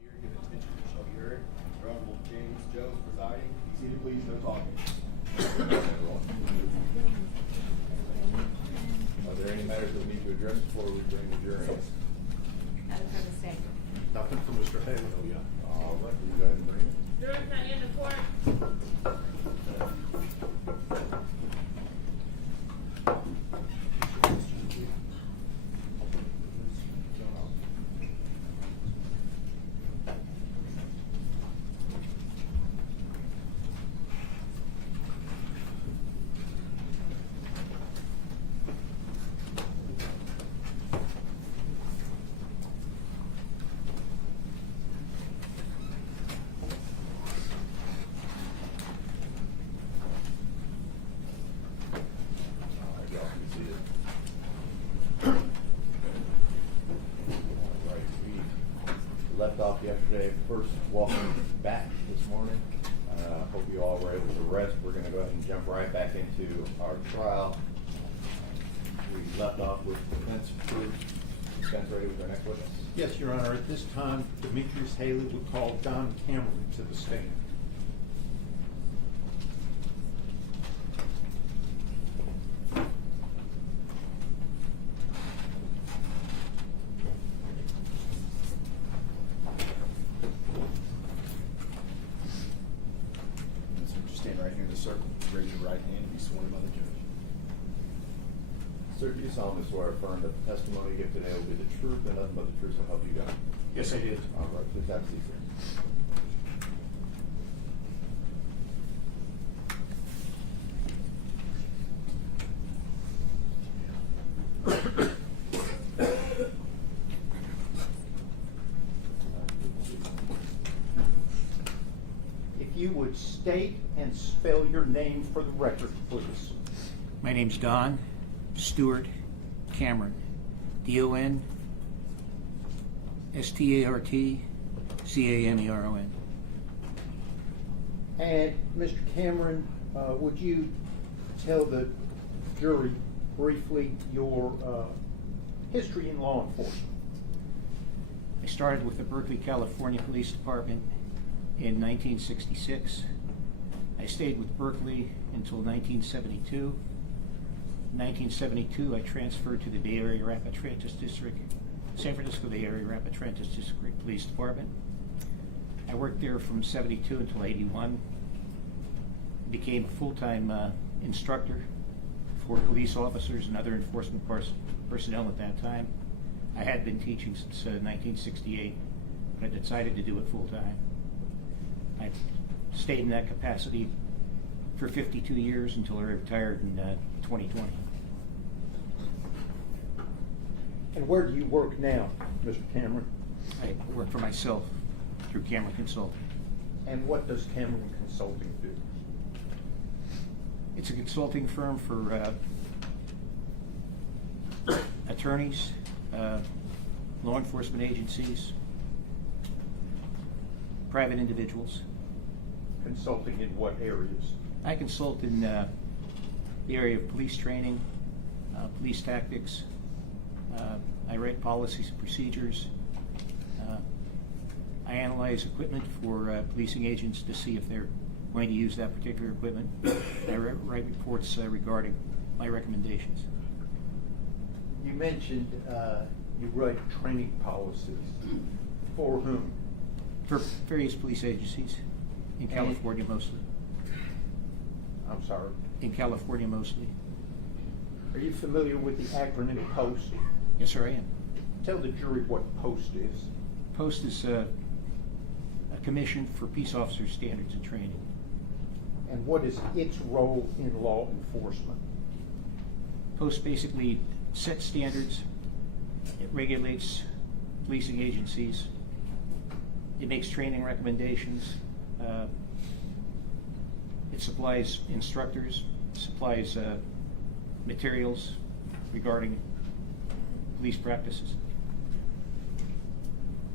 Here, give attention to show hearing. Honorable James Jones presiding. Be seated, please. No talking. Are there any matters that we need to address before we bring the jury in? Nothing from the state. Nothing from Mr. Haley. Oh, yeah. All right, will you go ahead and bring it? Jury's not in the court. All right, y'all can see it. All right, we left off yesterday. First, welcome back this morning. Hope you all were able to rest. We're going to go ahead and jump right back into our trial. We left off with defense proof. Defense ready with our next witness. Yes, Your Honor. At this time, Demetrius Haley would call Don Cameron to the stand. So just stand right here in the circle. Raise your right hand and be sworn by the judge. Sir, do you solemnly swear or affirm that the testimony you give today will be the truth and nothing but the truth, so help you God? Yes, I did. All right, please have a seat, sir. If you would state and spell your name for the record, please. My name's Don Stewart Cameron. DON START CAMERON. And Mr. Cameron, would you tell the jury briefly your history in law enforcement? I started with the Berkeley, California Police Department in 1966. I stayed with Berkeley until 1972. In 1972, I transferred to the Bay Area Rapid Transit District, San Francisco Bay Area Rapid Transit District Police Department. I worked there from 72 until 81. Became a full-time instructor for police officers and other enforcement personnel at that time. I had been teaching since 1968, but I decided to do it full-time. I stayed in that capacity for 52 years until I retired in 2020. And where do you work now, Mr. Cameron? I work for myself through Cameron Consulting. And what does Cameron Consulting do? It's a consulting firm for attorneys, law enforcement agencies, private individuals. Consulting in what areas? I consult in the area of police training, police tactics. I write policies and procedures. I analyze equipment for policing agents to see if they're going to use that particular equipment. I write reports regarding my recommendations. You mentioned you write training policies. For whom? For various police agencies, in California mostly. I'm sorry. In California mostly. Are you familiar with the acronym POST? Yes, sir, I am. Tell the jury what POST is. POST is a commission for peace officer standards and training. And what is its role in law enforcement? POST basically sets standards, it regulates policing agencies, it makes training recommendations, it supplies instructors, supplies materials regarding police practices.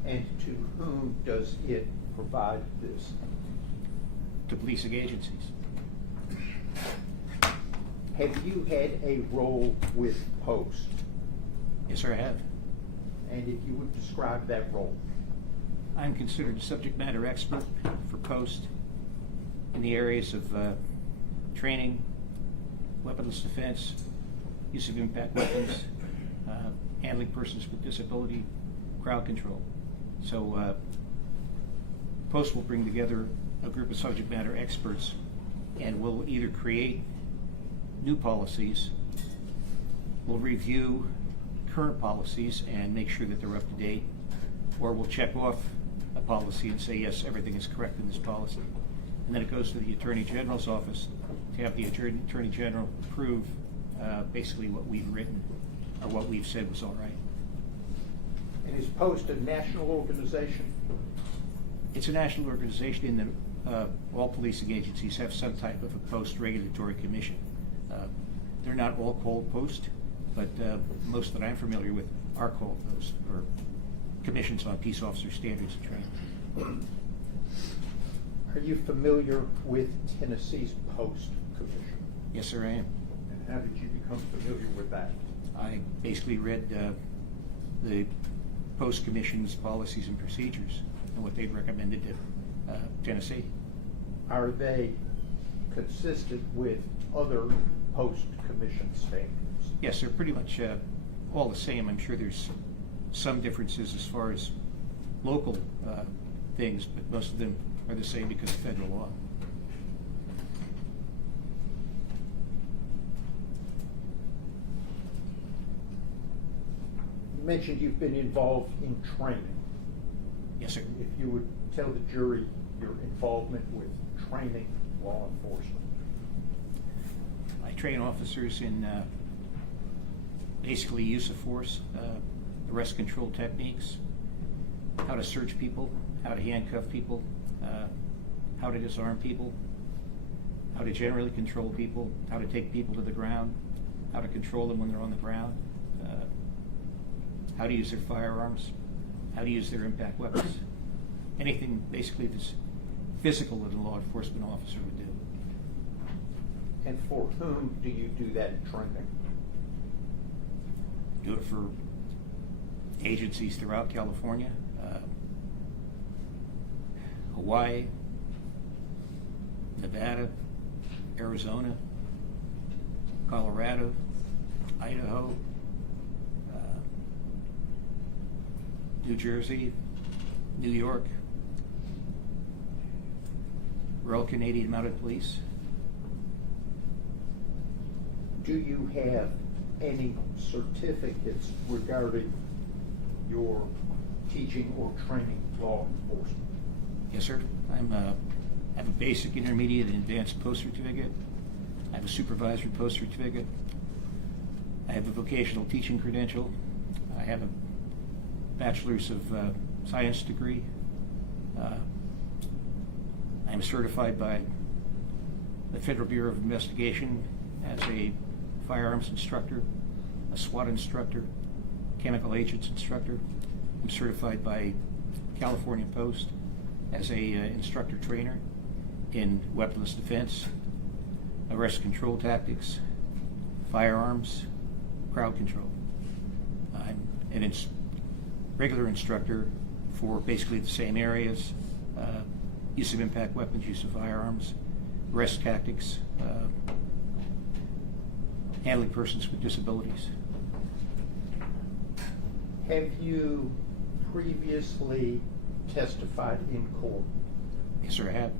And to whom does it provide this? To policing agencies. Have you had a role with POST? Yes, sir, I have. And if you would describe that role. I'm considered a subject matter expert for post in the areas of training, weaponless defense, use of impact weapons, handling persons with disability, crowd control. So post will bring together a group of subject matter experts, and we'll either create new policies, we'll review current policies and make sure that they're up to date, or we'll check off a policy and say, yes, everything is correct in this policy. And then it goes to the Attorney General's office to have the Attorney General approve basically what we've written or what we've said was all right. And is Post a national organization? It's a national organization in that all policing agencies have some type of a post regulatory commission. They're not all called post, but most that I'm familiar with are called post, or commissions on peace officer standards and training. Are you familiar with Tennessee's Post Commission? Yes, sir, I am. And how did you become familiar with that? I basically read the Post Commission's policies and procedures and what they'd recommended to Tennessee. Are they consistent with other Post Commission standards? Yes, they're pretty much all the same. I'm sure there's some differences as far as local things, but most of them are the same because of federal law. You mentioned you've been involved in training. Yes, sir. If you would tell the jury your involvement with training law enforcement. I train officers in basically use of force, arrest control techniques, how to search people, how to handcuff people, how to disarm people, how to generally control people, how to take people to the ground, how to control them when they're on the ground, how to use their firearms, how to use their impact weapons. Anything basically that's physical that a law enforcement officer would do. And for whom do you do that training? Do it for agencies throughout California, Hawaii, Nevada, Arizona, Colorado, Idaho, New Jersey, New York, Royal Canadian Mounted Police. Do you have any certificates regarding your teaching or training law enforcement? Yes, sir. I have a basic, intermediate, and advanced post certificate. I have a supervisory post certificate. I have a vocational teaching credential. I have a bachelor's of science degree. I'm certified by the Federal Bureau of Investigation as a firearms instructor, a SWAT instructor, chemical agents instructor. I'm certified by California Post as a instructor trainer in weaponless defense, arrest control tactics, firearms, crowd control. I'm an regular instructor for basically the same areas, use of impact weapons, use of firearms, arrest tactics, handling persons with disabilities. Have you previously testified in court? Yes, sir, I have.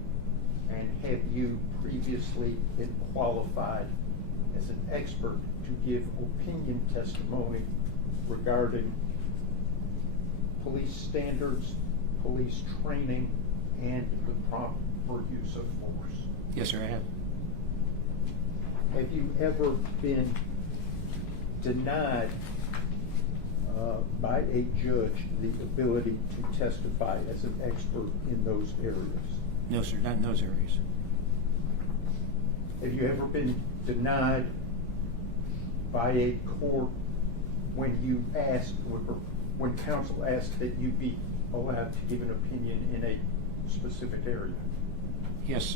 And have you previously been qualified as an expert to give opinion testimony regarding police standards, police training, and the proper use of force? Yes, sir, I have. Have you ever been denied by a judge the ability to testify as an expert in those areas? No, sir, not in those areas. Have you ever been denied by a court when you asked, when counsel asked that you be allowed to give an opinion in a specific area? Yes,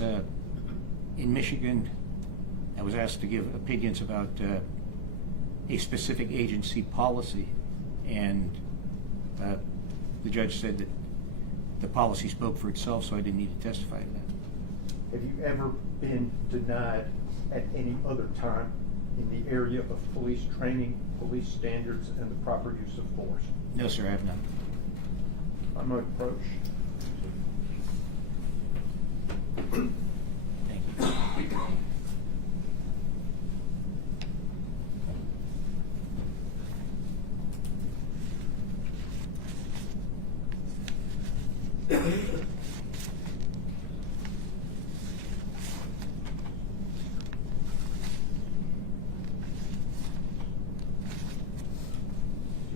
in Michigan, I was asked to give opinions about a specific agency policy, and the judge said that the policy spoke for itself, so I didn't need to testify to that. Have you ever been denied at any other time in the area of police training, police standards, and the proper use of force? No, sir, I have not. I'm going to approach. Thank you. Do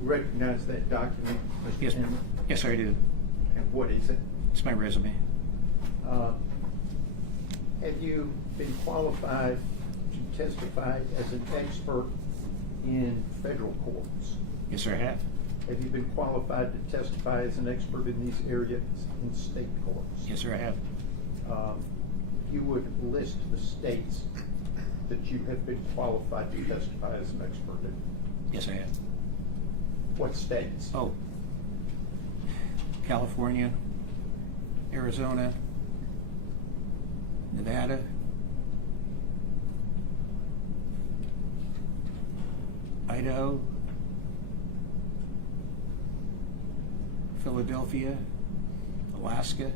you recognize that document, Mr. Yes, Cameron? yes, I do. And what is it? It's my resume. Have you been qualified to testify as an expert in federal courts? Yes, sir, I have. Have you been qualified to testify as an expert in these areas in state courts? Yes, sir, I have. You would list the states that you have been qualified to testify as an expert in. Yes, I have. What states? Oh, California, Arizona, Nevada, Idaho, Philadelphia, Alaska,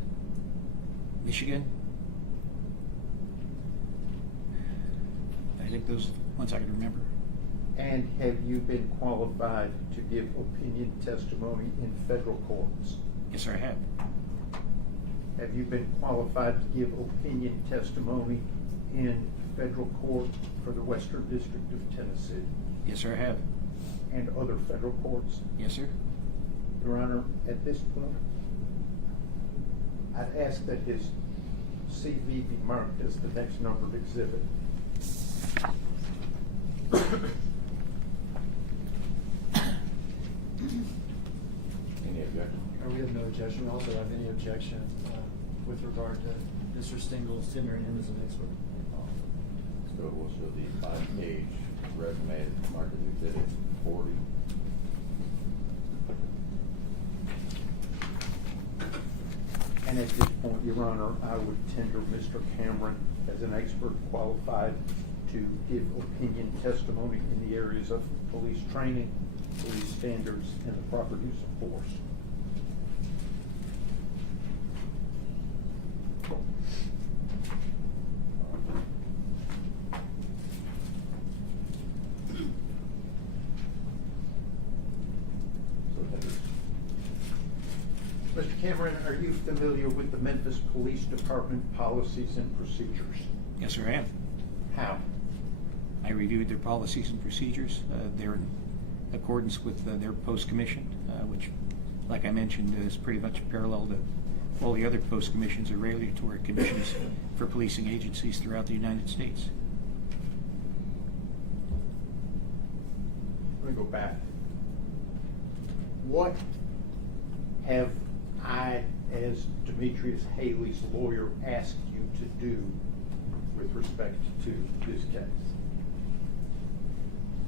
Michigan. I think those are the ones I can remember. And have you been qualified to give opinion testimony in federal courts? Yes, sir, I have. Have you been qualified to give opinion testimony in federal court for the Western District of Tennessee Yes, sir, I have. and other federal courts? Yes, sir. Your Honor, at this point, I'd ask that his CV be marked as the next numbered exhibit. Any objection? We have no objection. We also have any objection with regard to Mr. Stingle's tendering him as an expert. So we'll show the 5-page resume marked as exhibit 40. And at this point, Your Honor, I would tender Mr. Cameron as an expert qualified to give opinion testimony in the areas of police training, police standards, and the proper use of force. So that is Mr. Cameron, are you familiar with the Memphis Police Department policies and procedures? Yes, sir, I am. How? I reviewed their policies and procedures. They're in accordance with their post-commission, which, like I mentioned, is pretty much parallel to all the other post-commissions or regulatory commissions for policing agencies throughout the United States. Let me go back. What have I, as Demetrius Haley's lawyer, asked you to do with respect to this case?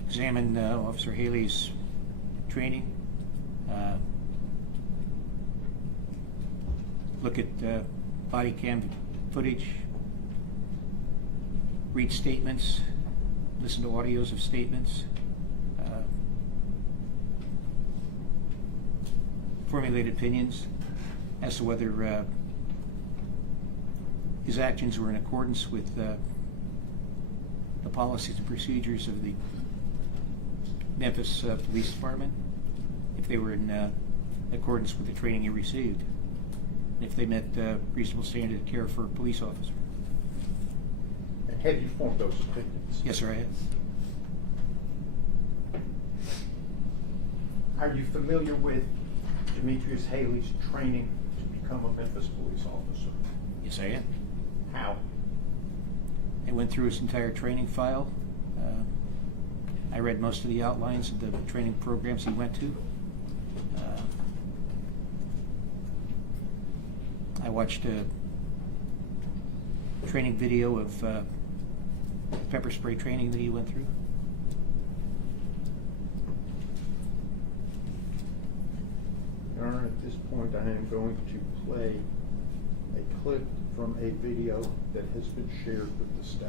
Examine Officer Haley's training, look at body cam footage, read statements, listen to audios of statements, formulate opinions as to whether his actions were in accordance with the policies and procedures of the Memphis Police Department, if they were in accordance with the training he received, and if they met reasonable standard of care for a police officer. And have you formed those opinions? Yes, sir, I have. Are you familiar with Demetrius Haley's training to become a Memphis police officer? Yes, I am. How? I went through his entire training file. I read most of the outlines of the training programs he went to. I watched a training video of pepper spray training that he went through. Your Honor, at this point, I am going to play a clip from a video that has been shared with the state.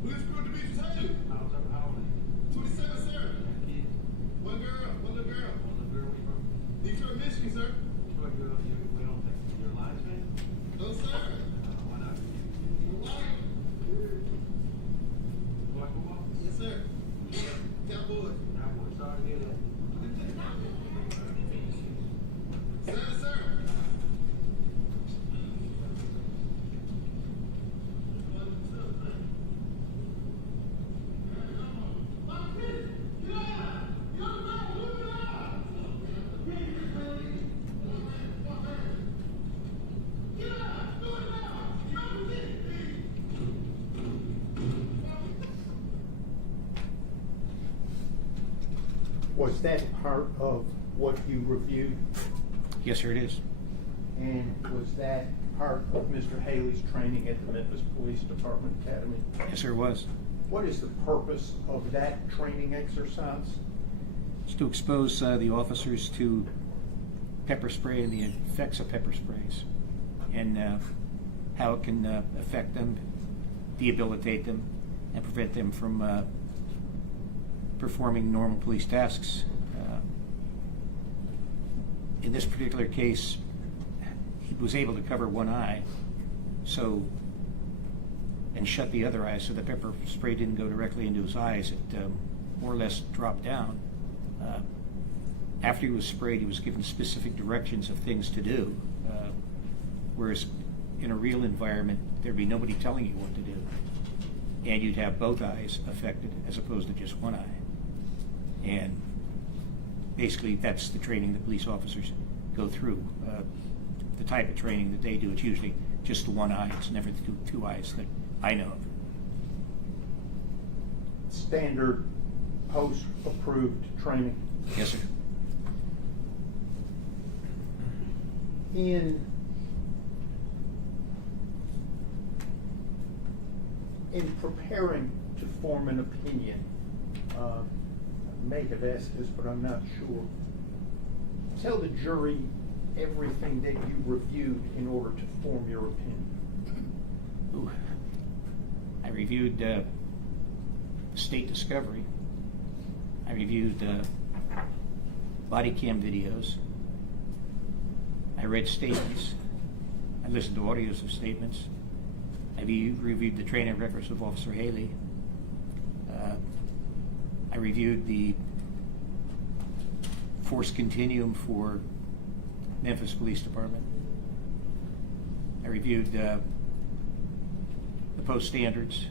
Police crew to be detained. 27, sir. One girl, one little girl. Detroit, Michigan, sir. No, sir. Why? Yes, sir. Cowboys. Sir, sir. Was that part of what you reviewed? Yes, sir, it is. And was that part of Mr. Haley's training at the Memphis Police Department Academy? Yes, sir, it was. What is the purpose of that training exercise? It's to expose the officers to pepper spray and the effects of pepper sprays, and how it can affect them, debilitate them, and prevent them from performing normal police tasks. In this particular case, he was able to cover one eye, and shut the other eye, so the pepper spray didn't go directly into his eyes. It more or less dropped down. After he was sprayed, he was given specific directions of things to do, whereas in a real environment, there'd be nobody telling you what to do, and you'd have both eyes affected as opposed to just one eye. And basically, that's the training that police officers go through. The type of training that they do, it's usually just the one eye. It's never the two eyes that I know of. Standard post-approved training. Yes, sir. In preparing to form an opinion, I may have asked this, but I'm not sure. Tell the jury everything that you reviewed in order to form your opinion. Ooh. I reviewed state discovery. I reviewed body cam videos. I read statements. I listened to audios of statements. I reviewed the training records of Officer Haley. I reviewed the force continuum for Memphis Police Department. I reviewed the post standards.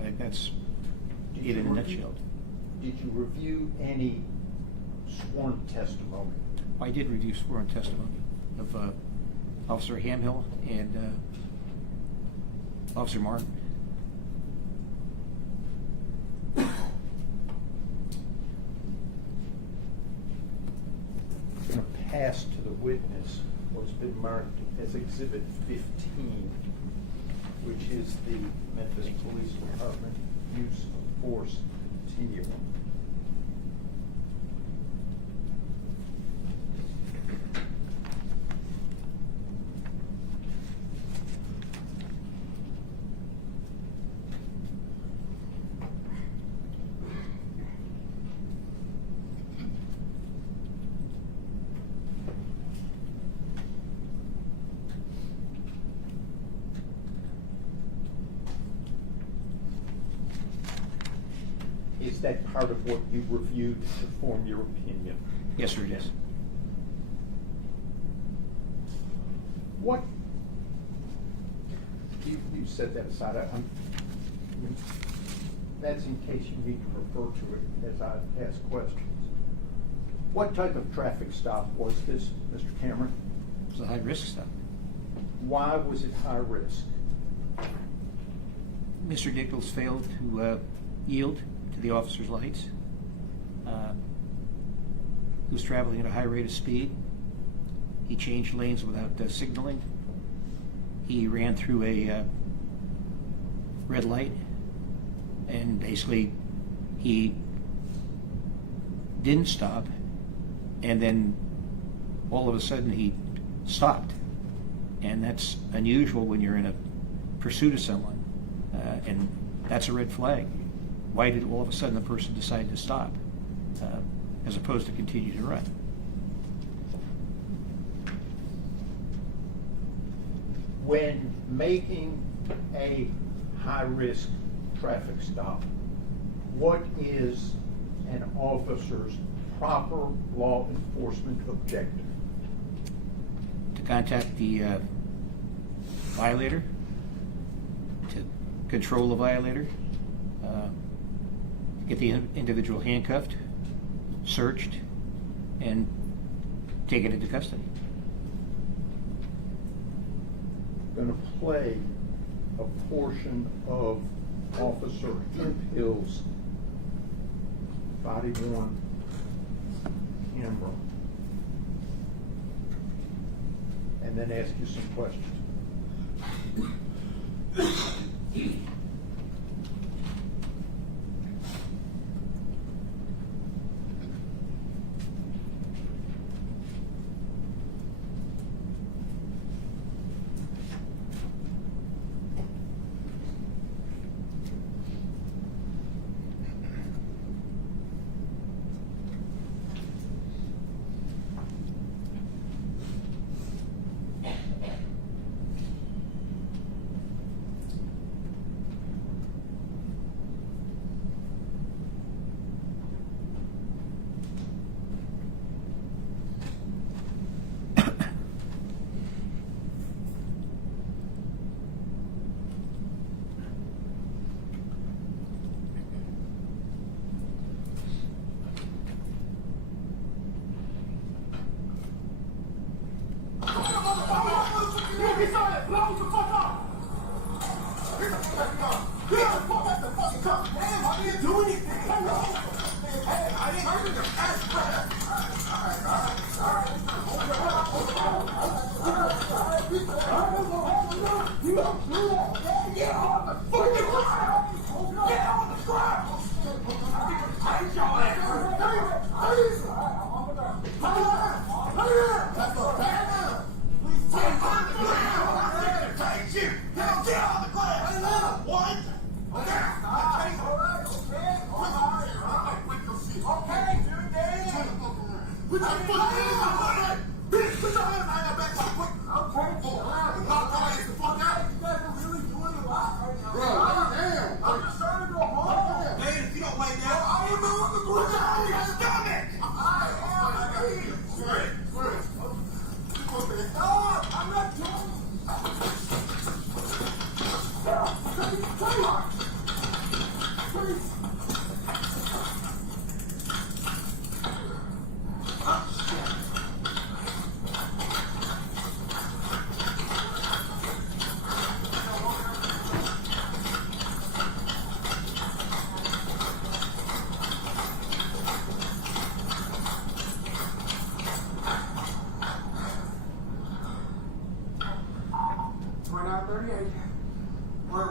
I think that's it in a nutshell. Did you review any sworn testimony? I did review sworn testimony of Officer Hamhill and Officer Martin. I'm going to pass to the witness what's been marked as Exhibit 15, which is the Memphis Police Department use of force continuum. Is that part of what you reviewed to form your opinion? Yes, sir, it is. What, you set that aside, that's in case you need to refer to it as I ask questions. What type of traffic stop was this, Mr. Cameron? It was a high-risk stop. Why was it high risk? Mr. Nichols failed to yield to the officer's lights. He was traveling at a high rate of speed. He changed lanes without signaling. He ran through a red light, and basically he didn't stop, and then all of a sudden he stopped. And that's unusual when you're in a pursuit of someone, and that's a red flag. Why did all of a sudden the person decide to stop as opposed to continue to run? When making a high-risk traffic stop, what is an officer's proper law enforcement objective? To contact the violator, to control the violator, get the individual handcuffed, searched, and taken into custody. Going to play a portion of Officer Hemphill's body-worn camera and then ask you some questions.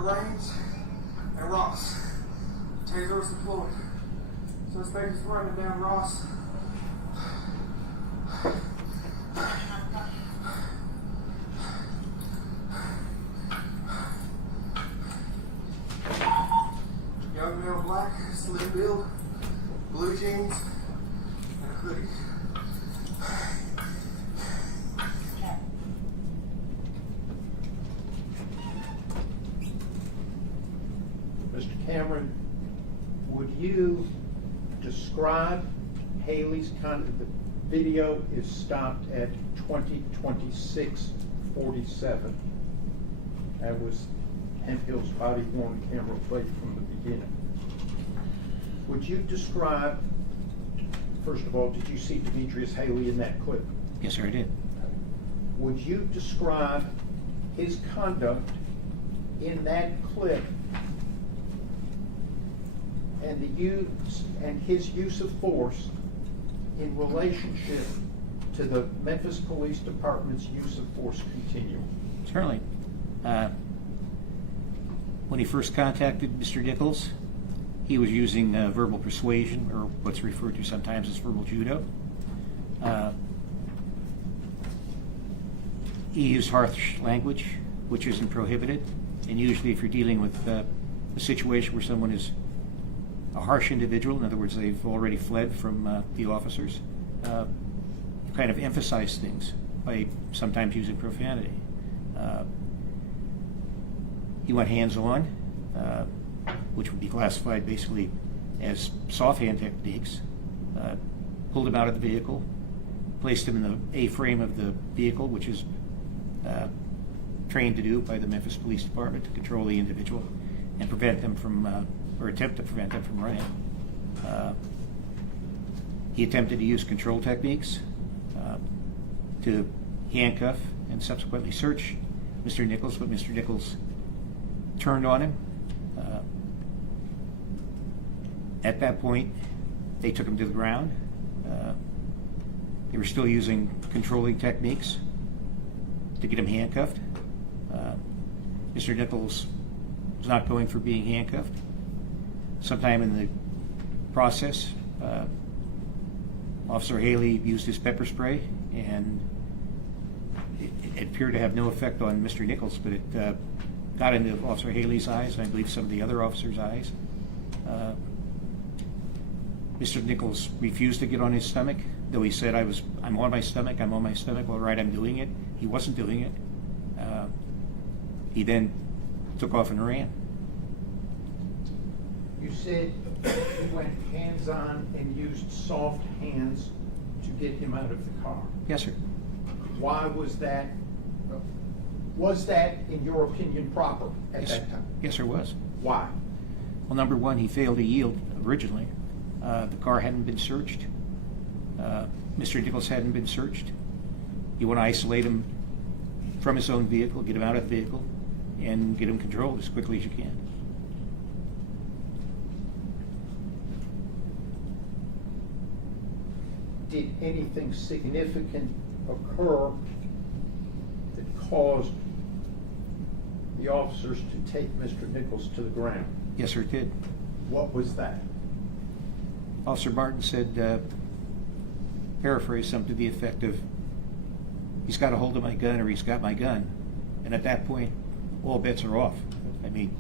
Rains and Ross. Tasers deployed. Suspect is running down Ross. Young male, black, slim build, blue jeans, and a hoodie. Mr. Cameron, would you describe Haley's conduct? The video is stopped at 20:26:47. That was Hemphill's body-worn camera played from the beginning. Would you describe, first of all, did you see Demetrius Haley in that clip? Yes, sir, I did. Would you describe his conduct in that clip and his use of force in relationship to the Memphis Police Department's use of force continuum? Certainly. When he first contacted Mr. Nichols, he was using verbal persuasion, or what's referred to sometimes as verbal judo. He used harsh language, which isn't prohibited. And usually if you're dealing with a situation where someone is a harsh individual, in other words, they've already fled from the officers, you kind of emphasize things by sometimes using profanity. He went hands-on, which would be classified basically as soft hand techniques, pulled him out of the vehicle, placed him in the A-frame of the vehicle, which is trained to do by the Memphis Police Department to control the individual and prevent them from, or attempt to prevent them from running. He attempted to use control techniques to handcuff and subsequently search Mr. Nichols, but Mr. Nichols turned on him. At that point, they took him to the ground. They were still using controlling techniques to get him handcuffed. Mr. Nichols was not going for being handcuffed. Sometime in the process, Officer Haley used his pepper spray, and it appeared to have no effect on Mr. Nichols, but it got into Officer Haley's eyes, and I believe some of the other officers' eyes. Mr. Nichols refused to get on his stomach, though he said, I'm on my stomach, all right, I'm doing it. He wasn't doing it. He then took off and ran. You said you went hands-on and used soft hands to get him out of the car. Yes, sir. Why was that? Was that, in your opinion, proper at that time? Yes, there was. Why? Well, number one, he failed to yield originally. The car hadn't been searched. Mr. Nichols hadn't been searched. You want to isolate him from his own vehicle, get him out of the vehicle, and get him controlled as quickly as you can. Did anything significant occur that caused the officers to take Mr. Nichols to the ground? Yes, sir, it did. What was that? Officer Martin said, paraphrase something to the effect of, he's got a hold of my gun or he's got my gun. And at that point, all bets are off. I mean,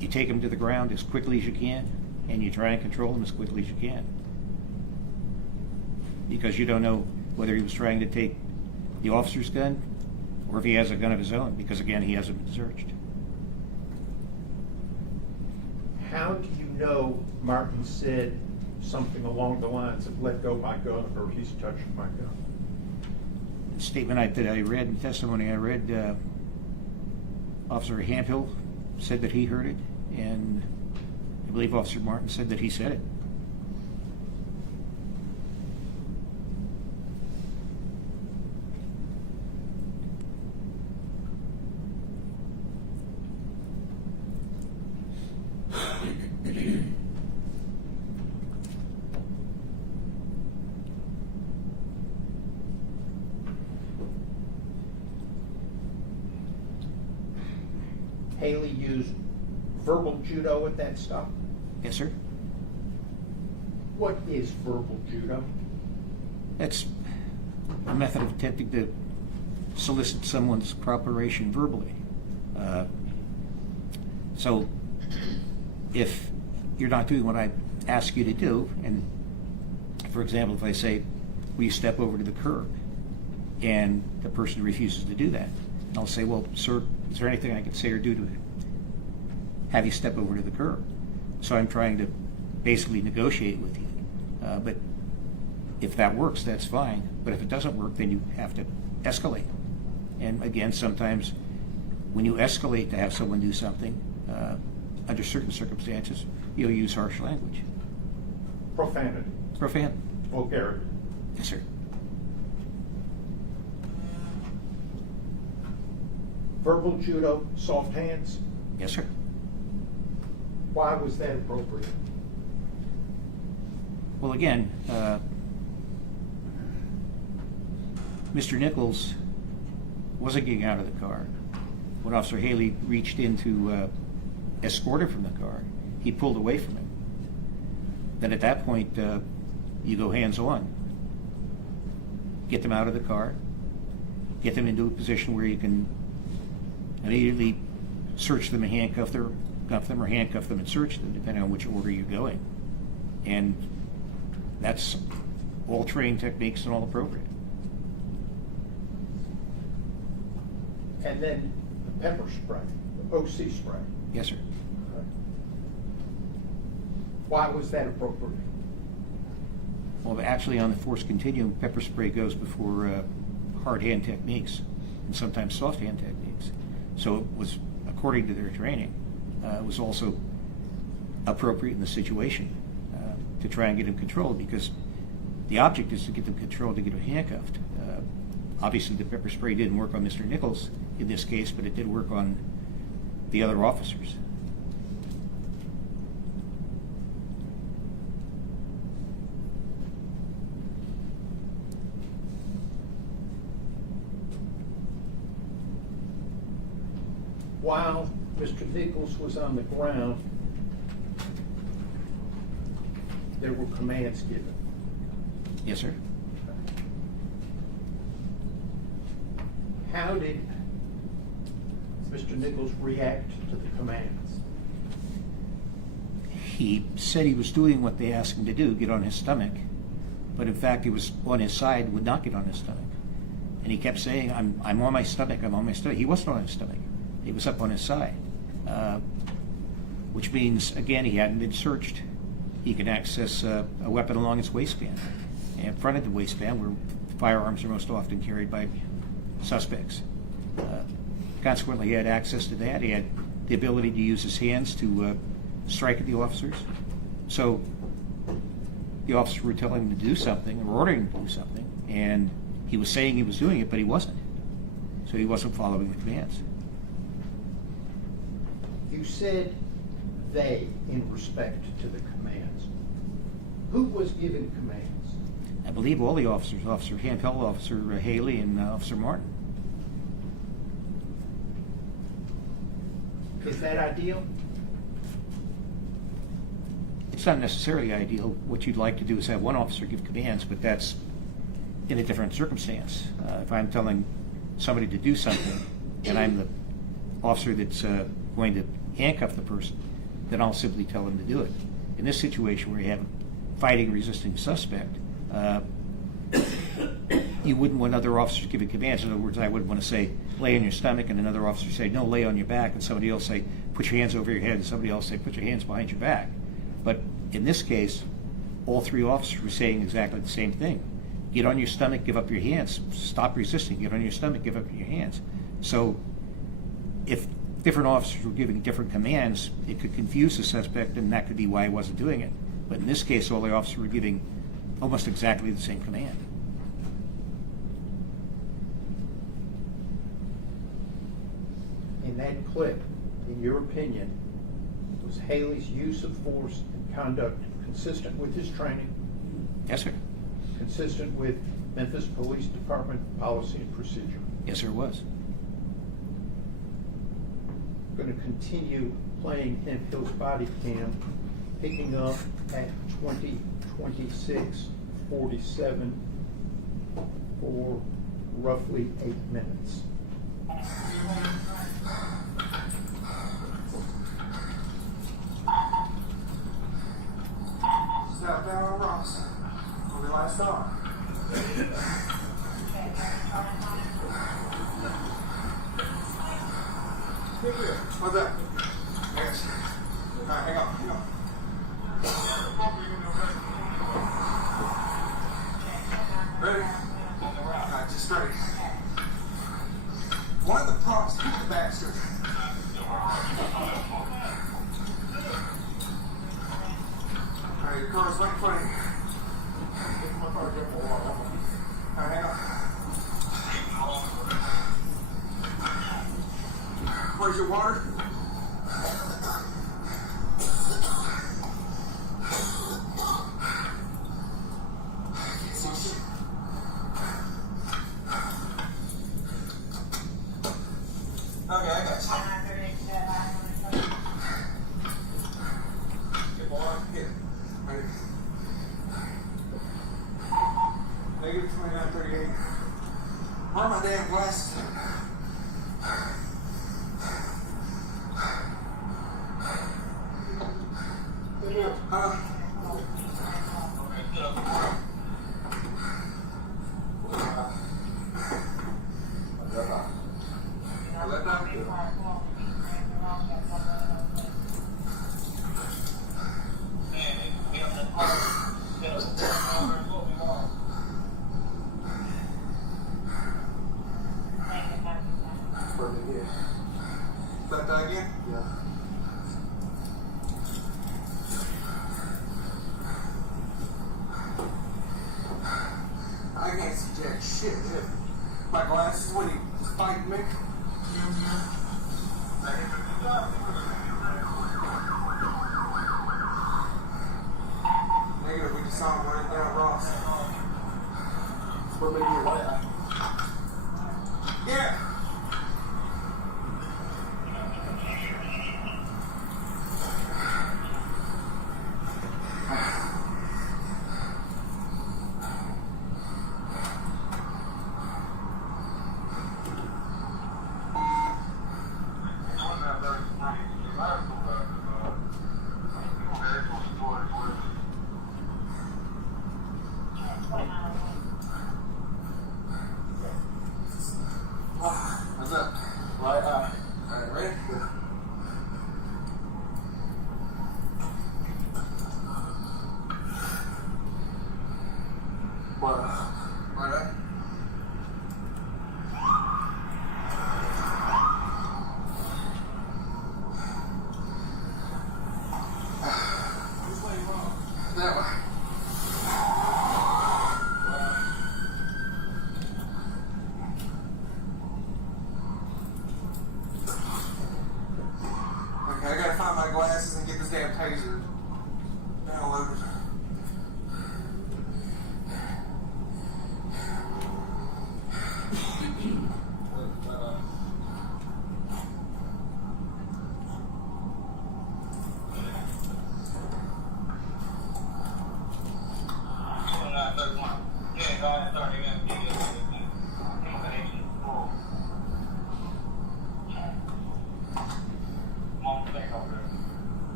you take him to the ground as quickly as you can, and you try and control him as quickly as you can. Because you don't know whether he was trying to take the officer's gun or if he has a gun of his own, because again, he hasn't been searched. How do you know Martin said something along the lines of let go my gun or he's touching my gun? The statement that I read, the testimony I read, Officer Hampill said that he heard it, and I believe Officer Martin said that he said it. Haley used verbal judo at that stop? Yes, sir. What is verbal judo? That's a method of attempting to solicit someone's cooperation verbally. So if you're not doing what I ask you to do, and for example, if I say, will you step over to the curb? And the person refuses to do that. And I'll say, well, sir, is there anything I can say or do to have you step over to the curb? So I'm trying to basically negotiate with you. But if that works, that's fine. But if it doesn't work, then you have to escalate. And again, sometimes when you escalate to have someone do something, under certain circumstances, you'll use harsh language. Profanity. Profanity. Vulgarity. Yes, sir. Verbal judo, soft hands. Yes, sir. Why was that appropriate? Well, again, Mr. Nichols wasn't getting out of the car. When Officer Haley reached in to escort him from the car, he pulled away from him. Then at that point, you go hands-on. Get them out of the car, get them into a position where you can immediately search them and handcuff them, or handcuff them and search them, depending on which order you're going. And that's all trained techniques and all appropriate. And then the pepper spray, the OC spray. Yes, sir. Why was that appropriate? Well, actually, on the force continuum, pepper spray goes before hard hand techniques and sometimes soft hand techniques. So it was, according to their training, it was also appropriate in the situation to try and get him controlled, because the object is to get them controlled, to get them handcuffed. Obviously, the pepper spray didn't work on Mr. Nichols in this case, but it did work on the other officers. While Mr. Nichols was on the ground, there were commands given. Yes, sir. How did Mr. Nichols react to the commands? He said he was doing what they asked him to do, get on his stomach, but in fact he was on his side, would not get on his stomach. And he kept saying, I'm on my stomach, I'm on my stomach. He wasn't on his stomach. He was up on his side, which means, again, he hadn't been searched. He can access a weapon along his waistband, and in front of the waistband where firearms are most often carried by suspects. Consequently, he had access to that. He had the ability to use his hands to strike at the officers. So the officers were telling him to do something, or ordering him to do something, and he was saying he was doing it, but he wasn't. So he wasn't following the commands. You said they in respect to the commands. Who was giving commands? I believe all the officers, Officer Hampel, Officer Haley, and Officer Martin. Is that ideal? It's not necessarily ideal. What you'd like to do is have one officer give commands, but that's in a different circumstance. If I'm telling somebody to do something, and I'm the officer that's going to handcuff the person, then I'll simply tell them to do it. In this situation where you have a fighting, resisting suspect, you wouldn't want other officers giving commands. In other words, I wouldn't want to say, lay on your stomach, and another officer say, no, lay on your back, and somebody else say, put your hands over your head, and somebody else say, put your hands behind your back. But in this case, all three officers were saying exactly the same thing. Get on your stomach, give up your hands. Stop resisting. Get on your stomach, give up your hands. So if different officers were giving different commands, it could confuse the suspect, and that could be why he wasn't doing it. But in this case, all the officers were giving almost exactly the same command. In that clip, in your opinion, was Haley's use of force and conduct consistent with his training, Yes, sir. consistent with Memphis Police Department policy and procedure? Yes, sir, it was. I'm going to continue playing Hemphill's body cam, picking up at 20:26:47 for roughly 8 minutes. Southbound on Ross. Where we last saw. What's up? Yes. Alright, hang on. Ready? Alright, just straight. One of the props, keep the bastard. Alright, your car's right in front of you. Alright, hang on. Where's your water? give it 2938. Where are my damn glasses? That again? Yeah. I can't see jack shit, dude. My glasses when you fight me. Negative, we just saw him running down Ross. What made you what? Yeah. What's up? Right, alright, ready? Good. What? Right up? Which way you wrong? That way. Okay, I gotta find my glasses and get this damn taser downloaded.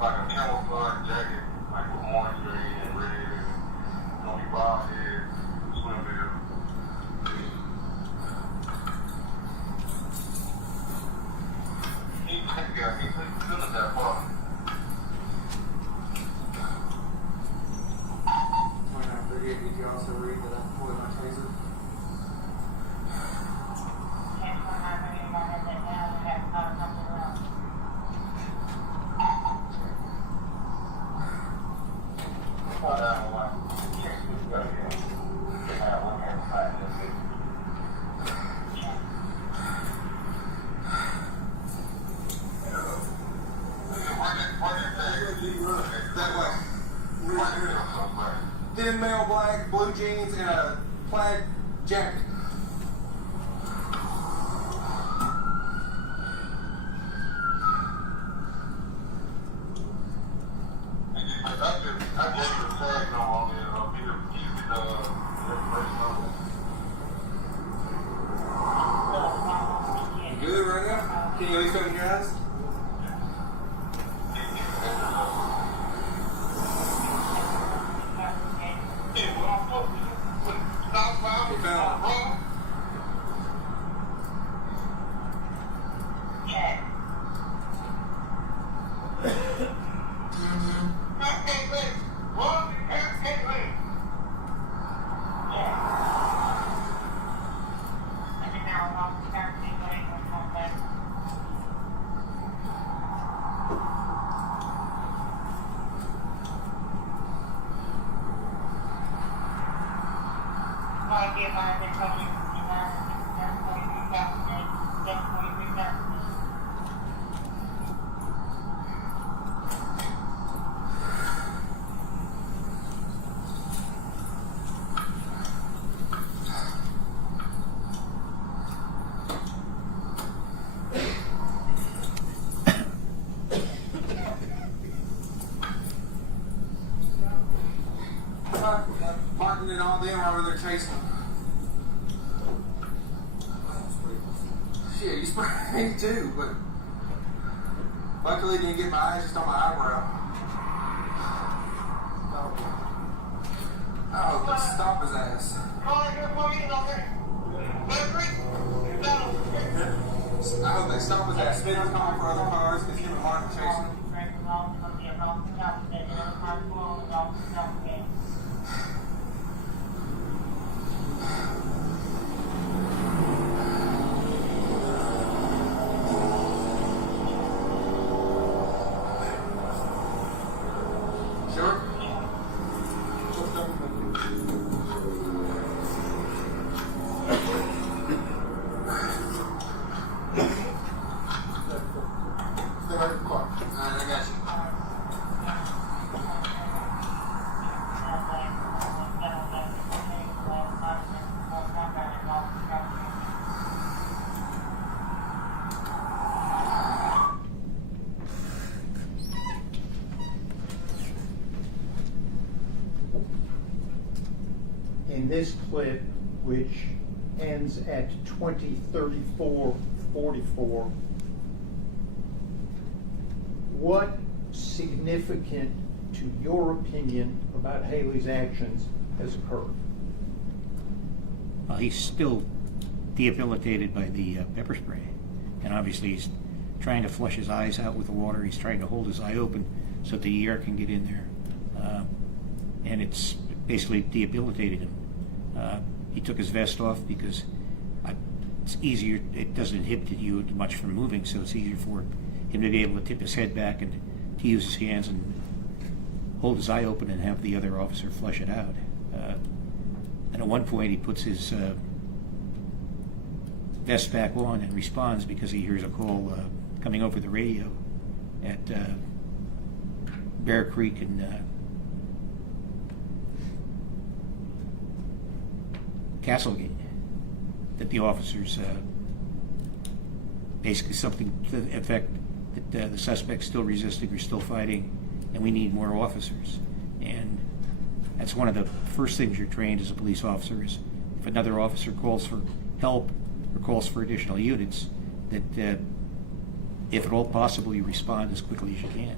Like a camouflage jacket, like with orange, green, and red, gonna be bob head, swim beard. He couldn't that far. 2938, did you also read that I pulled my taser? That way. Thin male black, blue jeans, and a plaid jacket. I gave you the tag number on there. You good right now? Can you at least open your eyes? You found it. Martin and all them over there chasing him. Shit, you sprayed me too, but luckily didn't get my eyes just on my eyebrow. Oh, let's stop his ass. I hope they stop his ass. Spinner's calling for other cars because him and Martin chasing him. Sure? Stay right in the car. Alright, I got you. In this clip, which ends at 20:34:44, what significant, to your opinion, about Haley's actions has occurred? He's still debilitated by the pepper spray, and obviously he's trying to flush his eyes out with the water. He's trying to hold his eye open so that the air can get in there, and it's basically debilitated him. He took his vest off because it's easier, it doesn't inhibit you much from moving, so it's easier for him to be able to tip his head back and to use his hands and hold his eye open and have the other officer flush it out. And at one point he puts his vest back on and responds because he hears a call coming over the radio at Bear Creek and Castlegate, that the officers basically something to the effect that the suspect's still resisting or still fighting, and we need more officers. And that's one of the first things you're trained as a police officer is if another officer calls for help or calls for additional units, that if at all possible you respond as quickly as you can.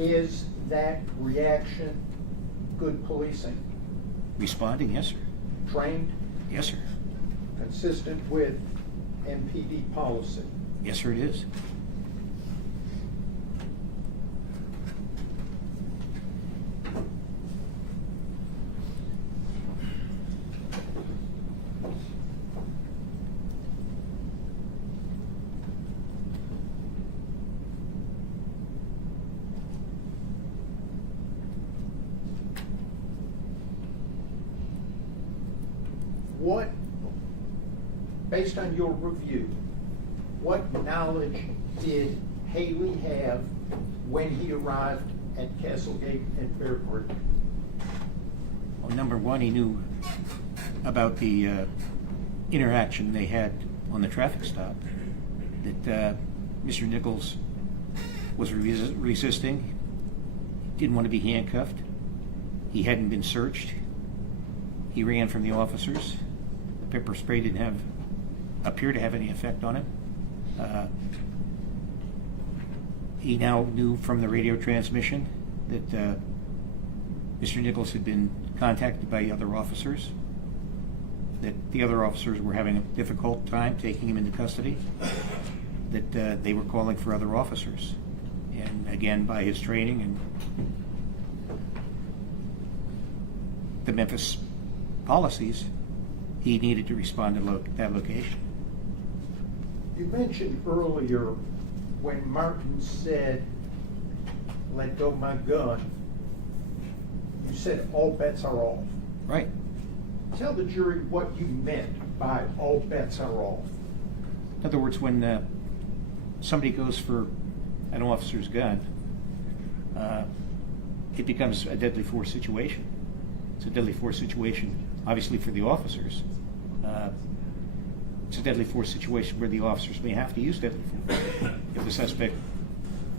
Is that reaction good policing? Responding, yes, sir. Trained, Yes, sir. consistent with MPD policy? Yes, sir, it is. What, based on your review, what knowledge did Haley have when he arrived at Castlegate and Bear Creek? Well, number one, he knew about the interaction they had on the traffic stop, that Mr. Nichols was resisting, didn't want to be handcuffed, he hadn't been searched, he ran from the officers, the pepper spray didn't appear to have any effect on him. He now knew from the radio transmission that Mr. Nichols had been contacted by other officers, that the other officers were having a difficult time taking him into custody, that they were calling for other officers. And again, by his training and the Memphis policies, he needed to respond to that location. You mentioned earlier when Martin said let go of my gun, you said all bets are off. Right. Tell the jury what you meant by all bets are off. In other words, when somebody goes for an officer's gun, it becomes a deadly force situation. It's a deadly force situation, obviously, for the officers. It's a deadly force situation where the officers may have to use deadly force if the suspect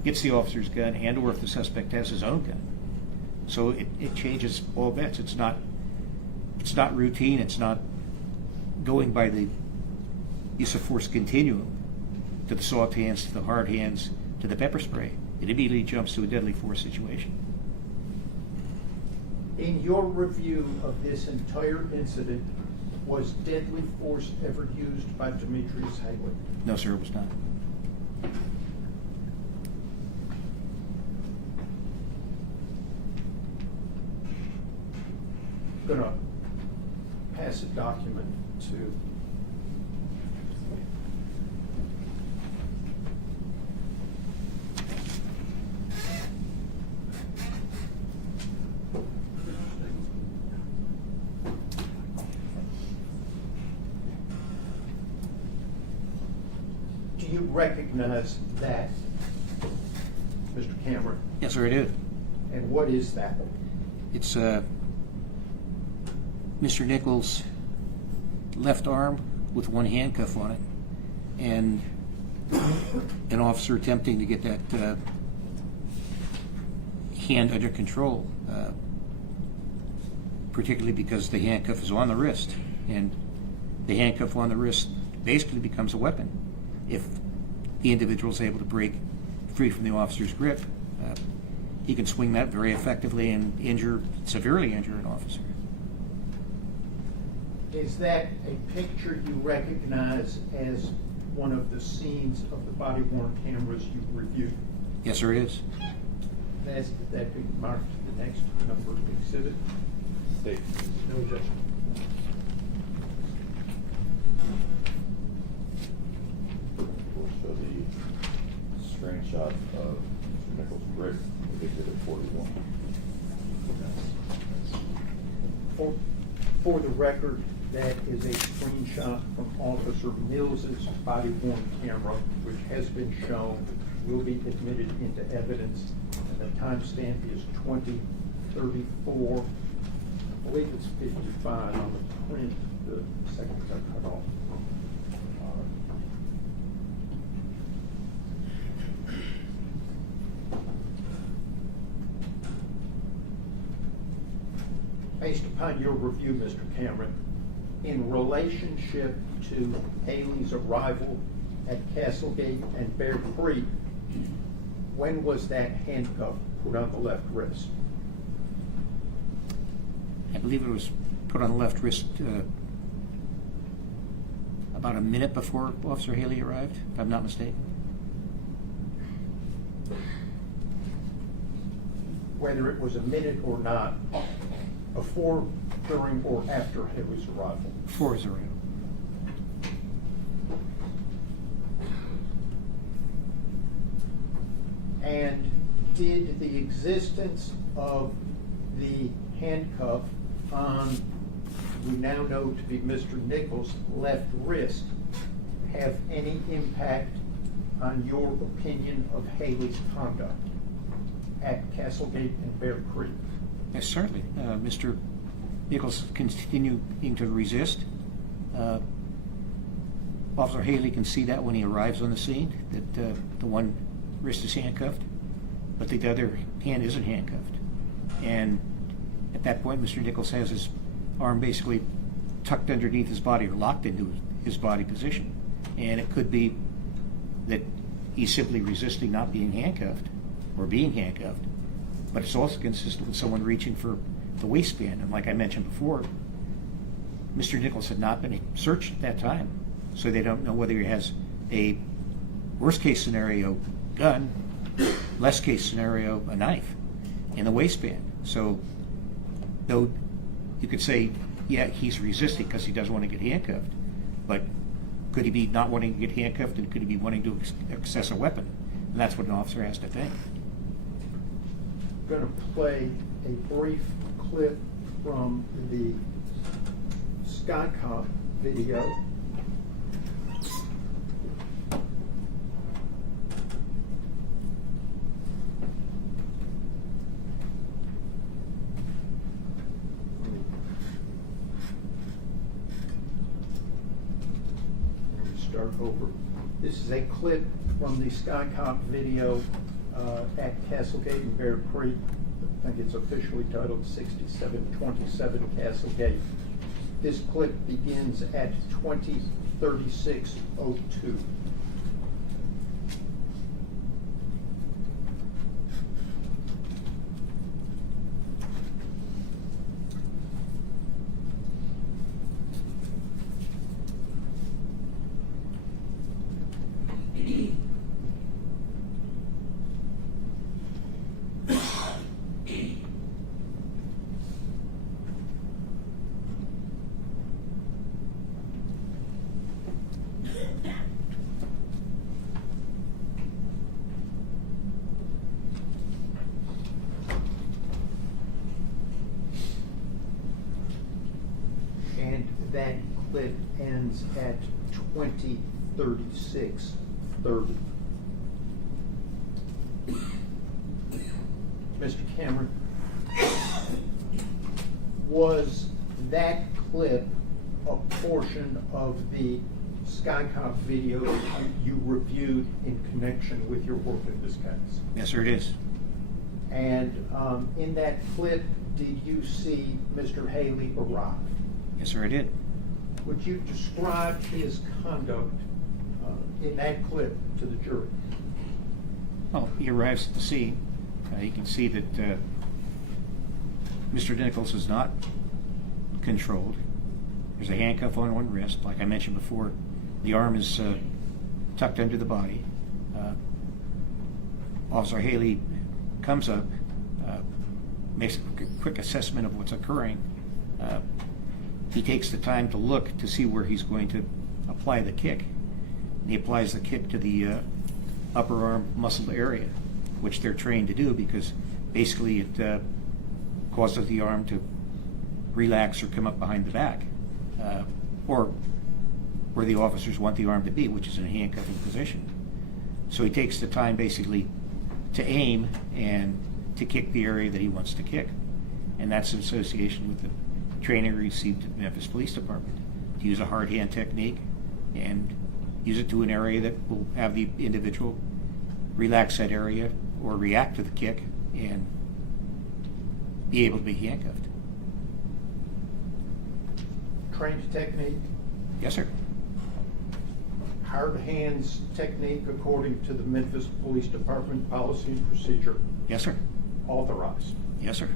gets the officer's gun and or if the suspect has his own gun. So it changes all bets. It's not routine. It's not going by the use of force continuum to the soft hands, to the hard hands, to the pepper spray. It immediately jumps to a deadly force situation. In your review of this entire incident, was deadly force ever used by Demetrius Haley? No, sir, it was not. I'm gonna pass a document to Do you recognize that, Mr. Cameron? Yes, sir, I do. And what is that? It's Mr. Nichols' left arm with one handcuff on it, and an officer attempting to get that hand under control, particularly because the handcuff is on the wrist, and the handcuff on the wrist basically becomes a weapon if the individual is able to break free from the officer's grip. He can swing that very effectively and severely injure an officer. Is that a picture you recognize as one of the scenes of the body-worn cameras you reviewed? Yes, sir, it is. Did that be marked to the next number exhibit? State. No objection. We'll show the screenshot of Mr. Nichols' grip with exhibit 41. For the record, that is a screenshot from Officer Mills's body-worn camera, which has been shown, will be admitted into evidence, and the timestamp is 20:34. I believe it's 55 on the print. The seconds are cut off. Based upon your review, Mr. Cameron, in relationship to Haley's arrival at Castlegate and Bear Creek, when was that handcuff put on the left wrist? I believe it was put on the left wrist about a minute before Officer Haley arrived, if I'm not mistaken. Whether it was a minute or not, before, during, or after Haley's arrival? Before his arrival. And did the existence of the handcuff on, we now know to be Mr. Nichols' left wrist, have any impact on your opinion of Haley's conduct at Castlegate and Bear Creek? Yes, certainly. Mr. Nichols continuing to resist. Officer Haley can see that when he arrives on the scene, that the one wrist is handcuffed, but the other hand isn't handcuffed. And at that point, Mr. Nichols has his arm basically tucked underneath his body or locked into his body position. And it could be that he's simply resisting not being handcuffed or being handcuffed, but it's also consistent with someone reaching for the waistband. And like I mentioned before, Mr. Nichols had not been searched at that time, so they don't know whether he has a worst case scenario gun, less case scenario a knife in the waistband. So though you could say, yeah, he's resisting because he doesn't want to get handcuffed, but could he be not wanting to get handcuffed, and could he be wanting to access a weapon? And that's what an officer has to think. going to play a brief clip from the Skycop video. Start over. This is a clip from the Skycop video at Castlegate and Bear Creek. I think it's officially titled 6727 Castlegate. This clip begins at 20:36:02. And that clip ends at 20:36:30. Mr. Cameron, was that clip a portion of the Skycop video that you reviewed in connection with your work in this case? Yes, sir, it is. And in that clip, did you see Mr. Haley arrive? Yes, sir, I did. Would you describe his conduct in that clip to the jury? Well, he arrives at the scene. You can see that Mr. Nichols is not controlled. There's a handcuff on one wrist. Like I mentioned before, the arm is tucked under the body. Officer Haley comes up, makes a quick assessment of what's occurring. He takes the time to look to see where he's going to apply the kick. And he applies the kick to the upper arm muscle area, which they're trained to do because basically it causes the arm to relax or come up behind the back, or where the officers want the arm to be, which is in a handcuffing position. So he takes the time basically to aim and to kick the area that he wants to kick. And that's in association with the training received at Memphis Police Department, to use a hard hand technique and use it to an area that will have the individual relax that area or react to the kick and be able to be handcuffed. Trained technique, Yes, sir. hard hands technique according to the Memphis Police Department policy and procedure, Yes, sir. authorized. Yes, sir.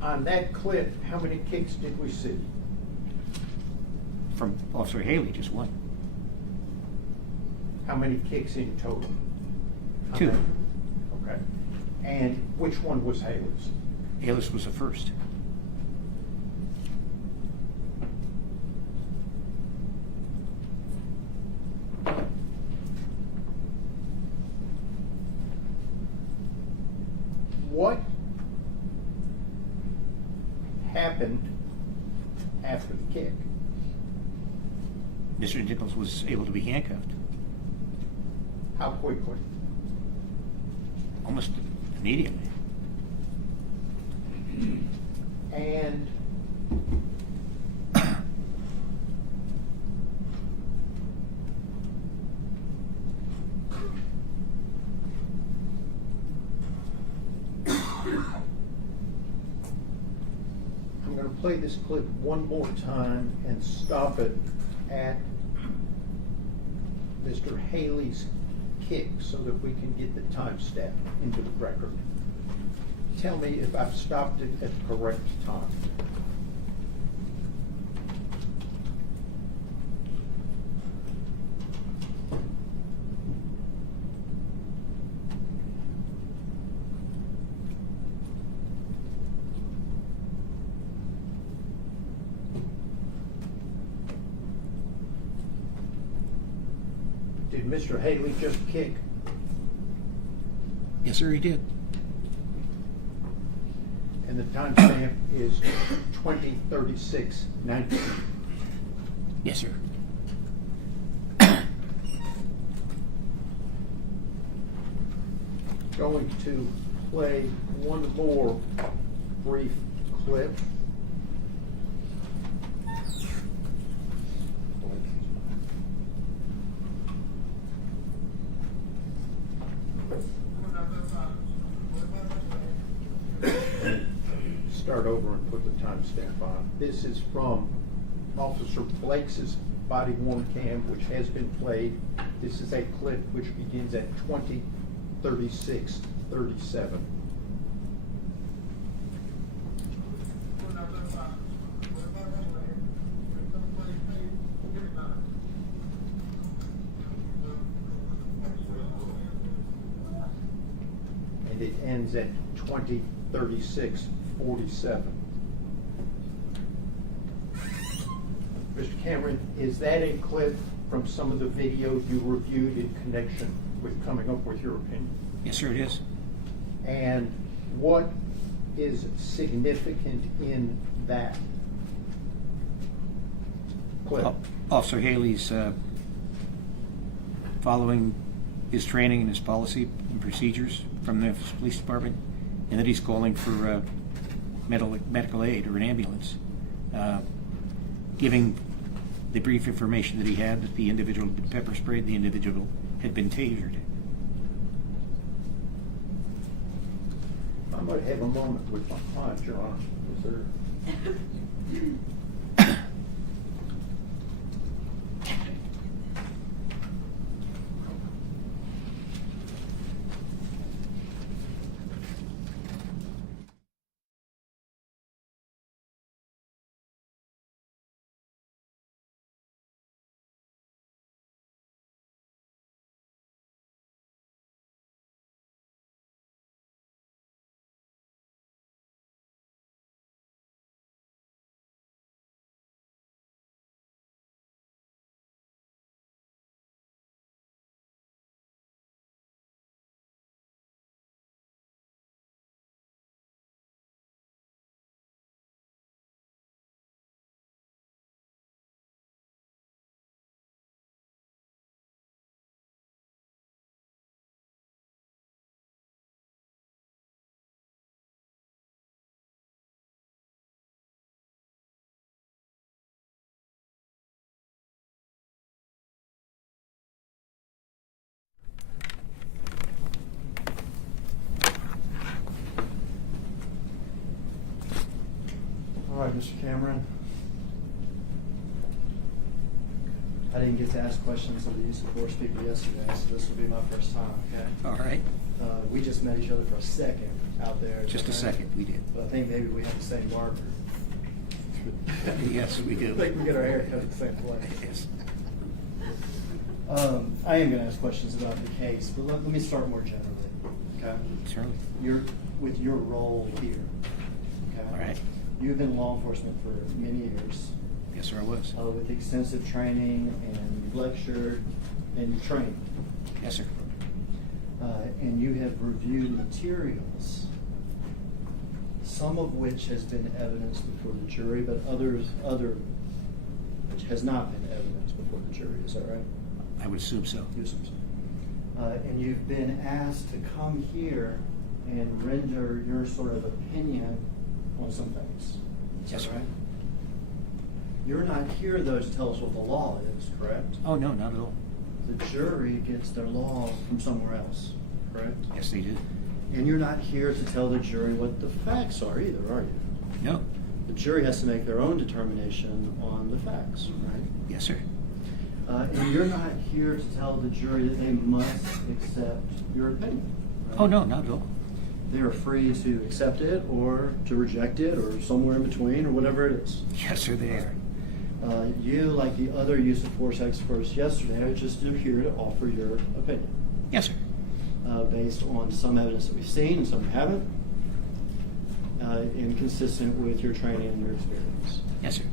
On that clip, how many kicks did we see? From Officer Haley, just one. How many kicks in total? How Two. many? Okay. And which one was Haley's? Haley's was the first. What happened after the kick? Mr. Nichols was able to be handcuffed How quickly? almost immediately. And I'm going to play this clip one more time and stop it at Mr. Haley's kick so that we can get the timestamp into the record. Tell me if I've stopped it at the correct time. Did Mr. Haley just kick? Yes, sir, he did. the timestamp is 20:36:19. Yes, sir. Going to play one more brief clip. Start over and put the timestamp on. This is from Officer Blake's body worn cam, which has been played. This is a clip which begins at 20:36:37. And it ends at 20:36:47. Mr. Cameron, is that a clip from some of the video you reviewed in connection with coming up with your opinion? Yes, sir, it is. And what is significant in that clip? Officer Haley's following his training and his policy and procedures from the Memphis Police Department, and that he's calling for medical aid or an ambulance, giving the brief information that he had that the individual had been pepper sprayed, the individual had been tasered. I might have a moment with my client, Your Honor. Yes, sir. All right, Mr. Cameron. I didn't get to ask questions of the use of force people yesterday, so this will be my first time, okay? All right. We just met each other for a second out there. Just a second, we did. But I think maybe we have the same marker. Yes, we do. I think we get our hair cut at the same place. Yes. I am going to ask questions about the case, but let me start more generally, okay? Certainly. With your role here, okay? All right. You've been in law enforcement for many years. Yes, sir, I was. With extensive training, and you've lectured and you trained. Yes, sir. And you have reviewed materials, some of which has been evidence before the jury, but other which has not been evidence before the jury. Is that right? I would assume so. You assume so. And you've been asked to come here and render your sort of opinion on some things. Is Yes, that sir. right? You're not here, though, to tell us what the law is, correct? Oh, no, not at all. The jury gets their law from somewhere else, correct? Yes, they did. And you're not here to tell the jury what the facts are either, are you? No. The jury has to make their own determination on the facts, right? Yes, sir. And you're not here to tell the jury that they must accept your opinion, right? Oh, no, not at all. They are free to accept it or to reject it or somewhere in between or whatever it is. Yes, sir, they are. You, like the other use of force experts yesterday, are just here to offer your opinion. Yes, sir. Based on some evidence that we've seen and some we haven't, and consistent with your training and your experience. Yes, sir.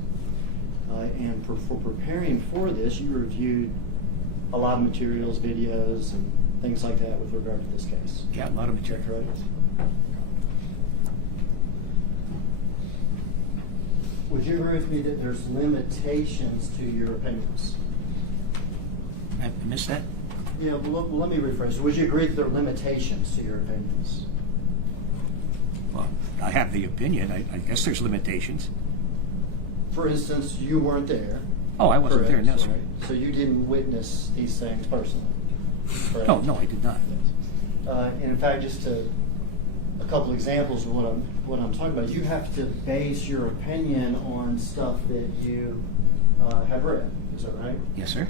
And for preparing for this, you reviewed a lot of materials, videos, and things like that with regard to this case. Yeah, a lot of Is that material. correct? Would you agree with me that there's limitations to your opinions? I missed that? Yeah, well, let me rephrase. Would you agree that there are limitations to your opinions? Well, I have the opinion. I guess there's limitations. For instance, you weren't there. Oh, I wasn't there, correct? no, sir. Right. So you didn't witness these things personally? Correct? No, I did not. And in fact, just a couple examples of what I'm talking about. You have to base your opinion on stuff that you have read. Is that right? Yes, sir.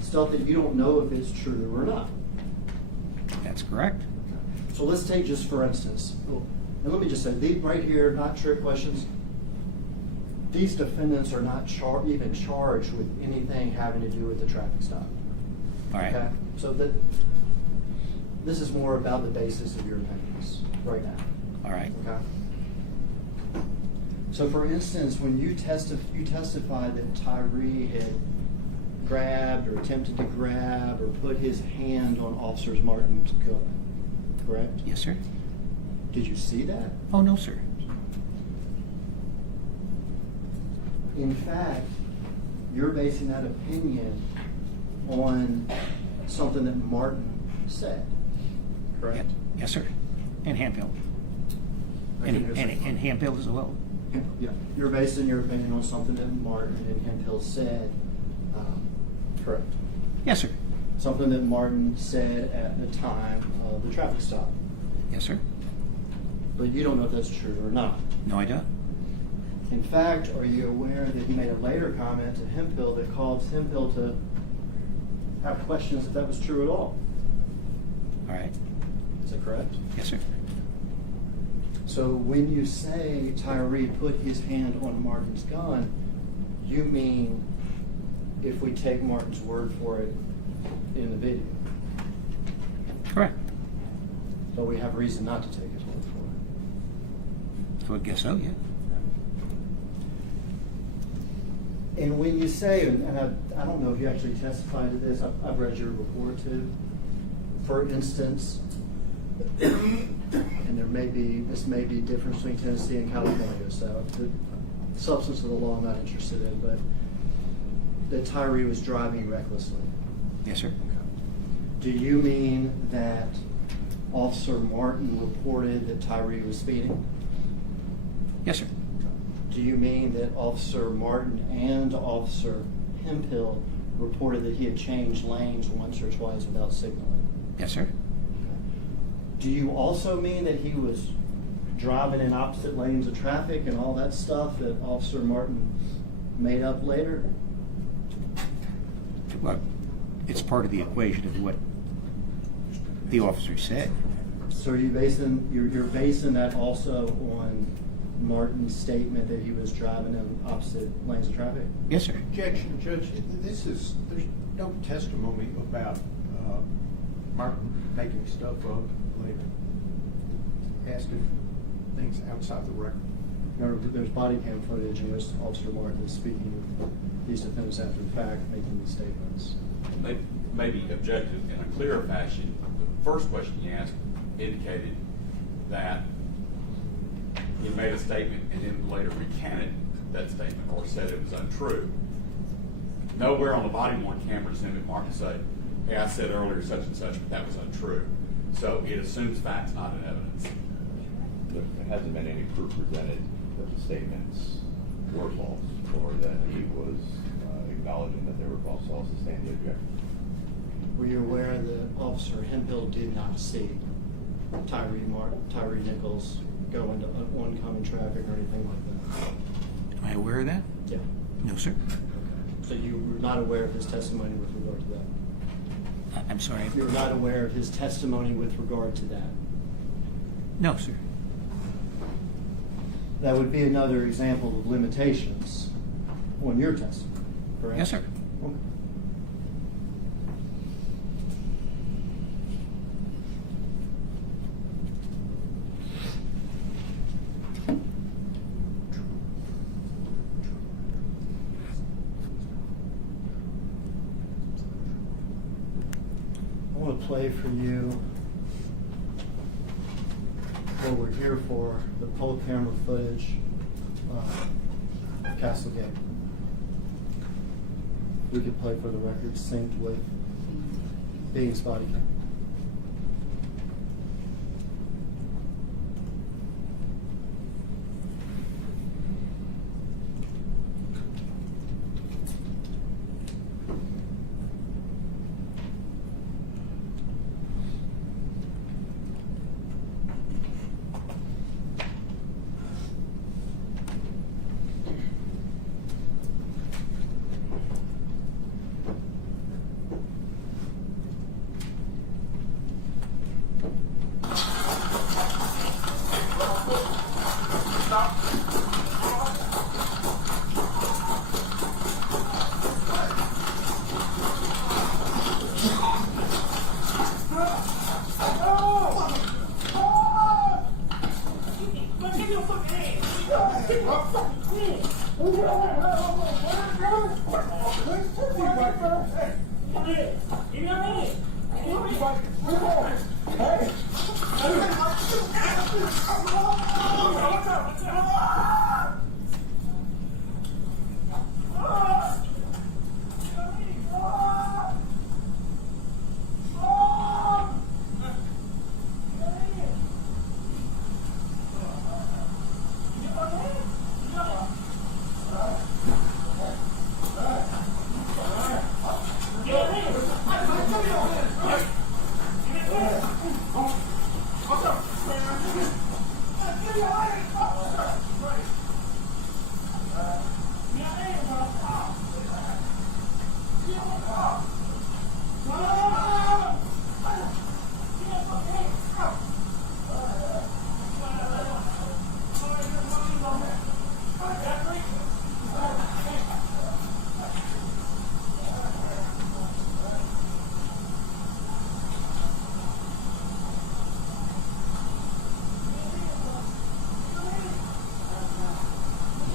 Stuff that you don't know if it's true or not. That's correct. So let's take just for instance, and let me just say, these right here, not trick questions. These defendants are not even charged with anything having to do with the traffic stop. All right. Okay? So this is more about the basis of your opinions right now. All right. Okay. So, for instance, when you testified that Tyre had grabbed or attempted to grab or put his hand on Officer Martin's gun, correct? Yes, sir. Did you see that? Oh, no, sir. In fact, you're basing that opinion on something that Martin said, correct? Yes, sir. And Hampill. And Hampill as well. Yeah, you're basing your opinion on something that Martin and Hemphill said, correct? Yes, sir. Something that Martin said at the time of the traffic stop. Yes, sir. But you don't know if that's true or not. No, I don't. In fact, are you aware that he made a later comment to Hemphill that caused Hemphill to have questions if that was true at all? All right. Is that correct? Yes, sir. So when you say Tyre put his hand on Martin's gun, you mean if we take Martin's word for it in the video? Correct. So we have reason not to take his word for I would guess so, yeah. it. And when you say, and I don't know if you actually testified to this, I've read your report too. For instance, and this may be different between Tennessee and California, so the substance of the law I'm not interested in, but that Tyre was driving recklessly. Yes, sir. Do you mean that Officer Martin reported that Tyre was speeding? Yes, sir. Do you mean that Officer Martin and Officer Hemphill reported that he had changed lanes once or twice without signaling? Yes, sir. Do you also mean that he was driving in opposite lanes of traffic and all that stuff that Officer Martin made up later? Well, it's part of the equation of what the officer said. So are you you're basing that also on Martin's statement that he was driving in opposite lanes of traffic? Yes, sir. Objection, Judge. There's no testimony about Martin making stuff up later. Asking things outside the record. There's body cam footage in which Officer Martin is speaking with these defendants after the fact, making these statements. They may be objective in a clearer fashion. The first question you asked indicated that he made a statement and then later recanted that statement or said it was untrue. Nowhere on the body-worn cameras did Martin say, hey, I said earlier such and such, but that was untrue. So it assumes facts, not an evidence. There hasn't been any proof presented that the statements were false or that he was acknowledging that they were false. So I'll sustain the objection. Were you aware that Officer Hemphill did not see Tyre Nichols go into oncoming traffic or anything like that? Am I aware of that? Yeah. No, sir. So you were not aware of his testimony with regard to that? I'm sorry. You were not aware of his testimony with regard to that? No, sir. That would be another example of limitations on your testimony, correct? Yes, sir. Okay. I want to play for you what we're here for, the poll camera footage Castlegate. We could play for the record synced with Bean's body cam.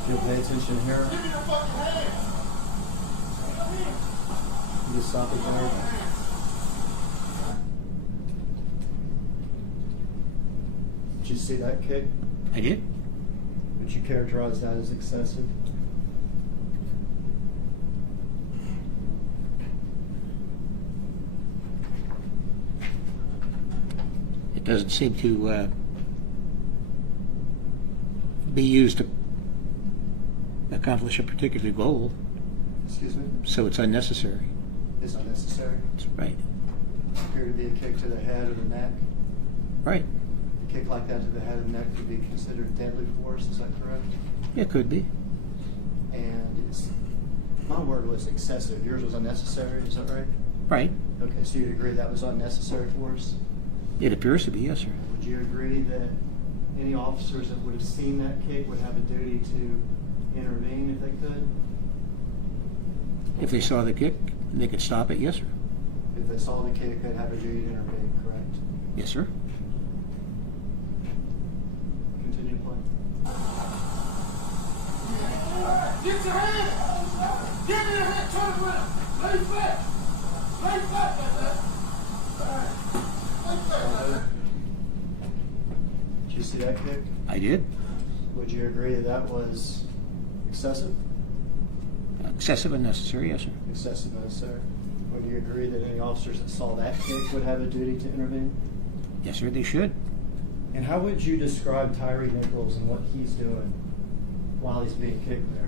You'll pay attention here. Give me your fucking hands. You just stop it there. Did you see that kick? I did. Would you characterize that as excessive? It doesn't seem to be used to accomplish a particular goal, Excuse me? so it's unnecessary. Is unnecessary. That's right. Appear to be a kick to the head or the neck. Right. A kick like that to the head and neck would be considered deadly force, is that correct? It could be. And it's, my word was excessive. Yours was unnecessary, is that right? Right. Okay, so you'd agree that was unnecessary force? It appears to be, yes, sir. Would you agree that any officers that would have seen that kick would have a duty to intervene if they could? If they saw the kick, they could stop it, yes, sir. If they saw the kick, they'd have a duty to intervene, correct? Yes, sir. Continue playing. Get your hands. Give me your hand. Turn around. Lay flat. Lay flat like that. Lay flat like that. Did you see that kick? I did. Would you agree that that was excessive? Excessive and necessary, yes, sir. Excessive, sir. Would you agree that any officers that saw that kick would have a duty to intervene? Yes, sir, they should. And how would you describe Tyre Nichols and what he's doing while he's being kicked there?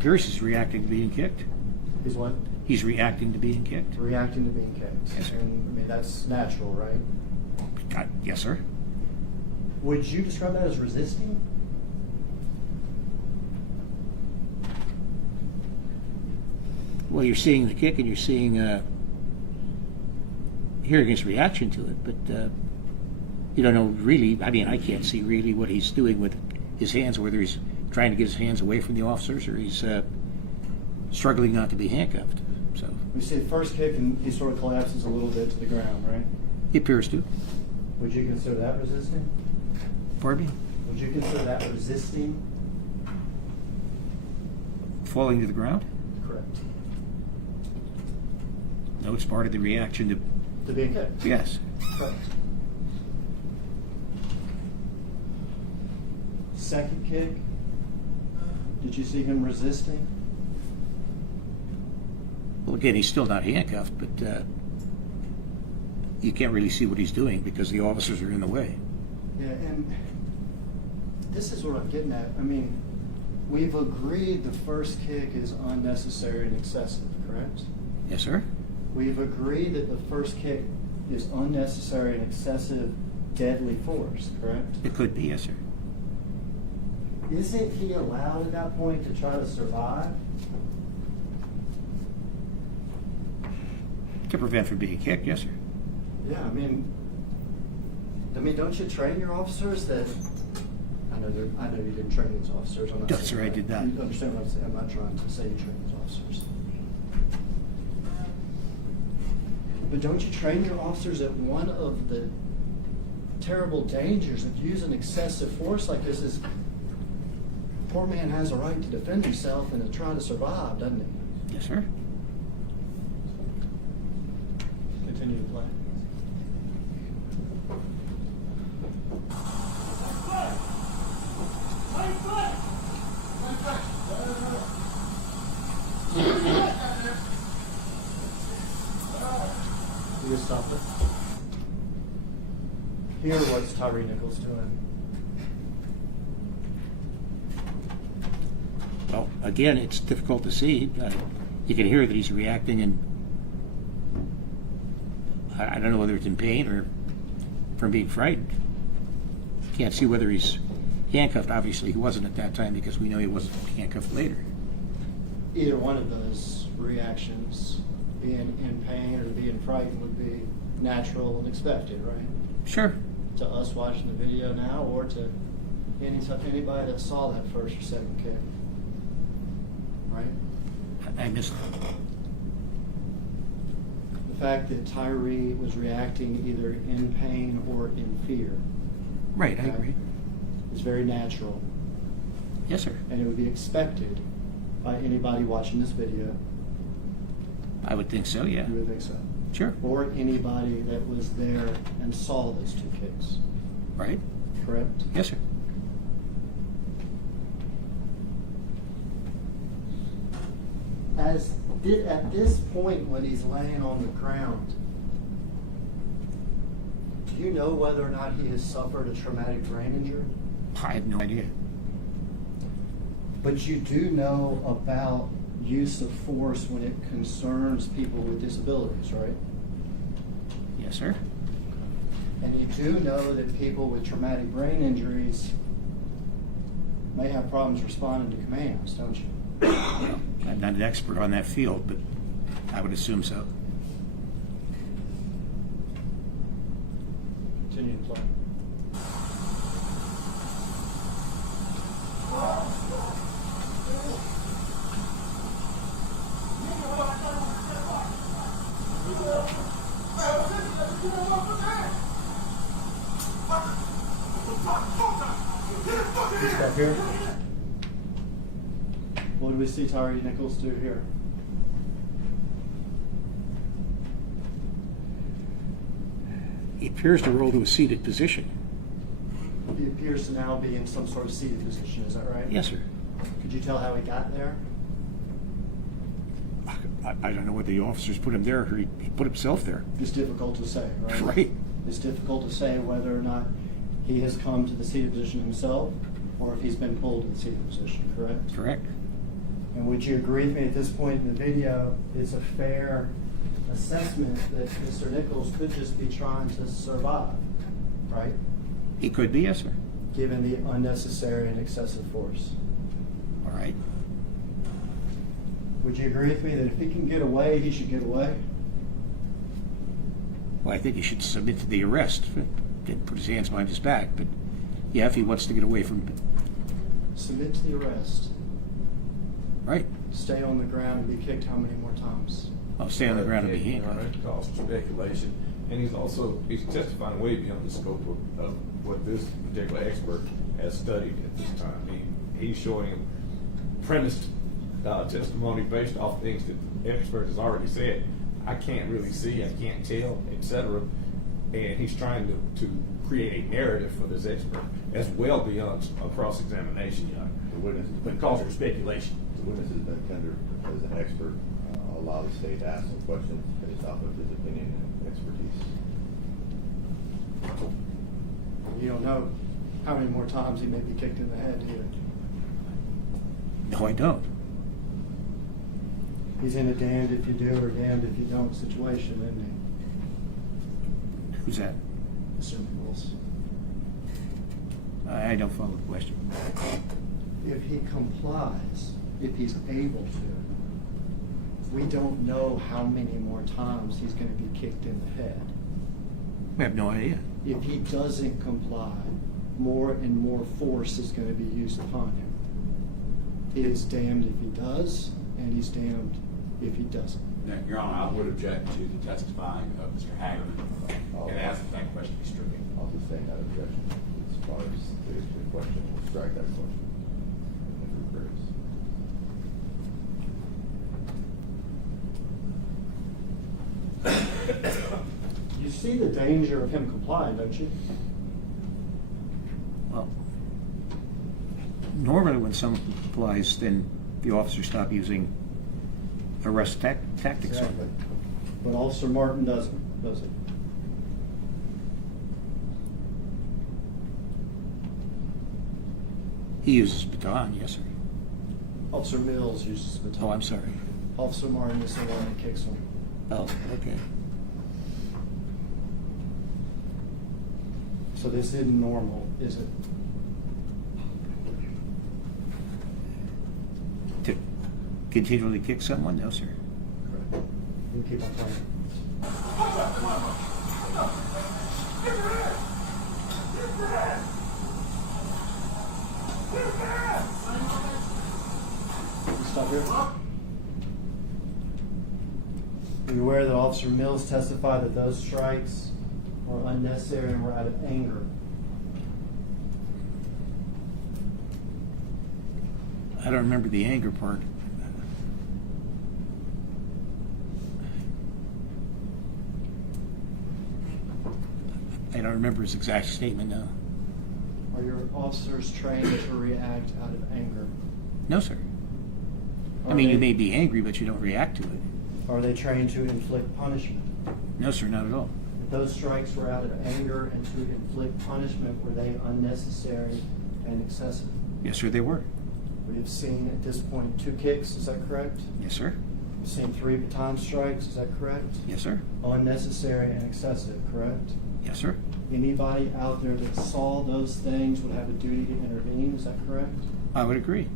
Pierce is reacting to being kicked. He's what? He's reacting to being kicked. Reacting to being kicked. Yes, sir. And I mean, that's natural, right? Yes, sir. Would you describe that as resisting? Well, you're seeing the kick and you're seeing, hearing his reaction to it, but you don't know really, I mean, I can't see really what he's doing with his hands, whether he's trying to get his hands away from the officers or he's struggling not to be handcuffed. So We see the first kick and he sort of collapses a little bit to the ground, right? he appears to. Would you consider that resisting? Pardon me? Would you consider that resisting? Falling to the ground? Correct. No, it's part of the reaction to, To being kicked? yes. Correct. Second kick, Did you see him resisting? Well, again, he's still not handcuffed, but you can't really see what he's doing because the officers are in the way. Yeah, and this is what I'm getting at. I mean, we've agreed the first kick is unnecessary and excessive, correct? Yes, sir? We've agreed that the first kick is unnecessary and excessive deadly force, correct? It could be, yes, sir. Isn't he allowed at that point to try to survive? To prevent from being kicked, yes, sir. Yeah, I mean, don't you train your officers that? I know you didn't train these officers. I'm not No, saying sir, I that. did not. You understand what I'm saying? I'm not trying to say you train these officers. But don't you train your officers that one of the terrible dangers of using excessive force like this is poor man has a right to defend himself and to try to survive, doesn't he? Yes, sir. Continue to play. You just stop it. Here, what's Tyre Nichols doing? Well, again, it's difficult to see. You can hear that he's reacting, and I don't know whether it's in pain or from being frightened. Can't see whether he's handcuffed. Obviously, he wasn't at that time because we know he wasn't handcuffed later. Either one of those reactions, being in pain or being frightened, would be natural and expected, right? Sure. To us watching the video now, or to anybody that saw that first or second kick, right? I missed The fact that Tyre was reacting either in pain or in fear. Right, I Okay? agree. It's very natural, Yes, sir. and it would be expected by anybody watching this video. I would think so, yeah. You would think so. Sure. Or anybody that was there and saw those two kicks, Right? correct? Yes, sir. At this point when he's laying on the ground, do you know whether or not he has suffered a traumatic brain injury? I have no idea. But you do know about use of force when it concerns people with disabilities, right? Yes, sir. And you do know that people with traumatic brain injuries may have problems responding to commands, don't you? Well, I'm not an expert on that field, but I would assume so. Continue to play. You step here. What do we see Tyre Nichols do here? He appears to roll to a seated position. He appears to now be in some sort of seated position, is that right? Yes, sir. Could you tell how he got there? I don't know whether the officers put him there or he put himself there. It's difficult to say, right? Right. It's difficult to say whether or not he has come to the seated position himself or if he's been pulled to the seated position, correct? Correct. And would you agree with me at this point in the video, it's a fair assessment that Mr. Nichols could just be trying to survive, right? He could be, yes, sir. Given the unnecessary and excessive force. All right. Would you agree with me that if he can get away, he should get away? Well, I think he should submit to the arrest. Didn't put his hands behind his back, but yeah, if he wants to get away from it. Submit to the arrest. Right. Stay on the ground and be kicked how many more times? I'll stay on the ground and be Yeah, you know, handcuffed. that calls for speculation. And he's testifying way beyond the scope of what this particular expert has studied at this time. He's showing him premised testimony based off things that the expert has already said. I can't really see, I can't tell, etc. And he's trying to create a narrative for this expert. That's well beyond a cross-examination, Your Honor. The witness has But been calls for speculation. The witness has been tendered as an expert. Allow the state to ask some questions based off of his opinion and expertise. You don't know how many more times he may be kicked in the head here. No, I don't. He's in a damned if you do or damned if you don't situation, isn't Who's that? he? Mr. Nichols. I don't follow the question. If he complies, if he's able to, we don't know how many more times he's going to be kicked in the head. We have no idea. If he doesn't comply, more and more force is going to be used upon him. He is damned if he does, and he's damned if he doesn't. Now, Your Honor, I would object to the testifying of Mr. Haggard and ask that that question be stricken. I'll sustain that objection. As far as the question, we'll strike that question. If it occurs. You see the danger of him complying, don't you? Well, normally when someone complies, then the officers stop using arrest tactics. Exactly. But Officer Martin doesn't, does it? He uses baton, yes, sir. Officer Mills uses the baton. Oh, I'm sorry. Officer Martin is the one that kicks him. Oh, okay. So this isn't normal, is it? To continually kick someone? No, sir. You keep on playing. You stop here. Are you aware that Officer Mills testified that those strikes were unnecessary and were out of anger? I don't remember the anger part. I don't remember his exact statement, no. Are your officers trained to react out of anger? No, sir. I Are mean, you they- may be angry, but you don't react to it. Are they trained to inflict punishment? No, sir, not at all. If those strikes were out of anger and to inflict punishment, were they unnecessary and excessive? Yes, sir, they were. We have seen at this point 2 kicks, is that correct? Yes, sir. We've seen 3 baton strikes, is that correct? Yes, sir. Unnecessary and excessive, correct? Yes, sir. Anybody out there that saw those things would have a duty to intervene, is that correct? I would agree.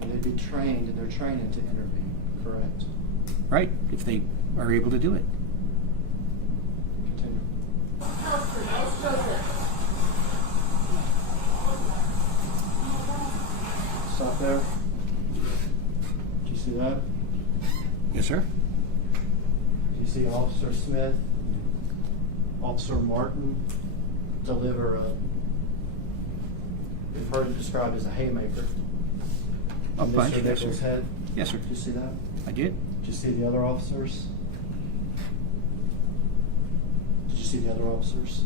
And they'd be trained in their training to intervene, correct? Right, if they are able to do it. Continue. Stop there. Did you see that? Yes, sir. Did you see Officer Smith, Officer Martin deliver a, we've heard it described as a haymaker? A to punch, Mr. yes, Nichols' sir. head? Yes, sir. Did you see that? I did. Did you see the other officers? Did you see the other officers?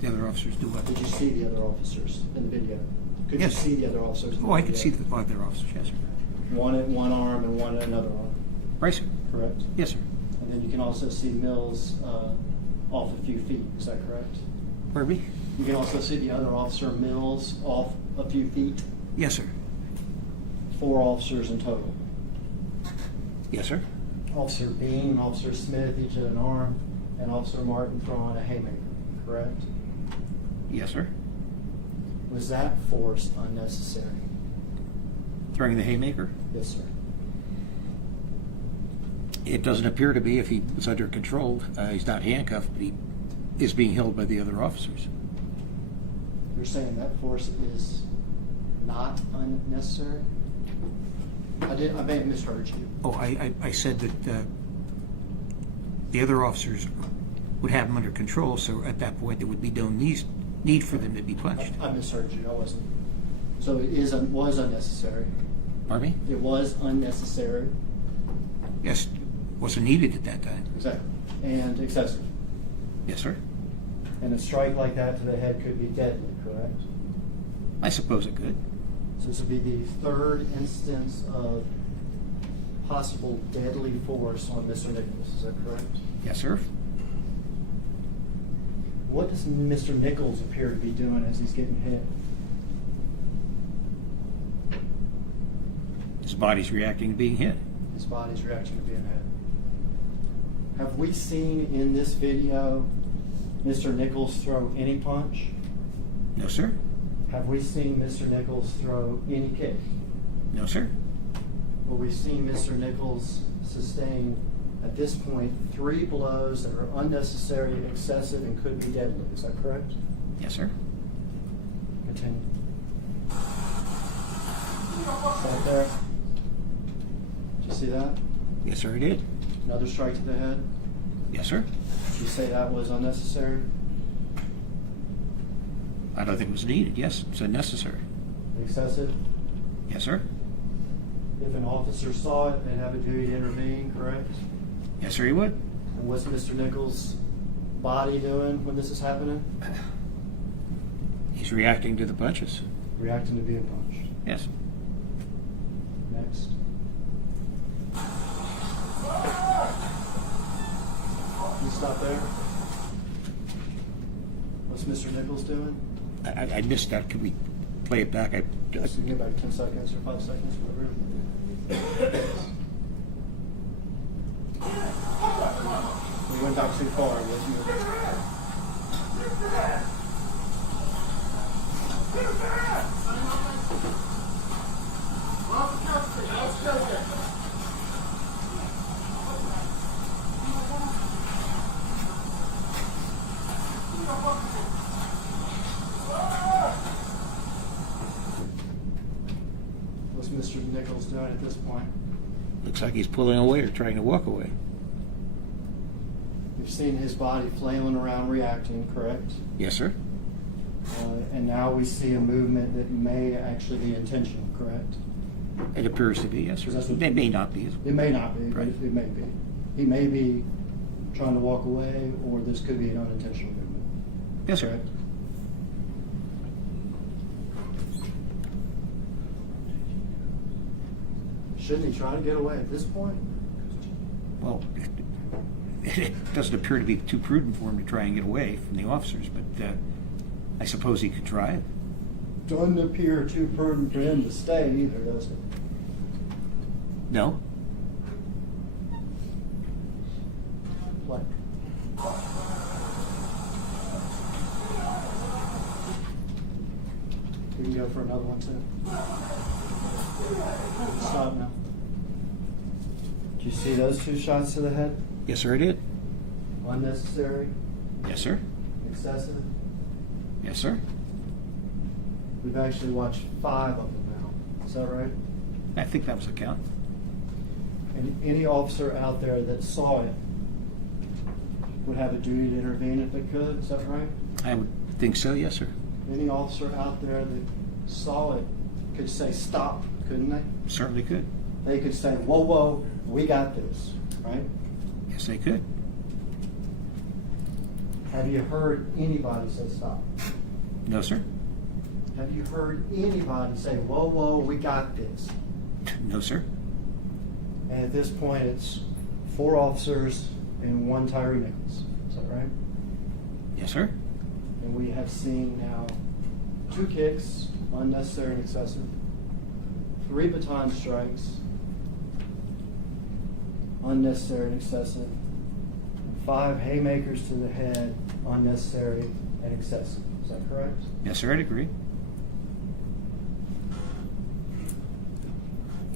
The other officers do what? Did you see the other officers in the video? Could Yes. you see the other officers in the Oh, I video? could see the other officers, yes, sir. One at one arm and one at another arm, Right, sir. correct? Yes, sir. And then you can also see Mills off a few feet, is that correct? Pardon me? You can also see the other officer, Mills, off a few feet. Yes, sir. 4 officers in total. Yes, sir. Officer Bean, Officer Smith, each at an arm, and Officer Martin throwing a haymaker, correct? Yes, sir. Was that force unnecessary? Throwing the haymaker? Yes, sir. It doesn't appear to be if he was under control. He's not handcuffed, but he is being held by the other officers. You're saying that force is not unnecessary? I may have misheard you. Oh, I said that the other officers would have him under control, so at that point there would be no need for them to be punched. I misheard you, I wasn't. So it was unnecessary. Pardon me? It was unnecessary. Yes, wasn't needed at that time. Exactly. And excessive. Yes, sir. And a strike like that to the head could be deadly, correct? I suppose it could. So this would be the third instance of possible deadly force on Mr. Nichols, is that correct? Yes, sir. What does Mr. Nichols appear to be doing as he's getting hit? His body's reacting to being hit. His body's reaction to being hit. Have we seen in this video Mr. Nichols throw any punch? No, sir. Have we seen Mr. Nichols throw any kick? No, sir. Well, we've seen Mr. Nichols sustain, at this point, 3 blows that are unnecessary, excessive, and could be deadly. Is that correct? Yes, sir. Continue. Right there. Did you see that? Yes, sir, I did. Another strike to the head. Yes, sir. Did you say that was unnecessary? I don't think it was needed. Yes, it's unnecessary. Excessive? Yes, sir. If an officer saw it, they'd have a duty to intervene, correct? Yes, sir, he would. And what's Mr. Nichols' body doing when this is happening? He's reacting to the punches. Reacting to being punched. Yes. Next. You stop there. What's Mr. Nichols doing? I missed that. Could we play it back? Just give me about 10 seconds or 5 seconds, whatever. We went back too far, wasn't it? What's Mr. Nichols doing at this point? Looks like he's pulling away or trying to walk away. You've seen his body flailing around, reacting, correct? Yes, sir. And now we see a movement that may actually be intentional, correct? It appears to be, yes, sir. That's what- It may not be. It may not be, but Right. it may be. He may be trying to walk away, or this could be an unintentional movement. Yes, sir. Correct? Shouldn't he try to get away at this point? Well, it doesn't appear to be too prudent for him to try and get away from the officers, but I suppose he could try it. Doesn't appear too prudent for him to stay either, does it? No? What? We can go for another one too. Stop now. Did you see those 2 shots to the head? Yes, sir, I did. Unnecessary, Yes, sir. excessive. Yes, sir. We've actually watched 5 of them now. Is that right? I think that was a count. And any officer out there that saw it would have a duty to intervene if they could. Is that right? I would think so, yes, sir. Any officer out there that saw it could say stop, couldn't they? Certainly could. They could say, whoa, whoa, we got this, right? Yes, they could. Have you heard anybody say stop? No, sir. Have you heard anybody say, whoa, whoa, we got this? No, sir. And at this point, it's 4 officers and 1 Tyre Nichols. Is that right? Yes, sir. And we have seen now 2 kicks, unnecessary and excessive, 3 baton strikes, unnecessary and excessive, and 5 haymakers to the head, unnecessary and excessive. Is that correct? Yes, sir, I'd agree.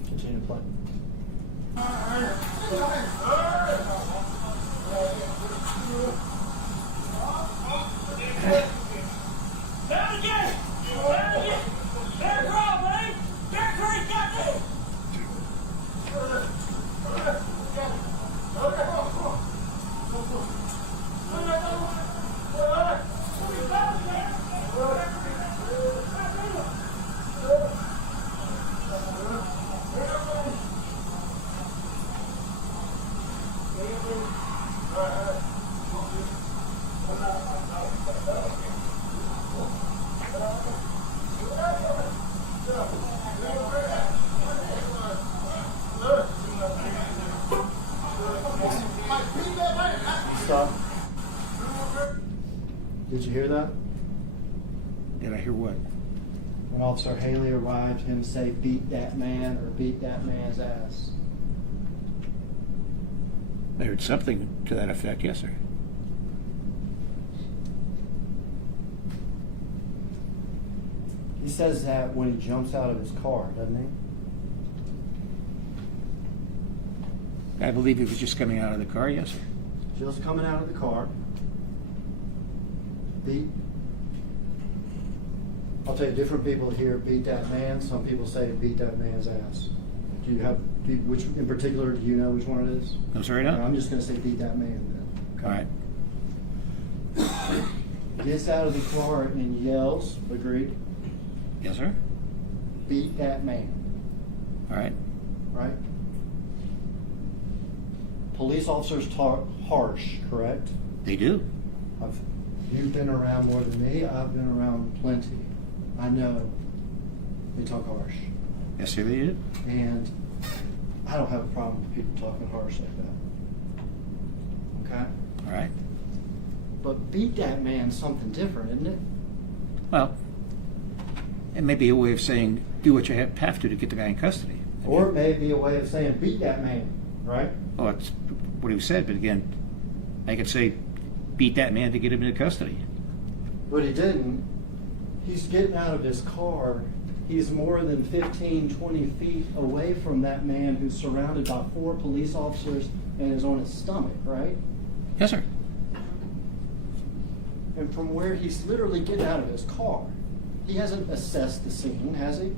Continue to play. Did I hear what? When Officer Haley arrived, him say, "Beat that man," or "Beat that man's ass"? I heard something to that effect, yes, sir. He says that when he jumps out of his car, doesn't he? I believe he was just coming out of the car, yes, sir. Just coming out of the car. I'll tell you, different people here beat that man. Some people say beat that man's ass. Which in particular, do you know which one it is? I'm sorry, no? I'm just going to say beat that man then. All right. Gets out of the car and yells, agreed? Yes, sir. Beat that man, All right. right? Police officers talk harsh, correct? They do. You've been around more than me. I've been around plenty. I know they talk harsh. Yes, sir, they do. And I don't have a problem with people talking harsh like that. Okay? All right. But beat that man's something different, isn't it? Well, it may be a way of saying do what you have to get the guy in custody. Or it may be a way of saying beat that man, right? Oh, that's what he said, but again, I could say beat that man to get him into custody. But he didn't. He's getting out of his car. He's more than 15, 20 feet away from that man who's surrounded by 4 police officers and is on his stomach, right? Yes, sir. And from where he's literally getting out of his car, he hasn't assessed the scene, has he?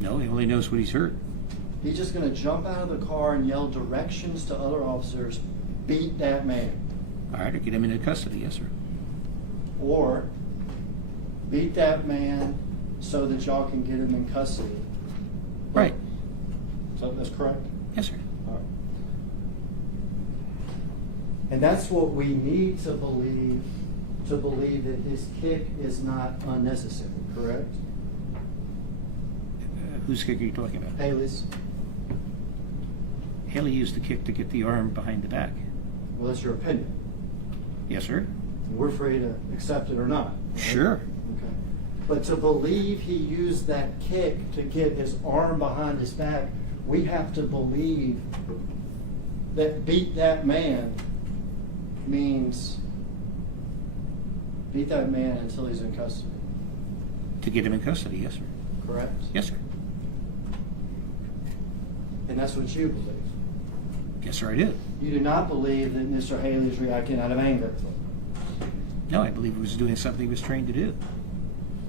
No, he only knows what he's heard. He's just going to jump out of the car and yell directions to other officers, beat that man. All right, or get him into custody, yes, sir. Or beat that man so that y'all can get him in custody. Right. So that's correct? Yes, sir. All right. And that's what we need to believe that his kick is not unnecessary, correct? Whose kick are you talking about? Haley's. Haley used the kick to get the arm behind the back. Well, that's your opinion. Yes, sir. We're free to accept it or not. Right? Sure. Okay. But to believe he used that kick to get his arm behind his back, we have to believe that beat that man means beat that man until he's in custody. To get him in custody, yes, sir. Correct? Yes, sir. And that's what you believe. Yes, sir, I do. You do not believe that Mr. Haley is reacting out of anger, No, I believe he was doing something he was trained to do.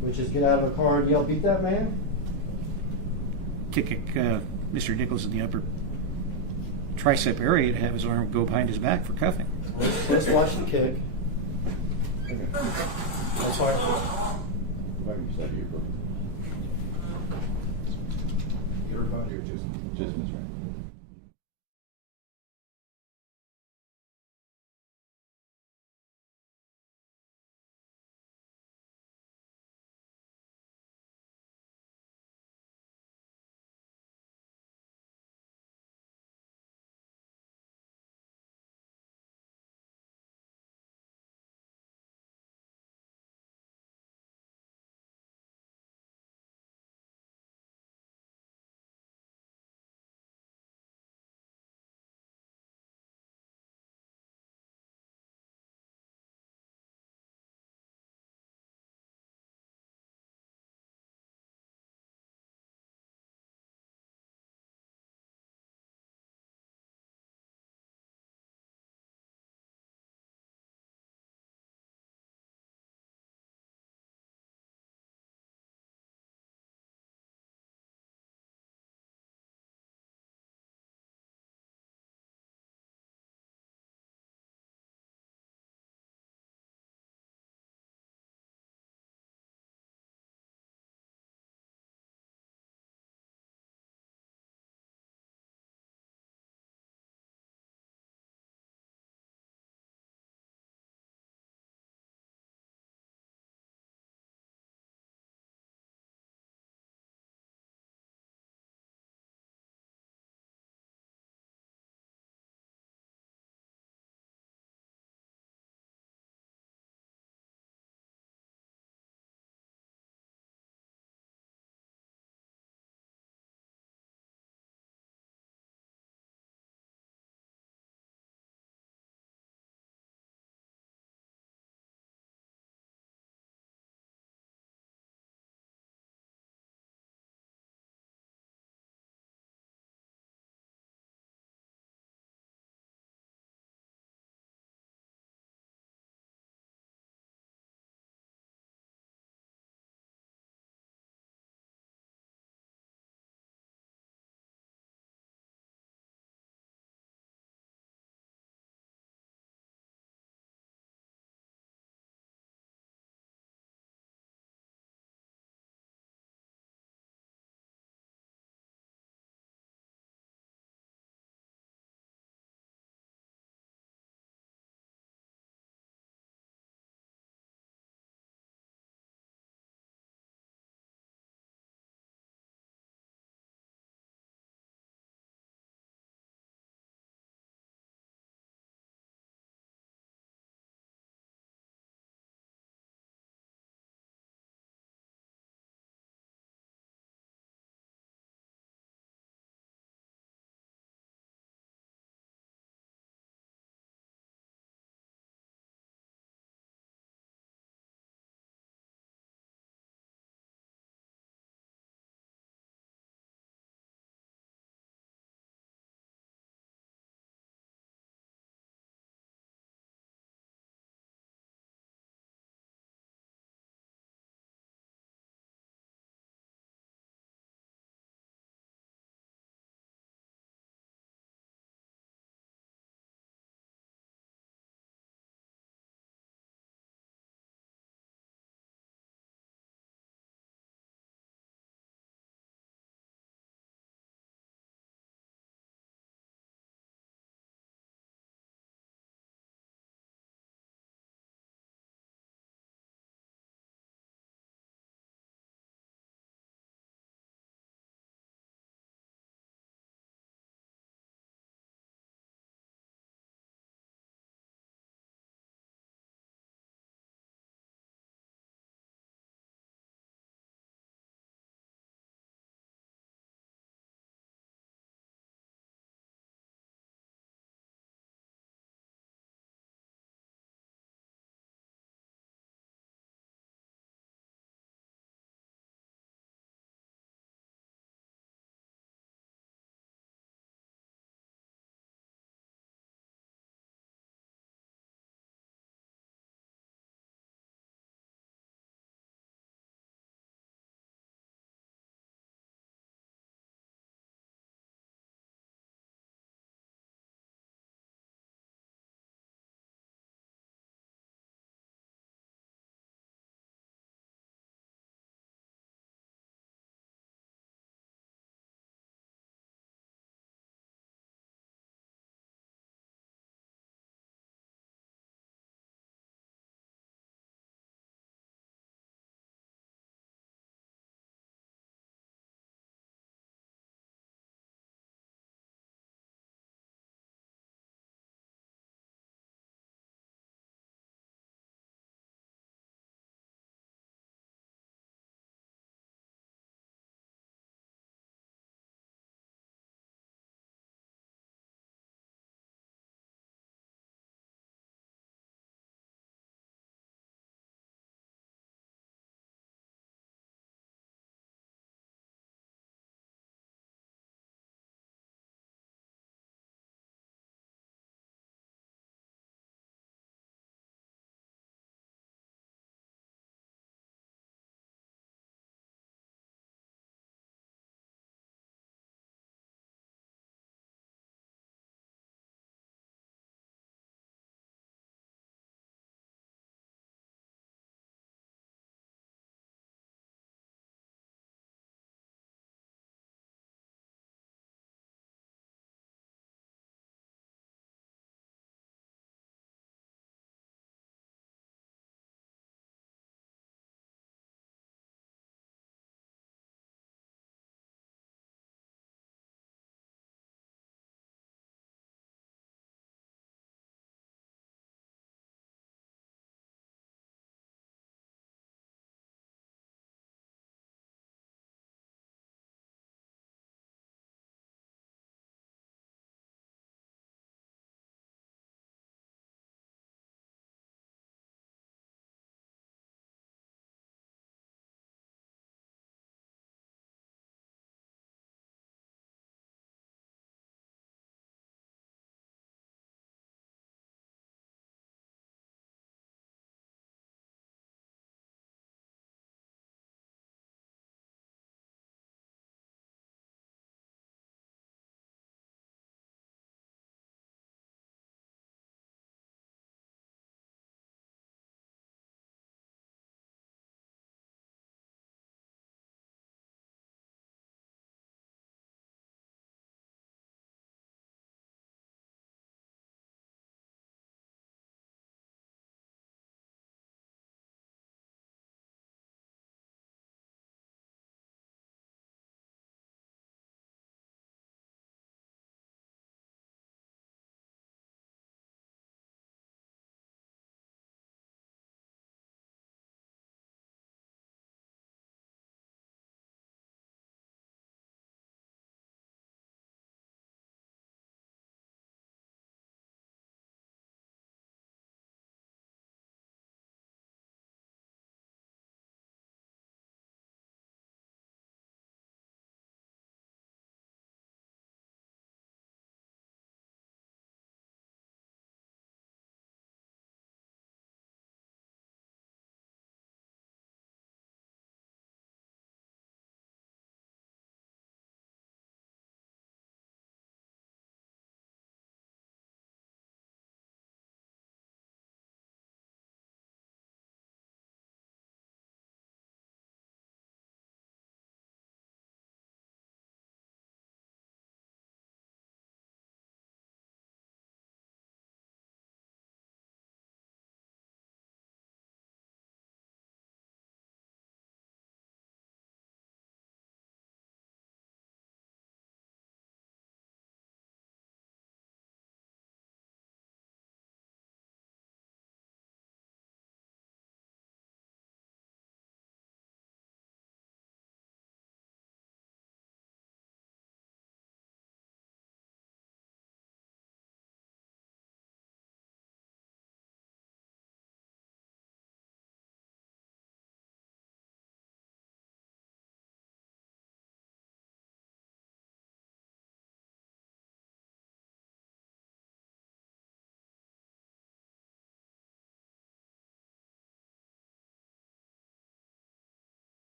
which is get out of a car and yell, beat that man? To kick Mr. Nichols in the upper tricep area to have his arm go behind his back for cuffing. Let's watch the kick. That's why. Maybe you said you Everybody or just Miss Rand.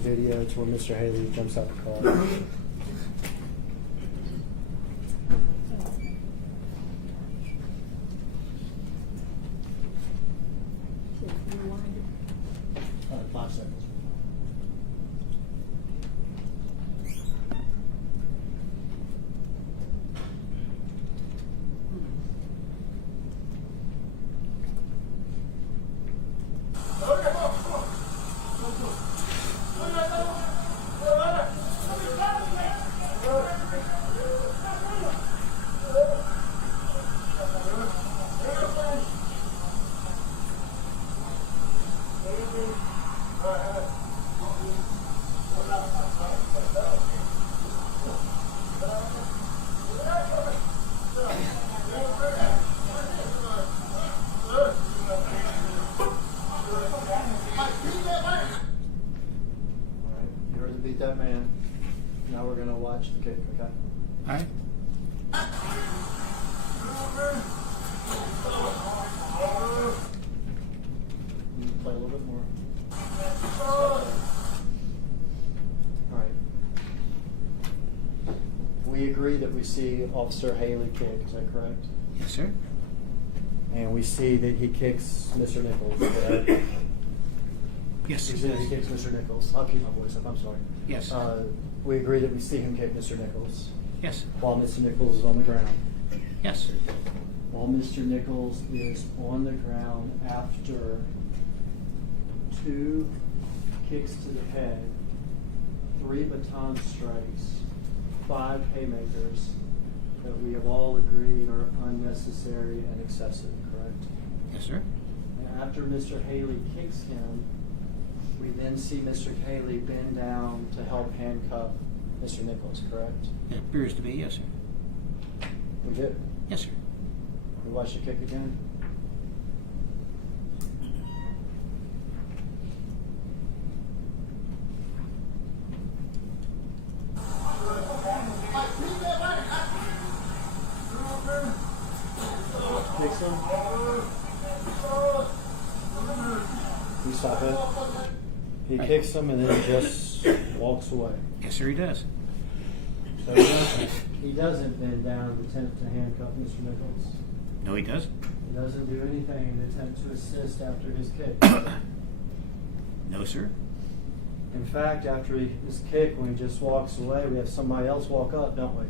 video to where Mr. Haley jumps out the car. Rewind. 5 seconds. You heard him beat that man. Now we're gonna watch the kick, okay? All right. You can play a little bit more. All right. We agree that we see Officer Haley kick, is that correct? Yes, sir. And we see that he kicks Mr. Nichols, correct? Yes. We see that he kicks Mr. Nichols. I'll keep my voice up, I'm sorry. Yes. We agree that we see him kick Mr. Nichols Yes. while Mr. Nichols is on the ground. Yes. While Mr. Nichols is on the ground after 2 kicks to the head, 3 baton strikes, 5 haymakers that we have all agreed are unnecessary and excessive, correct? Yes, sir. And after Mr. Haley kicks him, we then see Mr. Haley bend down to help handcuff Mr. Nichols, correct? It appears to be, yes, sir. We did. Yes, sir. We watch the kick again. Kicks him. You stop it. He kicks him and then just walks away. Yes, sir, he does. So he doesn't bend down to attempt to handcuff Mr. Nichols. No, he doesn't. He doesn't do anything in an attempt to assist after his kick. No, sir. In fact, after his kick, when he just walks away, we have somebody else walk up, don't we?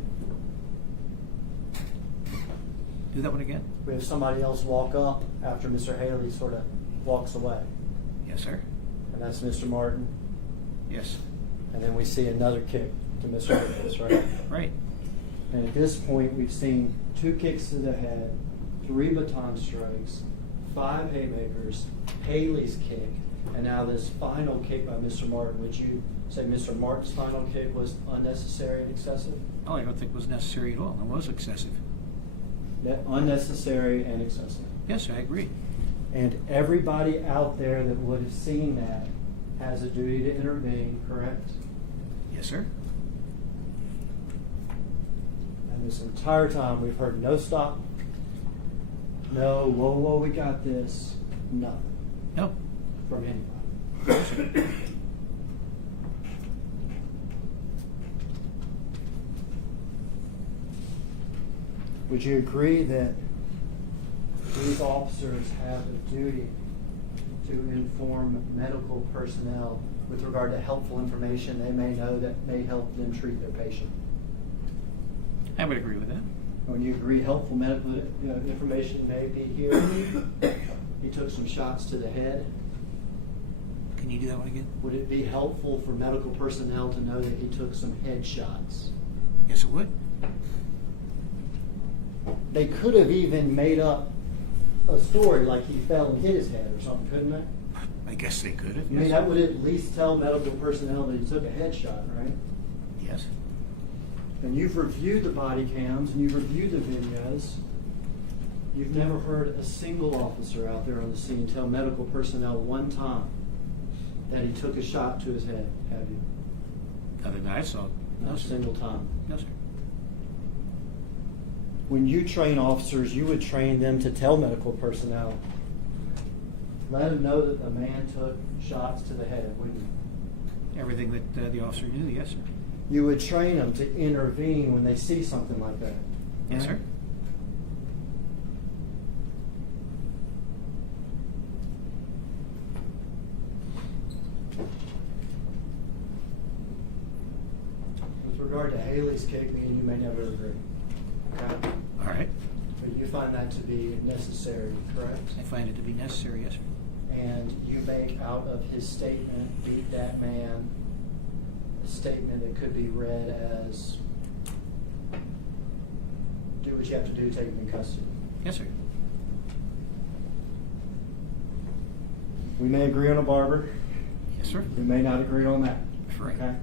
Do that one again. We have somebody else walk up after Mr. Haley sort of walks away. Yes, sir. And that's Mr. Martin. Yes. And then we see another kick to Mr. Nichols, right? Right. And at this point, we've seen 2 kicks to the head, 3 baton strikes, 5 haymakers, Haley's kick, and now this final kick by Mr. Martin. Would you say Mr. Martin's final kick was unnecessary and excessive? Oh, I don't think it was necessary at all. It was excessive. Unnecessary and excessive. Yes, I agree. And everybody out there that would have seen that has a duty to intervene, correct? Yes, sir. And this entire time we've heard no stop, no, whoa, we got this, nothing No. from anybody. Would you agree that these officers have a duty to inform medical personnel with regard to helpful information they may know that may help them treat their patient? I would agree with that. When you agree helpful medical information may be here, he took some shots to the head. Can you do that one again? Would it be helpful for medical personnel to know that he took some head shots? Yes, it would. They could have even made up a story like he fell and hit his head or something, couldn't they? I guess they could have. I mean, that would at least tell medical personnel that he took a headshot, right? Yes. And you've reviewed the body cams and you've reviewed the videos. You've never heard a single officer out there on the scene tell medical personnel one time that he took a shot to his head, have you? Other than I saw. Not No, a sir. single time. No, sir. When you train officers, you would train them to tell medical personnel, let them know that the man took shots to the head, wouldn't you? everything that the officer knew, yes, sir. You would train them to intervene when they see something like that. Yes, sir. With regard to Haley's kick, me and you may never agree. Okay? All right. But you find that to be necessary, correct? I find it to be necessary, yes, sir. And you make out of his statement, beat that man, a statement that could be read as, do what you have to do, take him in custody. Yes, sir. We may agree on a barber. Yes, sir. We may not agree on that. Right. Okay?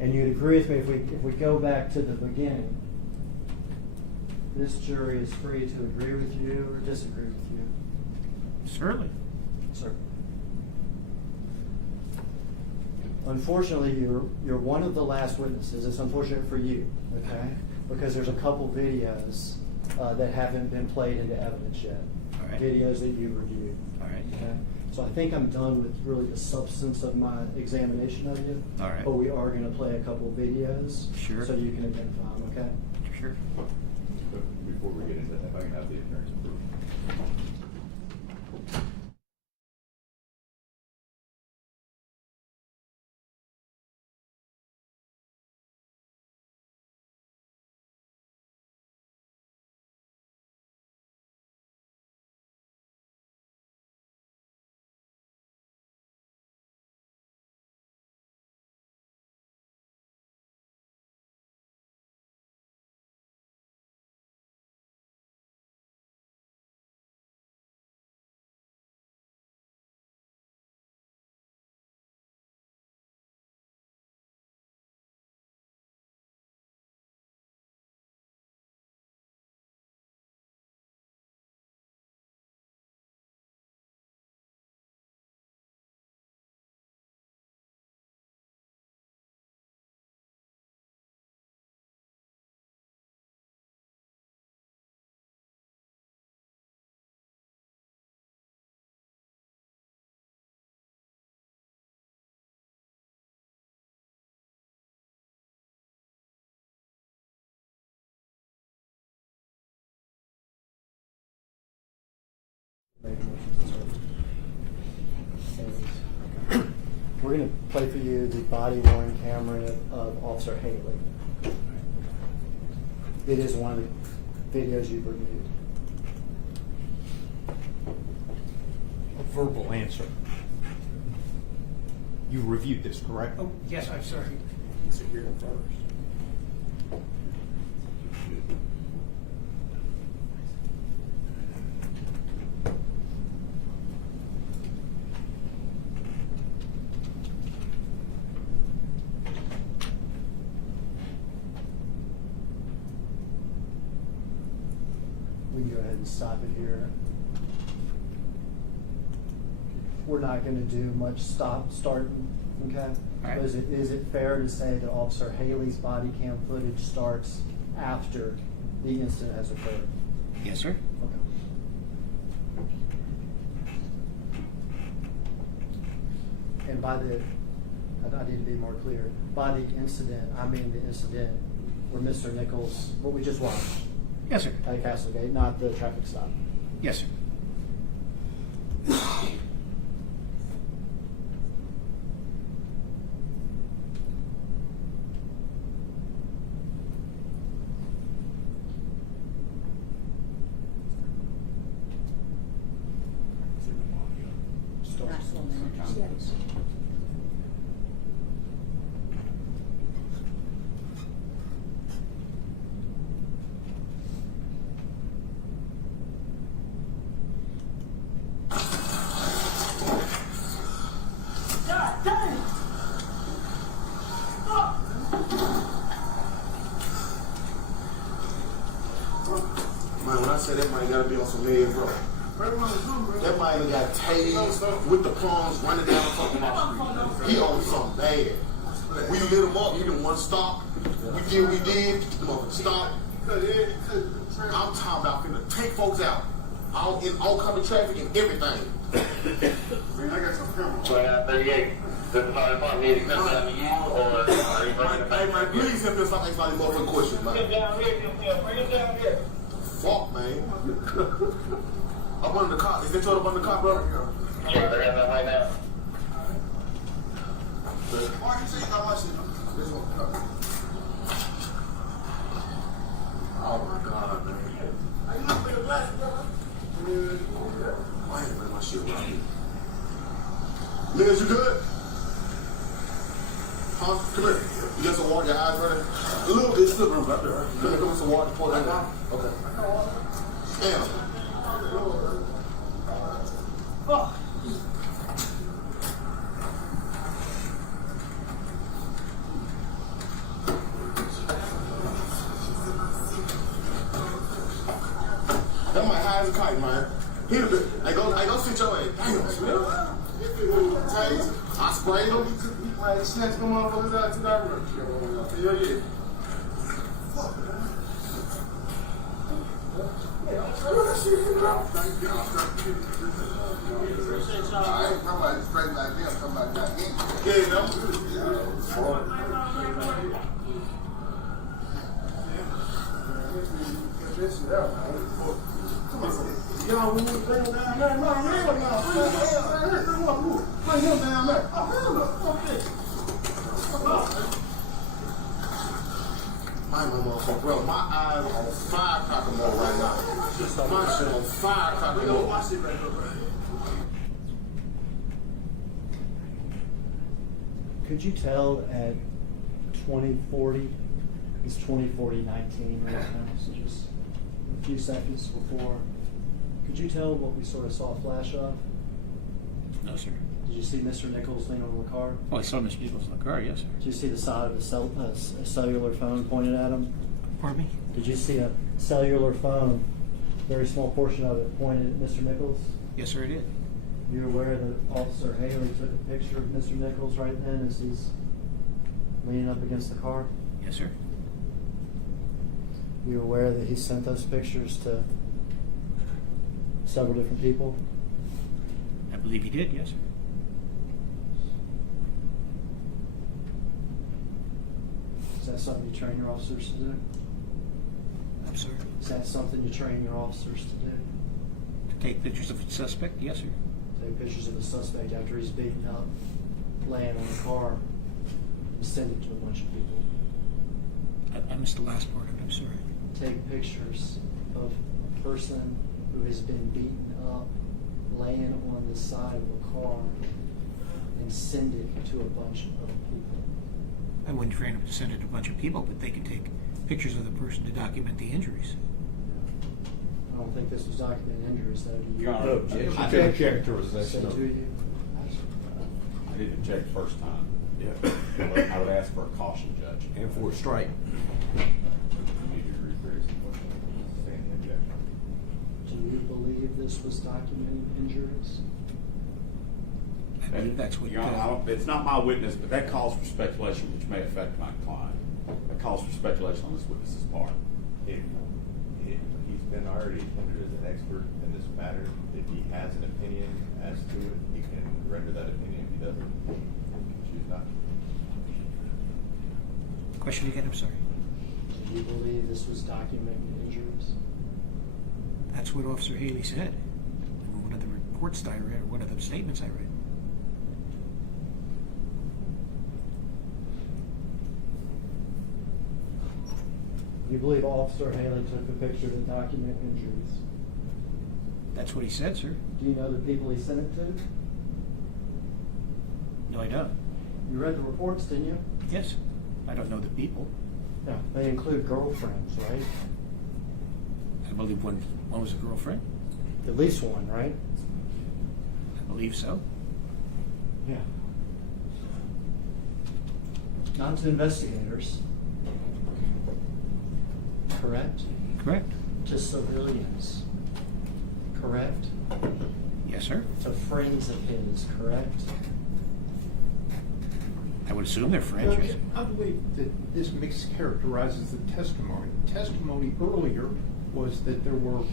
And you'd agree with me if we go back to the beginning. This jury is free to agree with you or disagree with you. Certainly. Sir. Unfortunately, you're one of the last witnesses. It's unfortunate for you, okay? Because there's a couple videos that haven't been played into evidence yet. All right. Videos that you reviewed. All right. Okay? So I think I'm done with really the substance of my examination of you. All right. But we are going to play a couple videos. Sure. So you can identify them, okay? Sure. Before we get into that, if I can have the attorney's approval. We're going to play for you the body-worn camera of Officer Haley. It is one of the videos you've reviewed. A verbal answer. You reviewed this, correct? Oh, yes, I'm sorry. Sit here first. We can go ahead and stop it here. We're not going to do much starting, okay? All right. Is it fair to say that Officer Haley's body cam footage starts after the incident has occurred? Yes, sir. Okay. And by the, I need to be more clear, by the incident, I mean the incident where Mr. Nichols, what we just watched, Yes, sir. at Castlegate, not the traffic stop. Yes, sir. Yes. God damn! Fuck! Man, when I say that man gotta be on some meds, bro. That man done got tased with the plums running down the fucking street. He on something bad. We lit him up, he didn't want to stop. We did what we did, the motherfucker stopped. I'm talking about finna take folks out. All coming traffic and everything. Man, I got some cameras. 38. Does the fire department need to come down to you, or are you bringing it Hey, back? man, please help me stop asking all these motherfucking questions, Bring it man. down here, bring it down here. Fuck, man. I'm under the cop. Is that your up under the cop, bro? Yeah, they're in there right now. Why you say you got my shit? This one. Oh my God, man. I ain't bring the glass, bro. Why ain't bring my shit around here? Liz, you good? Huh? Come here. You got some water in your eyes, brother? A little bit slippery right there. Right? Come here, give me some water. Pour that down. Okay. Damn. Fuck. That might high as a kite, man. Hit a bit. I go sit your ass. Damn, Smith. Taste. I sprayed him. Man, snatch them motherfuckers out to that room. Yeah. Fuck, man. I ain't talking about straight like this. I'm talking about that. Yeah, y'all want me to bring him down there? No, hell no. Bring him down there. Oh, hell no. Fuck this. My motherfucker, bro, my eyes on firecracker mode right now. My shit on firecracker mode. My shit right here, bro. Could you tell at 2040, it's 2040-19 right now, so just a few seconds before, could you tell what we sort of saw a flash of? No, sir. Did you see Mr. Nichols lean over the car? Oh, I saw Mr. Nichols in the car, yes, sir. Did you see the side of a cellular phone pointed at him? Pardon me? Did you see a cellular phone, very small portion of it, pointed at Mr. Nichols? Yes, sir, I did. You're aware that Officer Haley took a picture of Mr. Nichols right then as he's leaning up against the car? Yes, sir. You're aware that he sent those pictures to several different people? I believe he did, yes, sir. Is that something you train your officers to do? I'm sorry. Is that something you train your officers to do? To take pictures of the suspect, yes, sir. Take pictures of the suspect after he's beaten up, laying on the car, and send it to a bunch of people. I missed the last part of it, I'm sorry. Take pictures of a person who has been beaten up, laying on the side of a car, and send it to a bunch of people. I wouldn't train them to send it to a bunch of people, but they can take pictures of the person to document the injuries. I don't think this was documented injuries, though. Do you? Your objection I to the did. characterization Say of to you? I didn't check the first time. Yeah. I would ask for a caution, Judge. And for a strike. Do you believe this was documented injuries? I believe that's what. Your Honor, I don't, it's not my witness, but that calls for speculation, which may affect my client. That calls for speculation on this witness's part. If he's been already attended as an expert in this matter, if he has an opinion as to it, he can render that opinion. If he doesn't, he can choose not to. Question again, I'm sorry. Do you believe this was documented injuries? That's what Officer Haley said. In one of the reports that I read, or one of the statements I read. You believe Officer Haley took a picture to document injuries? That's what he said, sir. Do you know the people he sent it to? No, I don't. You read the reports, didn't you? Yes. I don't know the people. No. They include girlfriends, right? I believe one was a girlfriend. At least one, right? I believe so. Yeah. Not to investigators. Correct? Correct. To civilians. Correct? Yes, sir. To friends of his, correct? I would assume they're French. Yes. I believe that this mischaracterizes the testimony. The testimony earlier was that there were,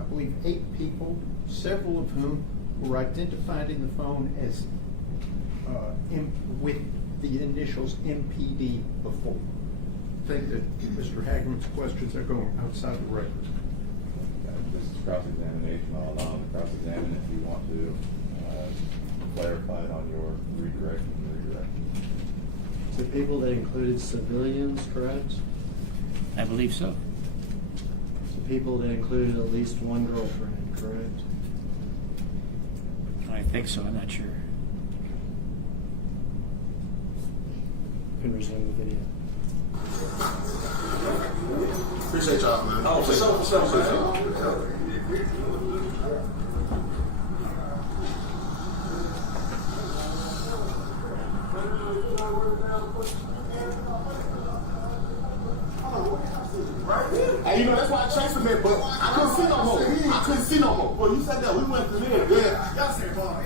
I believe, 8 people, several of whom were identified in the phone as with the initials MPD before. I think that Mr. Hagerman's questions are going outside the record. This is cross-examination. I'll allow him to cross-examine if you want to clarify it on your redirect. The people that included civilians, correct? I believe so. So people that included at least one girlfriend, correct? I think so, I'm not sure. You can resume the video. Appreciate y'all, man. Oh, for sure, man. Hey, you know, that's why I chased him there, but I couldn't see no more. I couldn't see no more. Well, you said that. We went to there. Yeah. Y'all said, boy.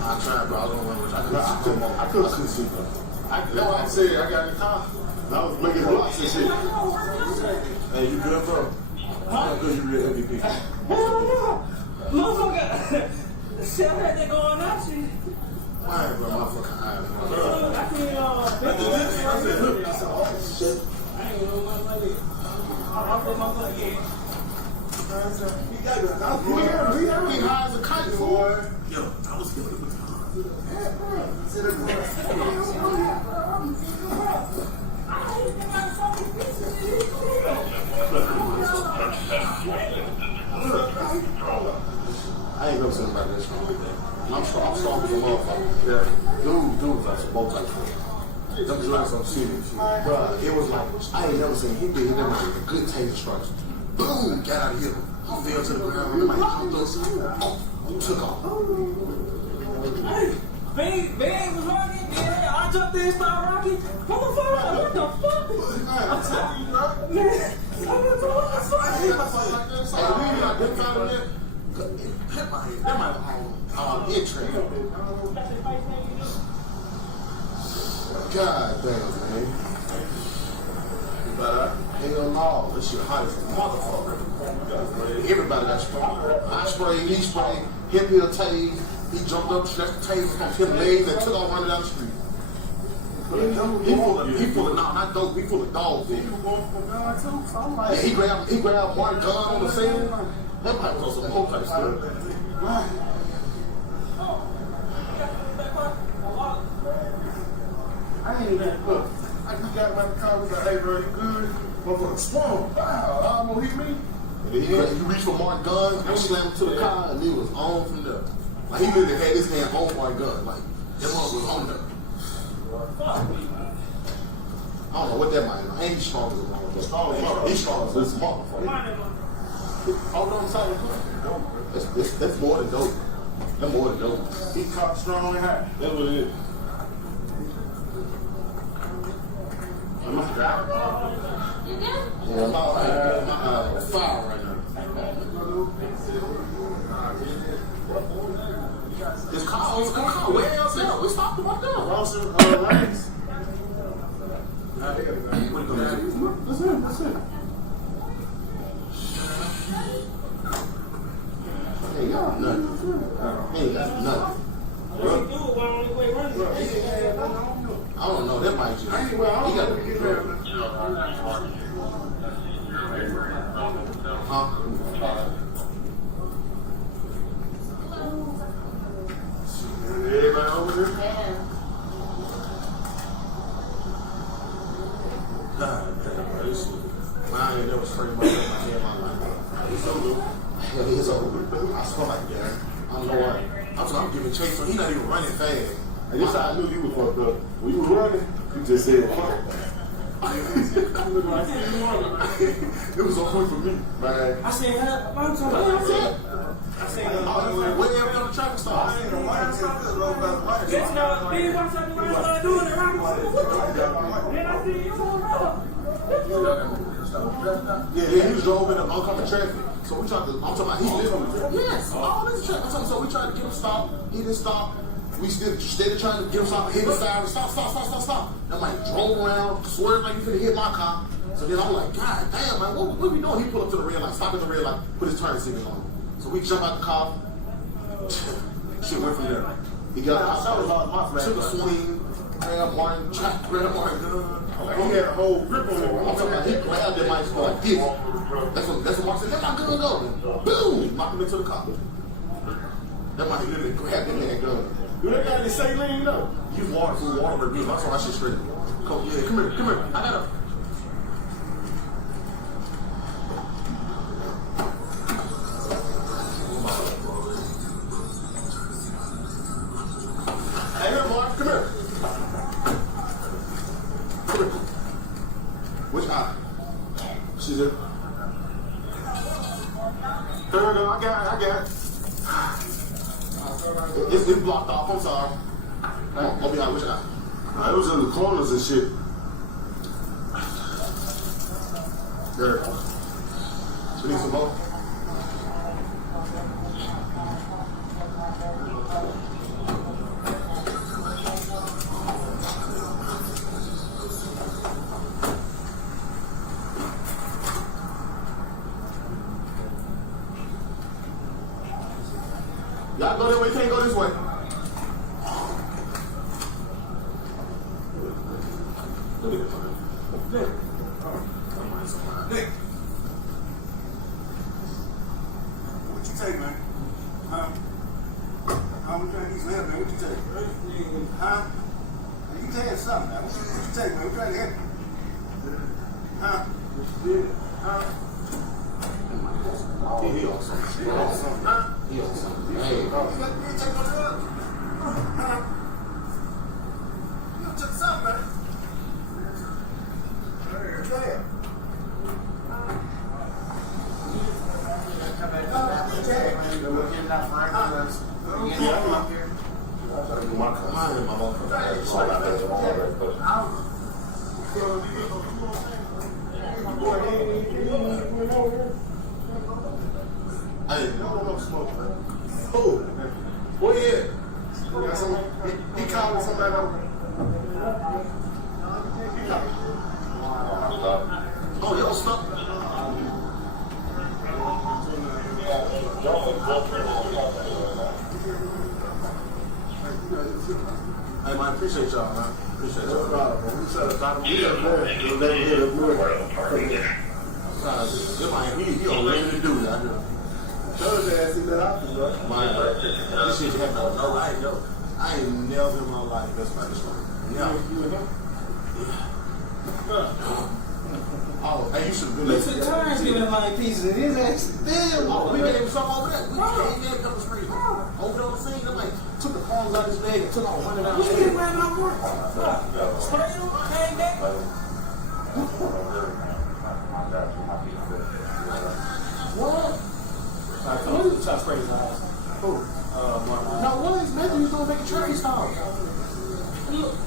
I tried, bro. I don't know what I couldn't see, bro. That's what I said. I got in the car. I was making blocks and shit. Hey, you good, bro? How good you real MVP? Motherfucker, shit, I heard they going out, shit. Why, bro? Motherfucker, bro. I can't, shit. I ain't know nothing like it. I'll put my foot again. He high as a kite, boy. Yo, I was giving him a time. I ain't never seen nobody that strong. I'm strong as a motherfucker. Yeah. Dude was like some bow type shit. Them joints on serious shit. Bruh, it was like, I ain't never seen him do it. Them like a good taser strikes. Boom, got out of here. He fell to the ground. He like, took off. Hey, Bang was rocking, man. I jumped in and started rocking. Motherfucker, what the fuck? I'm telling you, bro. Man, I'm gonna throw it. Hit my head. That might have it train. God damn, man. But hell no, this shit hot as a motherfucker. Everybody got sprayed. I sprayed, he sprayed, him hit a tase, he jumped up, stretched the tase from his legs and took off running down the street. He full of not dope, he full of dog food. Yeah, he grabbed one gun on the scene. That might was some whole type stuff. I ain't even look. I just got my car, was like, hey bro, you good? Motherfucker swung. Wow, almost hit me. And then he reached for Mark's gun and slammed to the car, and he was on from there. Like, he literally had his hand on Mark's gun. Like, that one was on there. I don't know what that might be. Ain't he strong as a motherfucker? He's strong as a motherfucker. Hold on, sorry. That's more than dope. That's more than dope. He caught strong and high. That's what it is. I'm not driving. You good? Yeah, my fire right now. This car was way else out. We stopped him right there. Rawson, Ranks. What are you gonna do? That's it. Ain't got nothing. Ain't got nothing. I don't know. That might just. He got to be good. Huh? Everybody over there? God damn, bro. This shit. I ain't never sprayed my head in my life. It's over. Hell, it's over. I smell like that. I don't know why. I'm giving chase, so he's not even running fast. And this how I knew you was fucked up. When you were running, you just said fuck. It was on point for me, man. I said, I'm talking about I said, where they on the traffic stop? just now, me and my son started doing it. Then I see you on the road. Yeah, he was drove in the oncoming traffic. So we tried to, I'm talking about, he lived. Yes, all this traffic. I'm talking, so we tried to get him stopped. He didn't stop. We still stayed trying to get him stopped, hit the siren, stop. I'm like, drove around, swerved like you could hit my car. So then I'm like, God damn, man, what we doing? He pulled up to the red light, stopped at the red light, put his turn signal on. So we jumped out the car. Shit went from there. He got out, took a swing, grabbed Martin gun. He had a whole grip on him. I'm talking about, he grabbed that mic for like this. That's what Mark said, let my gun go. Boom! Knocked him into the car. That might literally grabbed him in that gun. Do that guy just say lean though? Use water for water reviews. I saw that shit straight. Come here. I got a. Hey, here, Mark. Come here. Which eye? She's there. There we go. I got it. It's blocked off. I'm sorry. I'll be out. Which eye? It was in the corners and shit. There. We need some more. Y'all go that way, can't go this way. Nick. What you take, man? How we trying to get some help, man? What you take? Huh? You taking something, man. What you take, man? We're trying to help you. Huh? Huh? He on something. He on something. Huh? He on something. Hey. You take no drugs? Huh? You took something, man. Yeah. Hey, no smoke, man. Who? Where he at? He calling somebody over. Oh, y'all stop. Hey, man, appreciate y'all, man. Appreciate y'all. We said a doctor. We got there. We'll let him get it. He on ready to do that. Tell his ass that option, bro. Man, this shit happened. No, I ain't know. I ain't never in my life. That's my story. Yeah. You and him? Oh, hey, you should have been there. Listen, Tyre's giving my pieces and his ass still. Oh, we gave him some over there. We gave him a couple streets. Over on the scene, they like took the palms out of his leg and took off running out. You can't run out work. Spray him, hang back. What? What is the spray his eyes? Who? No, what is maybe he's gonna make a cherry style.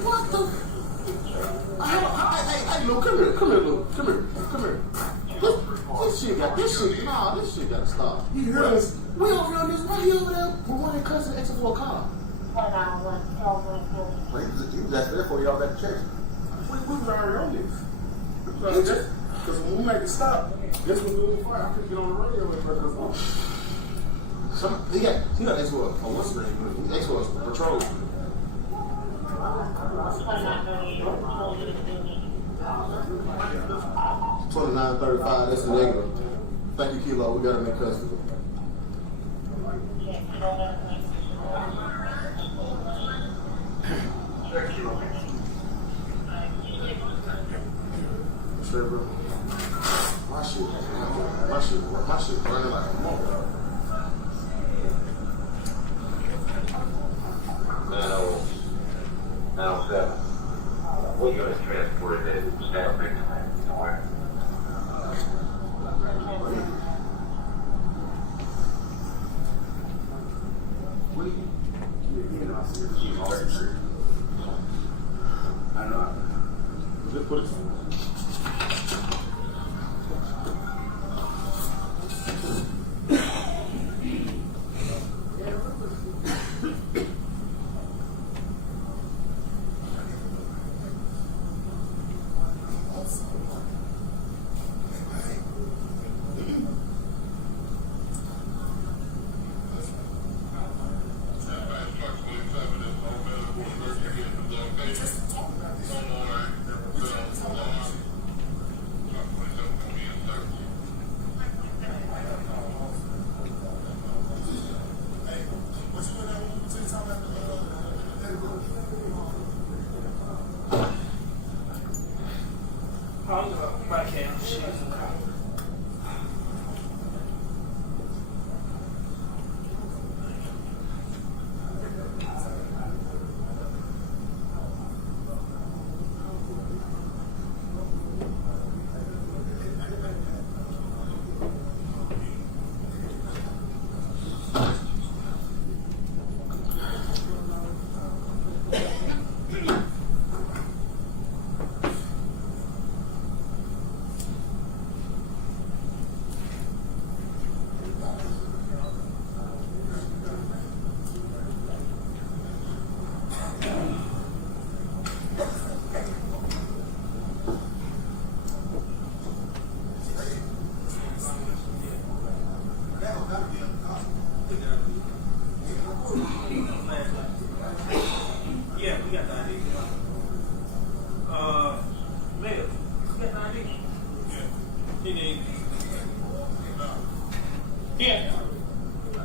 What the? Hey, Lou, come here, Lou. Come here. This shit gotta stop. You heard us? We over here on this, why he over there? We're wanting cussing exit for a car. Wait, you was asking for y'all back to church. We was already on this. Because when we make it stop, guess what we'll do? I could get on the radio with her. He got extra on what's the name? Extra patrol. 2935, that's the negative. Thank you, Kilo. We got him in custody. Sure, bro. My shit running like a motor. Put it.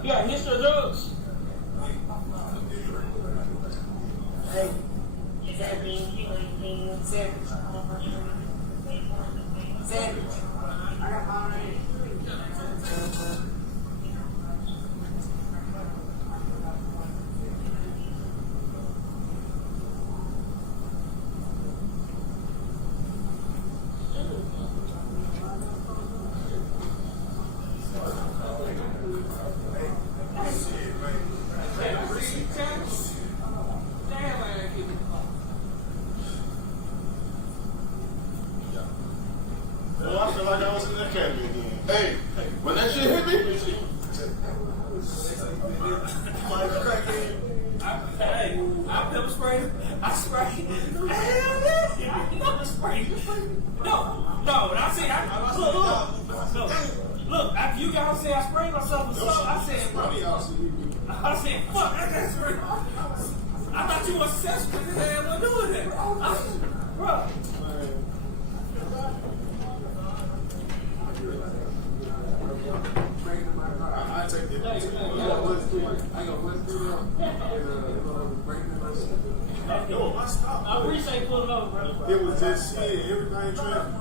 Yeah, history of drugs. Hey, Savage. I got mine. Well, I feel like I was in the academy again. Hey, when that shit hit me, I pepper sprayed. I sprayed. Hell yeah! I pepper sprayed. No. When I say look. After you guys say I sprayed myself with something, I said, fuck, I got sprayed. I thought you were successful because they had doing that. Bro. I take it. I appreciate pulling over, bro. It was just shit. Everything traffic.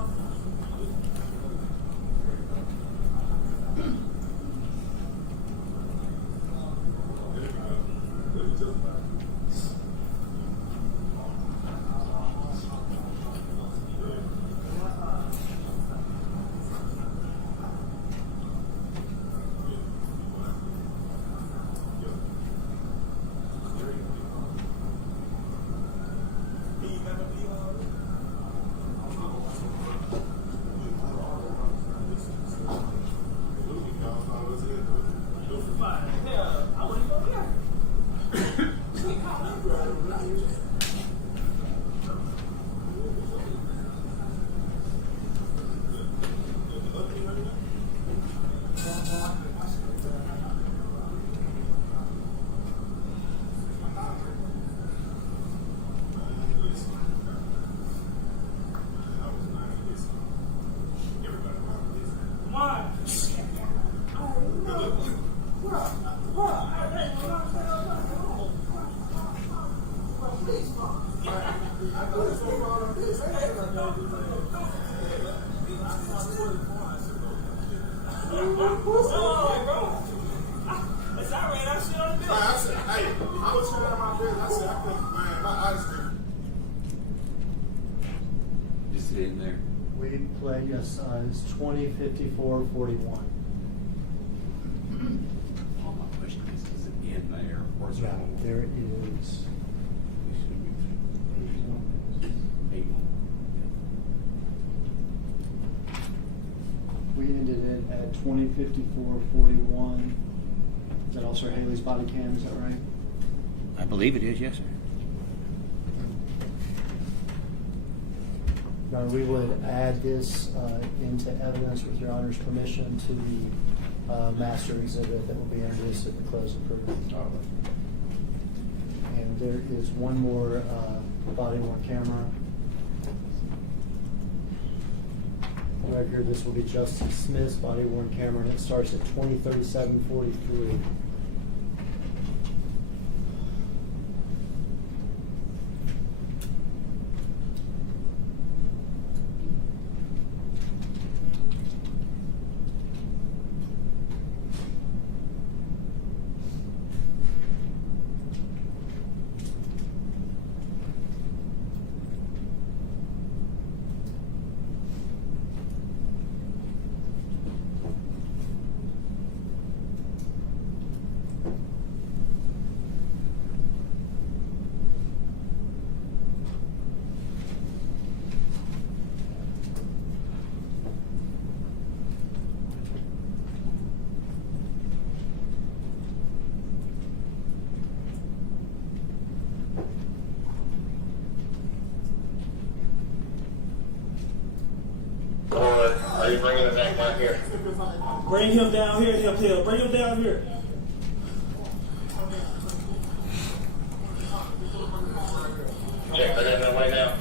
We play a size 20, 54, 41. All my question is it in there or is it? Right, there it is. Eight. at 20:54:41. Is that Officer Haley's body cam, is that right? I believe it is, yes, sir. Your Honor, we would add this into evidence with Your Honor's permission to the master exhibit that will be introduced at the close of proof. And there is one more body-worn camera. Right here, this will be Justice Smith's body-worn camera, and it starts at 20:37:43. Are you bringing him back down here? Bring him down here, Hill. Bring him down here. Check, I got that way now.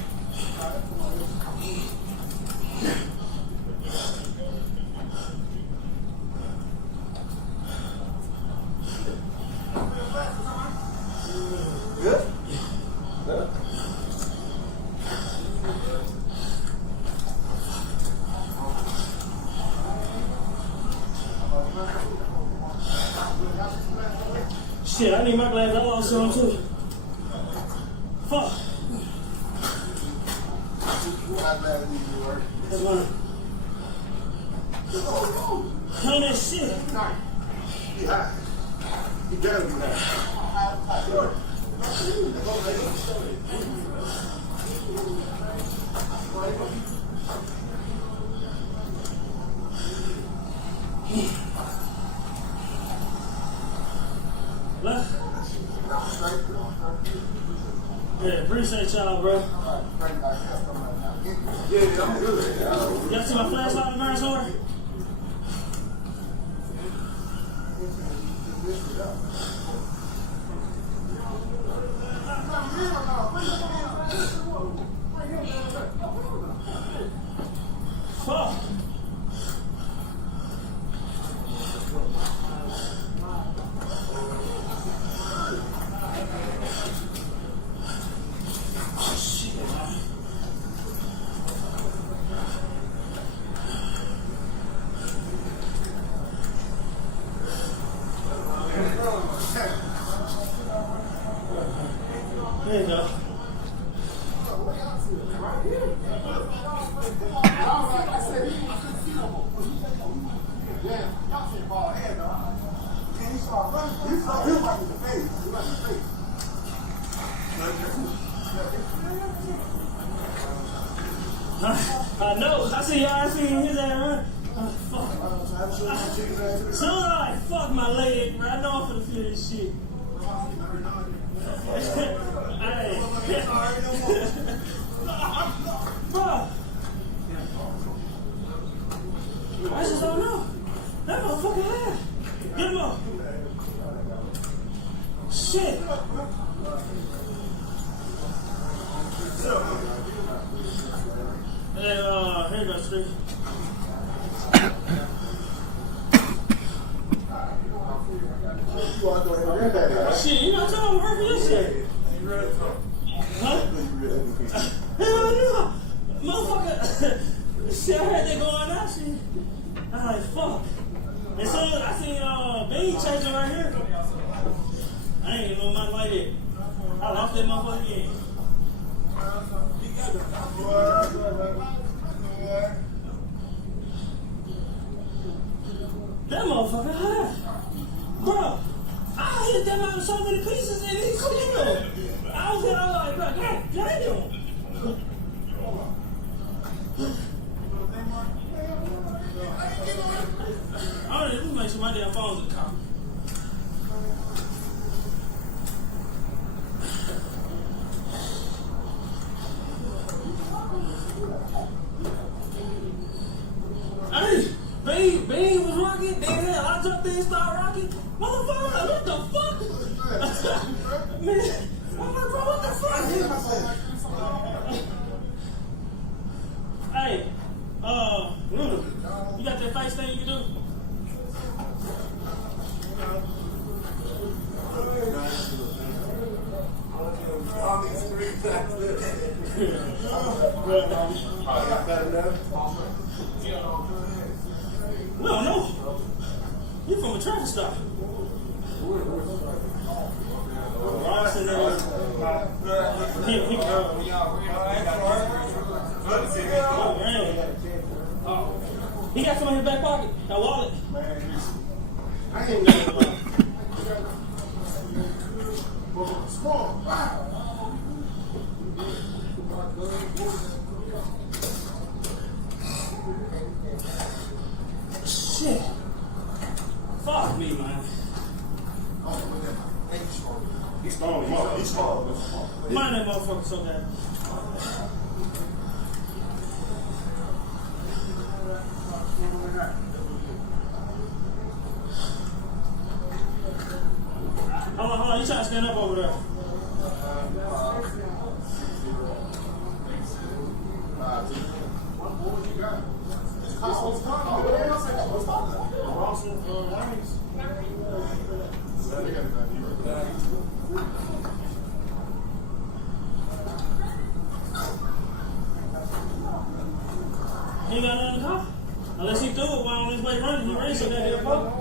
Good? Shit, I need my glasses. I lost some too. Fuck. That's mine. Turn that shit. He high. He gotta be high. Yeah, appreciate y'all, bro. Yeah, I'm good. Y'all see my flashlight in there somewhere? Fuck. There you go. I know. I see y'all. I see his ass run. Fuck. So I like, fuck my leg, bro. I know I'm finna feel this shit. Hey. Bro. I just don't know. That motherfucker had. Get him up. Shit. Hey, here you go, Steve. Shit, you know, tell him work for this shit. Huh? Hell no. Motherfucker. Shit, I heard they going out, shit. I was like, fuck. And so I seen Bean chasing right here. I ain't even know nothing like that. I lost that motherfucker again. That motherfucker high. Bro, I hit that motherfucker so many pieces and he couldn't. I was like, bro, God damn. make sure my damn phone's in the car. Hey, Bean was rocking, then I jumped in and started rocking. Motherfucker, what the fuck? Man, I'm like, bro, what the fuck? Hey, you got that face thing you can do? No. You from a traffic stop. Robinson, he got some in his back pocket. That wallet. I ain't never Shit. Fuck me, man. He's strong. He's strong. Mind that motherfucker so bad. Hold on. You trying to stand up over there? He ain't got nothing in the car? Unless he threw it while on his way running. He ran so goddamn far.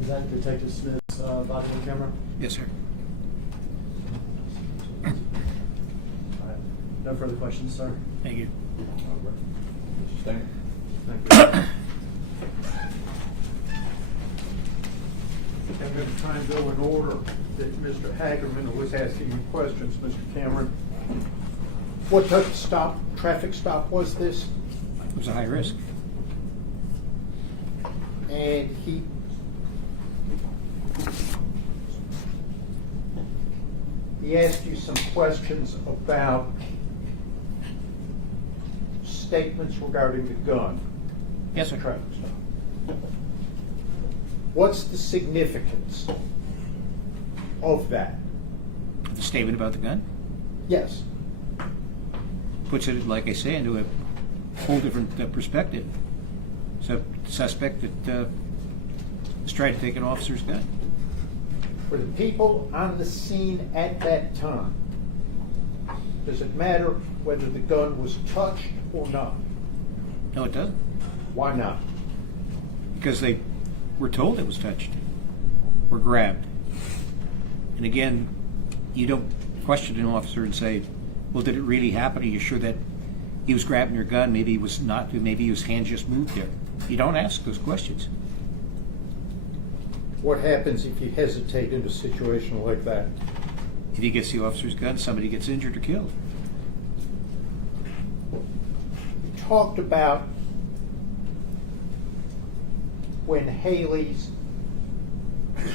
Is that Detective Smith's body on camera? Yes, sir. All right. No further questions, sir. Thank you. Stand. Thank you. I'm going to try and go in order that Mr. Hagerman was asking you questions, Mr. Cameron. What type of traffic stop was this? It was a high risk. And he asked you some questions about statements regarding the gun. Yes, sir. Traffic stop. What's the significance of that? The statement about the gun Yes. puts it, like I say, into a whole different perspective. So the suspect that is try to take an officer's gun. For the people on the scene at that time, does it matter whether the gun was touched or not? No, it doesn't. Why not? Because they were told it was touched or grabbed. And again, you don't question an officer and say, well, did it really happen? Are you sure that he was grabbing your gun? Maybe he was not. Maybe his hand just moved there. You don't ask those questions. What happens if you hesitate in a situation like that? If he gets the officer's gun, somebody gets injured or killed. You talked about when Haley's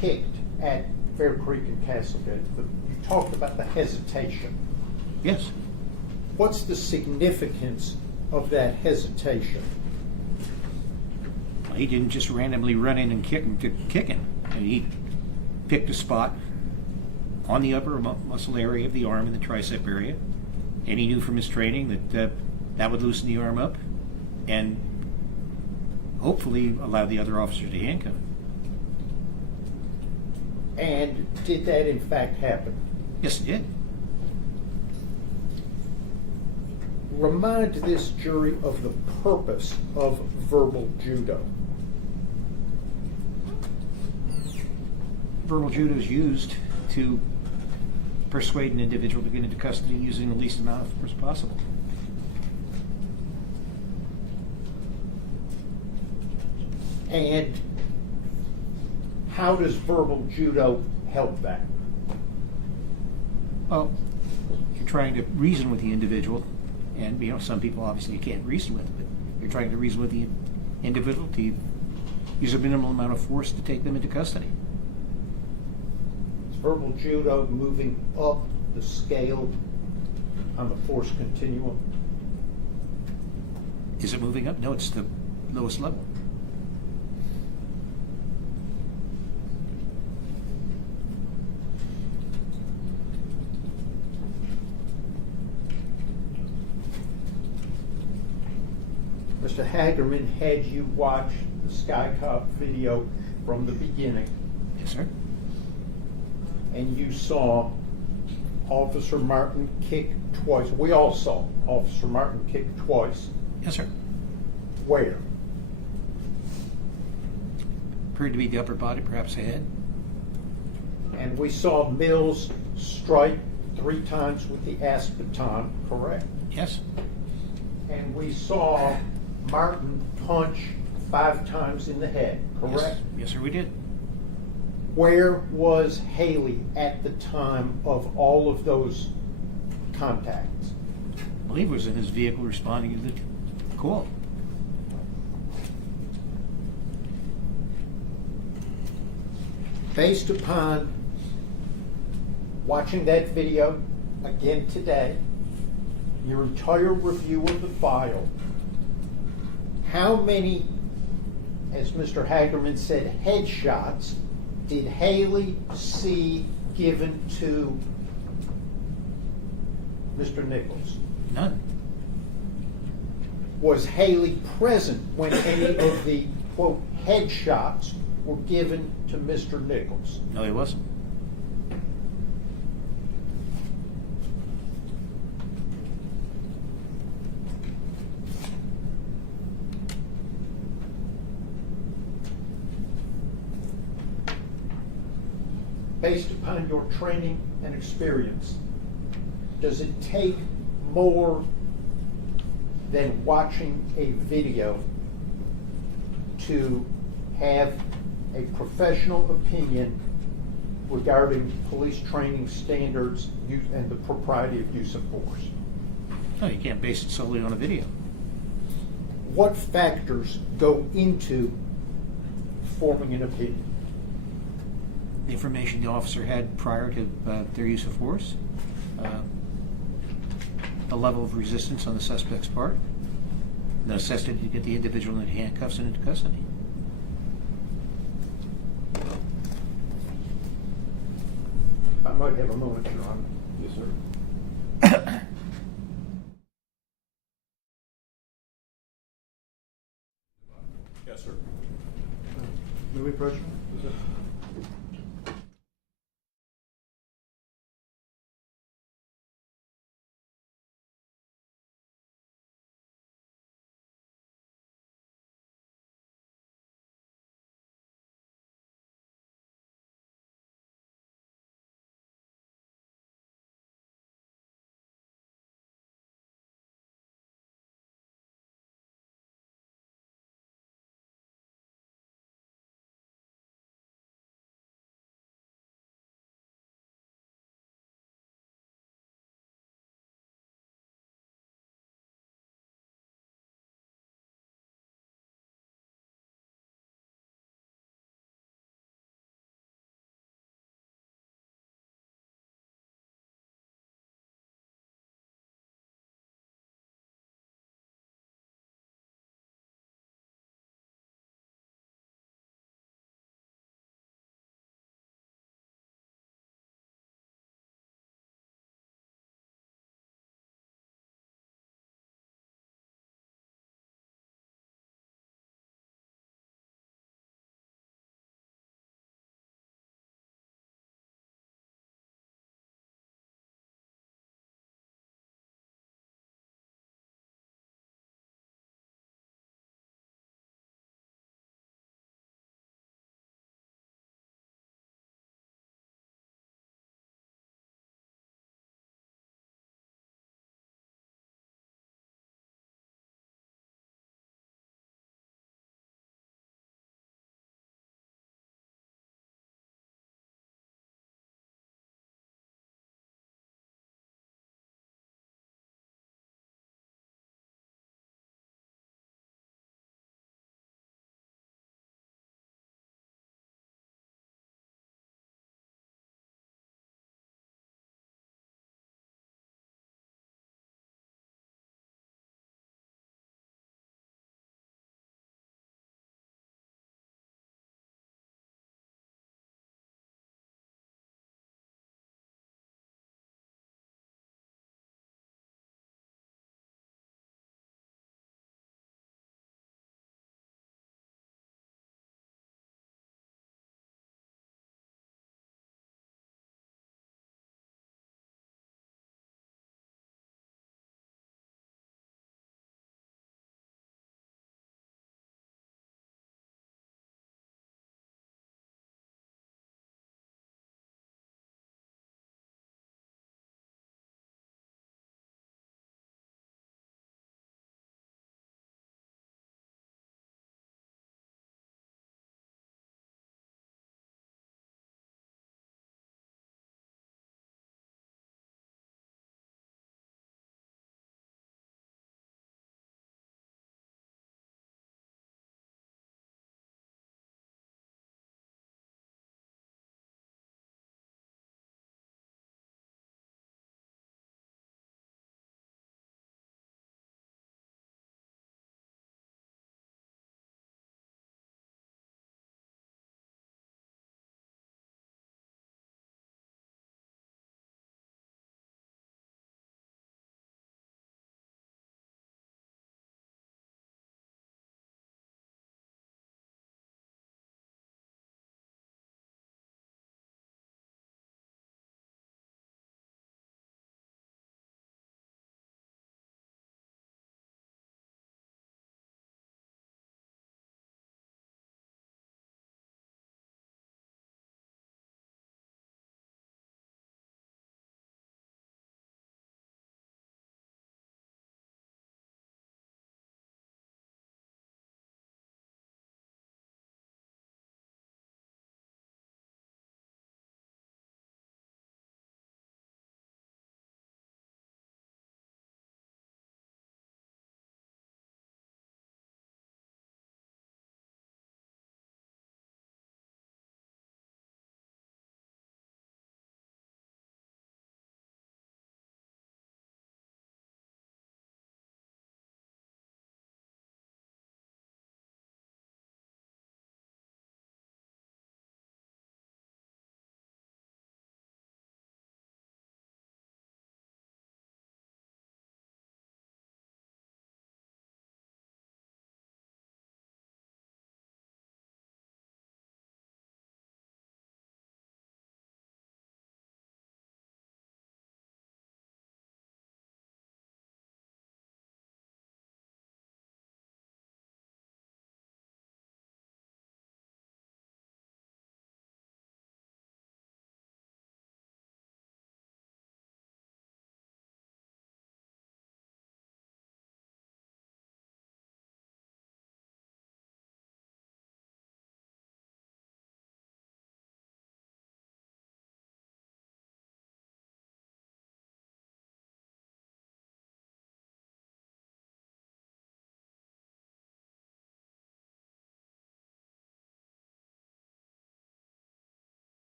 kicked at Fair Creek and Castlegate. You talked about the hesitation. Yes. What's the significance of that hesitation? Well, he didn't just randomly run in and kick him. And he picked a spot on the upper muscle area of the arm and the tricep area, and he knew from his training that that would loosen the arm up and hopefully allow the other officers to handcuff him. And did that in fact happen? Yes, it did. Remind this jury of the purpose of verbal judo. Verbal judo is used to persuade an individual to get into custody using the least amount of force possible. And how does verbal judo help that? Well, you're trying to reason with the individual, and some people obviously you can't reason with, but you're trying to reason with the individual to use a minimal amount of force to take them into custody. Is verbal judo moving up the scale on the force continuum? Is it moving up? No, it's the lowest level. Mr. Hagerman had you watch the Sky Cop video from the beginning, Yes, sir. and you saw Officer Martin kick twice. We all saw Officer Martin kick twice. Yes, sir. Where? Appeared to be the upper body, perhaps the head. And we saw Mills strike 3 times with the aspeton, correct? Yes. And we saw Martin punch 5 times in the head, correct? Yes, sir, we did. Where was Haley at the time of all of those contacts? I believe it was in his vehicle responding to the call. Based upon watching that video again today, your entire review of the file, how many, as Mr. Hagerman said, headshots did Haley see given to Mr. Nichols? None. Was Haley present when any of the, quote, headshots were given to Mr. Nichols? No, he wasn't. Based upon your training and experience, does it take more than watching a video to have a professional opinion regarding police training standards and the propriety of use of force? No, you can't base it solely on a video. What factors go into forming an opinion? The information the officer had prior to their use of force, the level of resistance on the suspect's part, the necessity to get the individual in handcuffs and into custody. I might have a moment, Your Honor. Yes, sir. Yes, sir. May we approach him?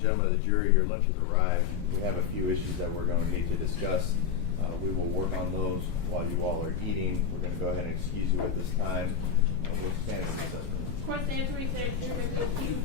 and gentlemen of the jury, your lunch has arrived. We have a few issues that we're going to need to discuss. We will work on those while you all are eating. We're going to go ahead and excuse you at this time. We'll stand in recess. Court stands recessed. You're going to be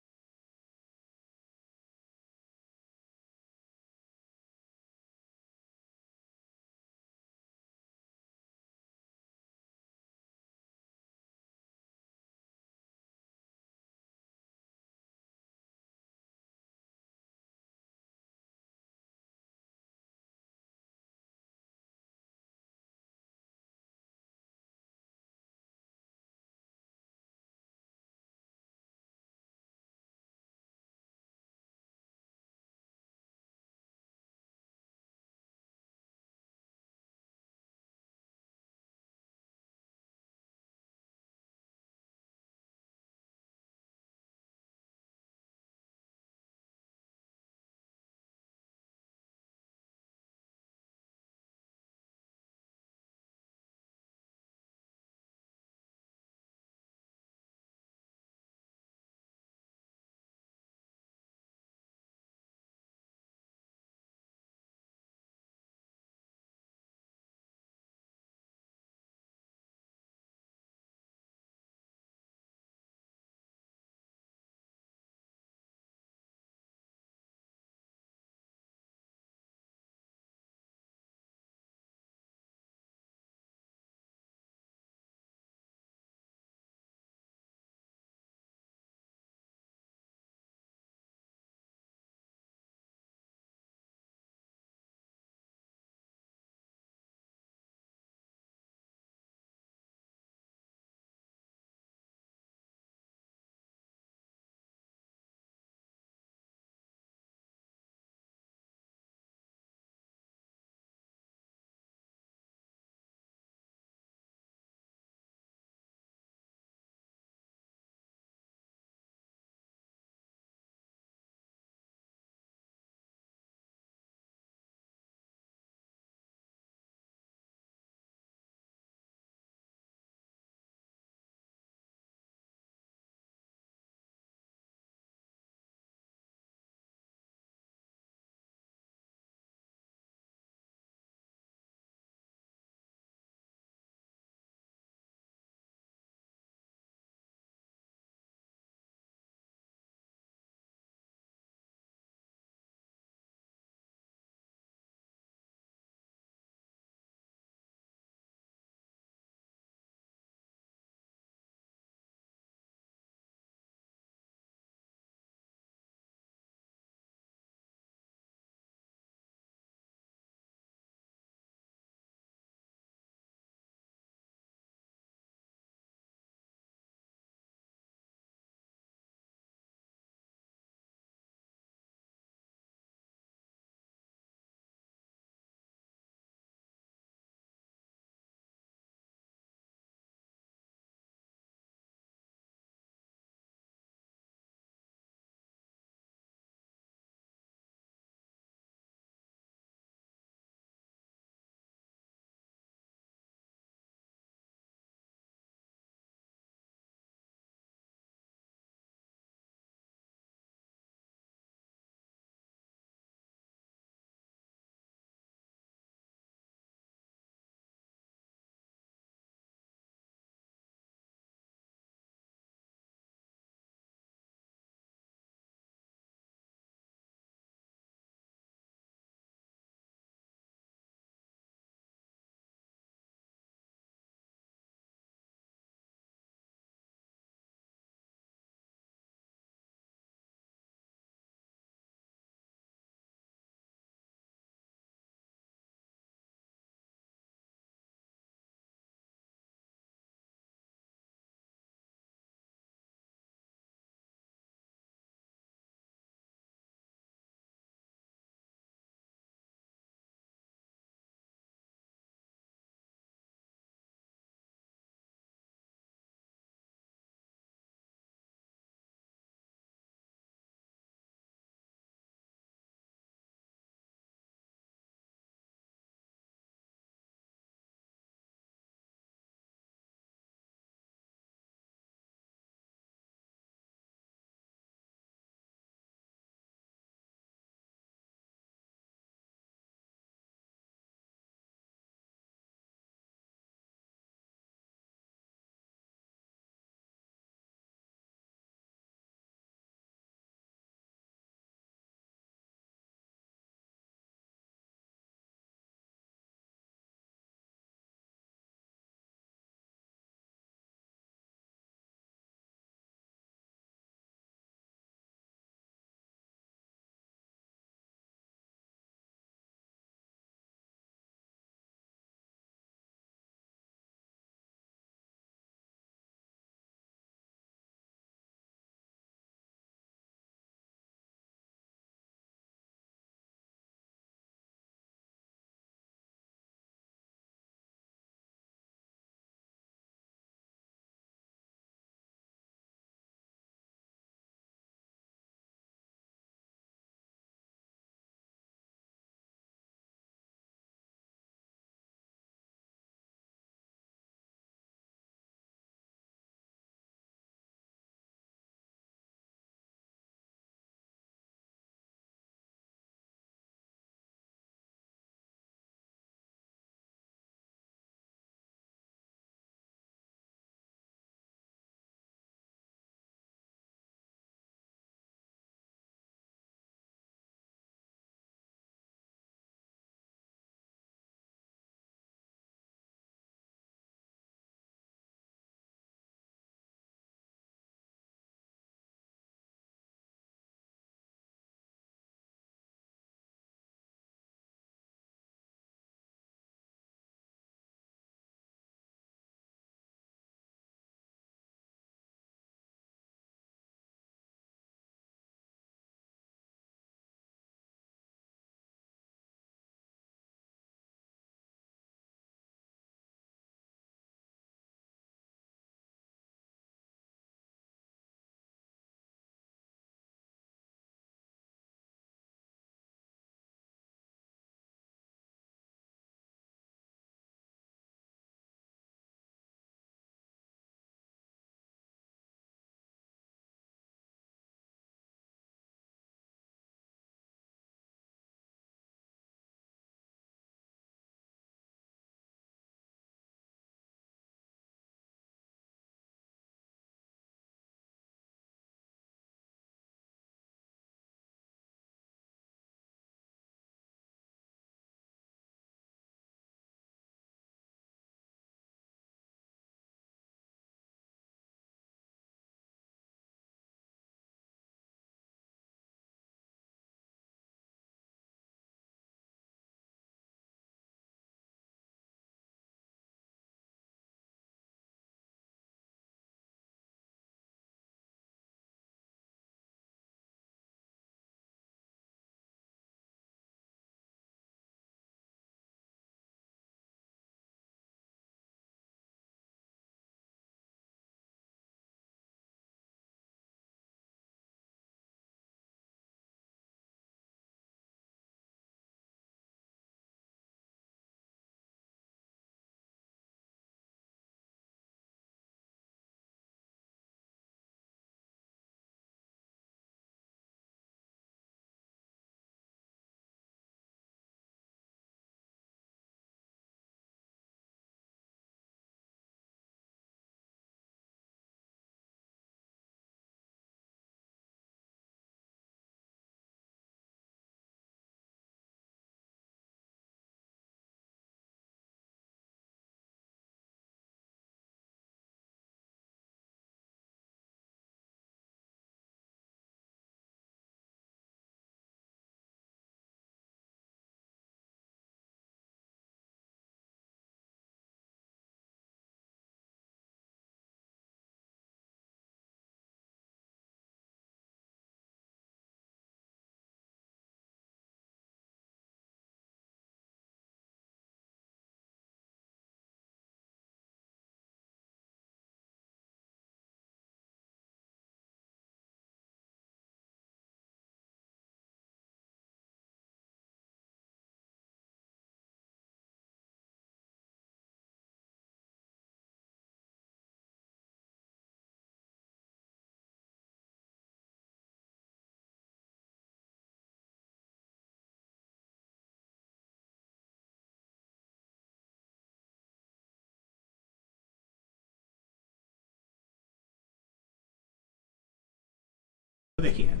They can't.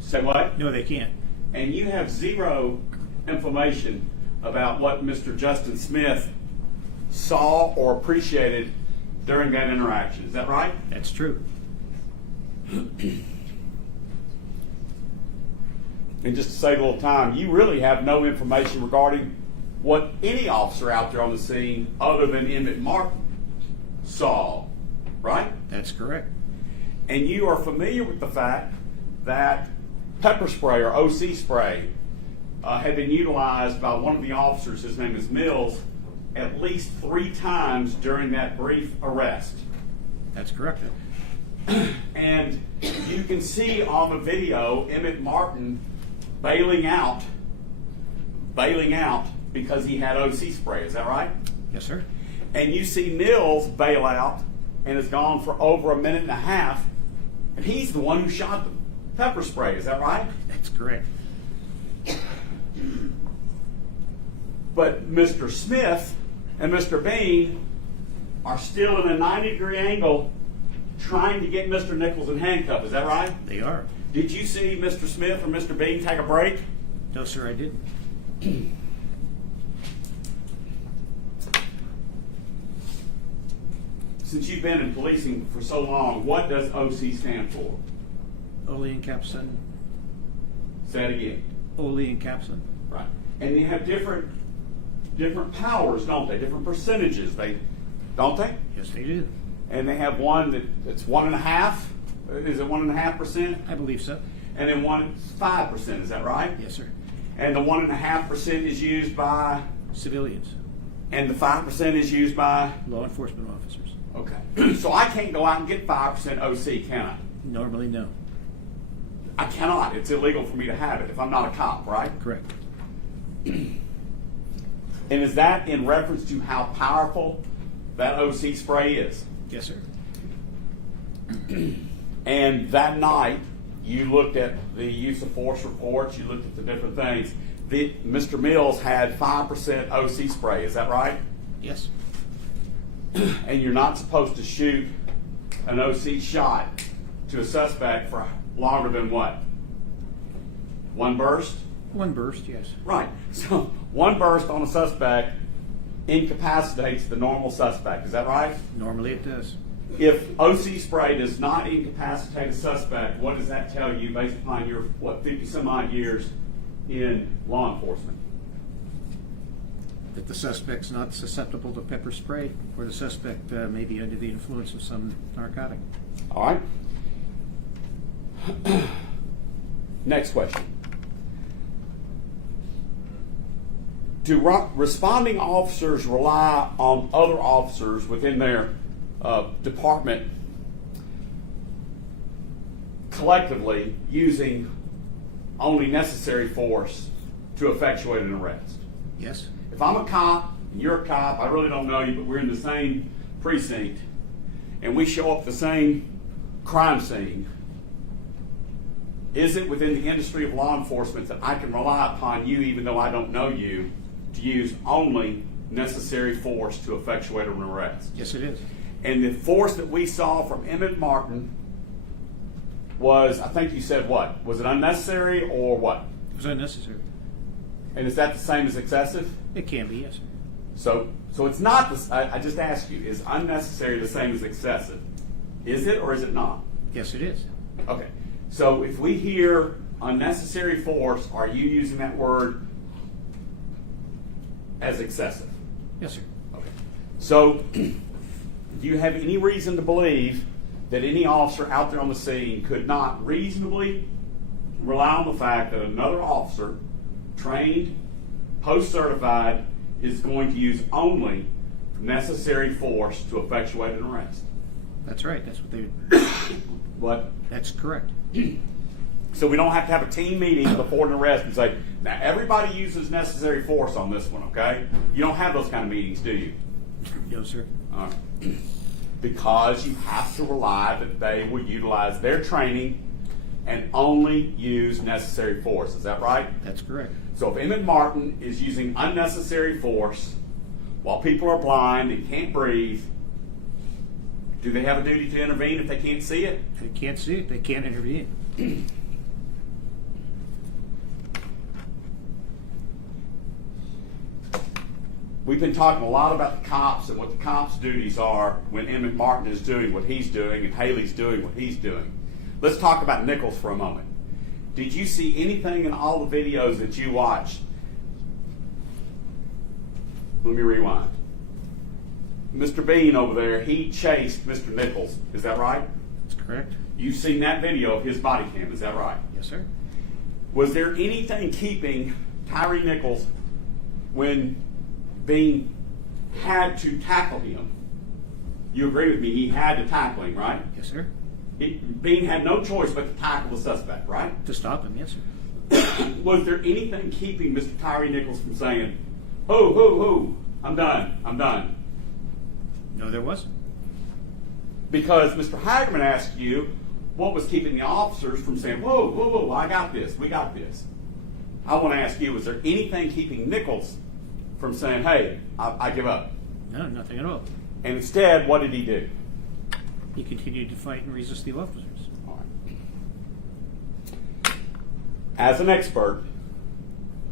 Say what? No, they can't. And you have zero information about what Mr. Justin Smith saw or appreciated during that interaction. Is that right? That's true. And just to save a little time, you really have no information regarding what any officer out there on the scene other than Emmett Martin saw, right? That's correct. And you are familiar with the fact that pepper spray or OC spray had been utilized by one of the officers, his name is Mills, at least 3 times during that brief arrest. That's correct. And you can see on the video Emmett Martin bailing out because he had OC spray. Is that right? Yes, sir. And you see Mills bail out and is gone for over 1.5 minutes, and he's the one who shot the pepper spray. Is that right? That's correct. But Mr. Smith and Mr. Bean are still in a 90-degree angle trying to get Mr. Nichols in handcuffs. Is that right? They are. Did you see Mr. Smith or Mr. Bean take a break? No, sir, I didn't. Since you've been in policing for so long, what does OC stand for? Ole and Capson. Say it again. Ole and Capson. Right. And they have different powers, don't they? Different percentages, don't they? Yes, they do. And they have one that's 1.5. Is it 1.5%? I believe so. And then one 5%. Is that right? Yes, sir. And the 1.5% is used by, Civilians. and the 5% is used by. Law enforcement officers. Okay. So I can't go out and get 5% OC, can I? Normally, no. I cannot. It's illegal for me to have it if I'm not a cop, right? Correct. And is that in reference to how powerful that OC spray is? Yes, sir. And that night, you looked at the use of force reports, you looked at the different things. Mr. Mills had 5% OC spray, is that right? Yes. And you're not supposed to shoot an OC shot to a suspect for longer than what? One burst? One burst, yes. Right. So one burst on a suspect incapacitates the normal suspect. Is that right? Normally it does. If OC spray does not incapacitate a suspect, what does that tell you based upon your, 50 some odd years in law enforcement? That the suspect's not susceptible to pepper spray, or the suspect may be under the influence of some narcotic. All right. Next question. Do responding officers rely on other officers within their department collectively using only necessary force to effectuate an arrest? Yes. If I'm a cop and you're a cop, I really don't know you, but we're in the same precinct, and we show up at the same crime scene, is it within the industry of law enforcement that I can rely upon you, even though I don't know you, to use only necessary force to effectuate an arrest? Yes, it is. And the force that we saw from Emmett Martin was, I think you said what? Was it unnecessary or what? It was unnecessary. And is that the same as excessive? It can be, yes, sir. So it's not, I just asked you, is unnecessary the same as excessive? Is it or is it not? Yes, it is. Okay. So if we hear unnecessary force, are you using that word as excessive? Yes, sir. Okay. So do you have any reason to believe that any officer out there on the scene could not reasonably rely on the fact that another officer, trained, post-certified, is going to use only necessary force to effectuate an arrest? That's right. That's what they. What? That's correct. So we don't have to have a team meeting before an arrest and say, now everybody uses necessary force on this one, okay? You don't have those kind of meetings, do you? No, sir. All right. Because you have to rely that they will utilize their training and only use necessary force. Is that right? That's correct. So if Emmett Martin is using unnecessary force while people are blind and can't breathe, Do they have a duty to intervene if they can't see it? They can't see it, they can't intervene. We've been talking a lot about the cops and what the cops' duties are when Emmett Martin is doing what he's doing and Haley's doing what he's doing. Let's talk about Nichols for a moment. Did you see anything in all the videos that you watched? Let me rewind. Mr. Bean over there, he chased Mr. Nichols. Is that right? That's correct. You've seen that video of his body cam. Is that right? Yes, sir. Was there anything keeping Tyre Nichols when Bean had to tackle him? You agree with me, he had to tackle him, right? Yes, sir. Bean had no choice but to tackle the suspect, right? To stop him, yes, sir. Was there anything keeping Mr. Tyre Nichols from saying, "Ho, I'm done, I'm done"? No, there wasn't. Because Mr. Hagerman asked you what was keeping the officers from saying, whoa, I got this, we got this. I want to ask you, was there anything keeping Nichols from saying, hey, I give up? No, nothing at all. And instead, what did he do? He continued to fight and resist the officers. All right. As an expert,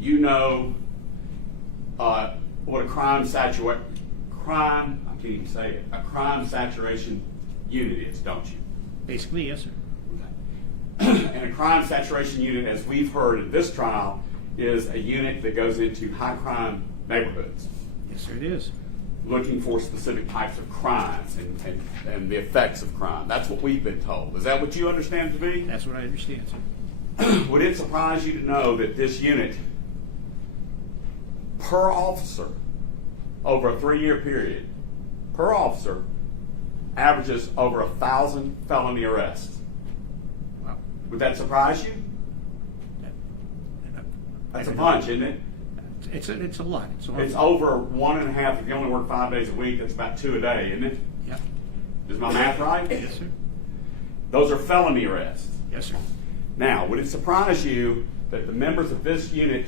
you know what a crime saturation unit is, don't you? Basically, yes, sir. And a crime saturation unit, as we've heard in this trial, is a unit that goes into high crime neighborhoods. Yes, sir, it is. Looking for specific types of crimes and the effects of crime. That's what we've been told. Is that what you understand it to be? That's what I understand, sir. Would it surprise you to know that this unit, per officer, over a 3-year period, per officer, averages over 1,000 felony arrests? Wow. Would that surprise you? That's a bunch, isn't it? It's a lot. It's over 1.5. If you only work 5 days a week, that's about 2 a day, isn't it? Yeah. Is my math right? Yes, sir. Those are felony arrests. Yes, sir. Now, would it surprise you that the members of this unit,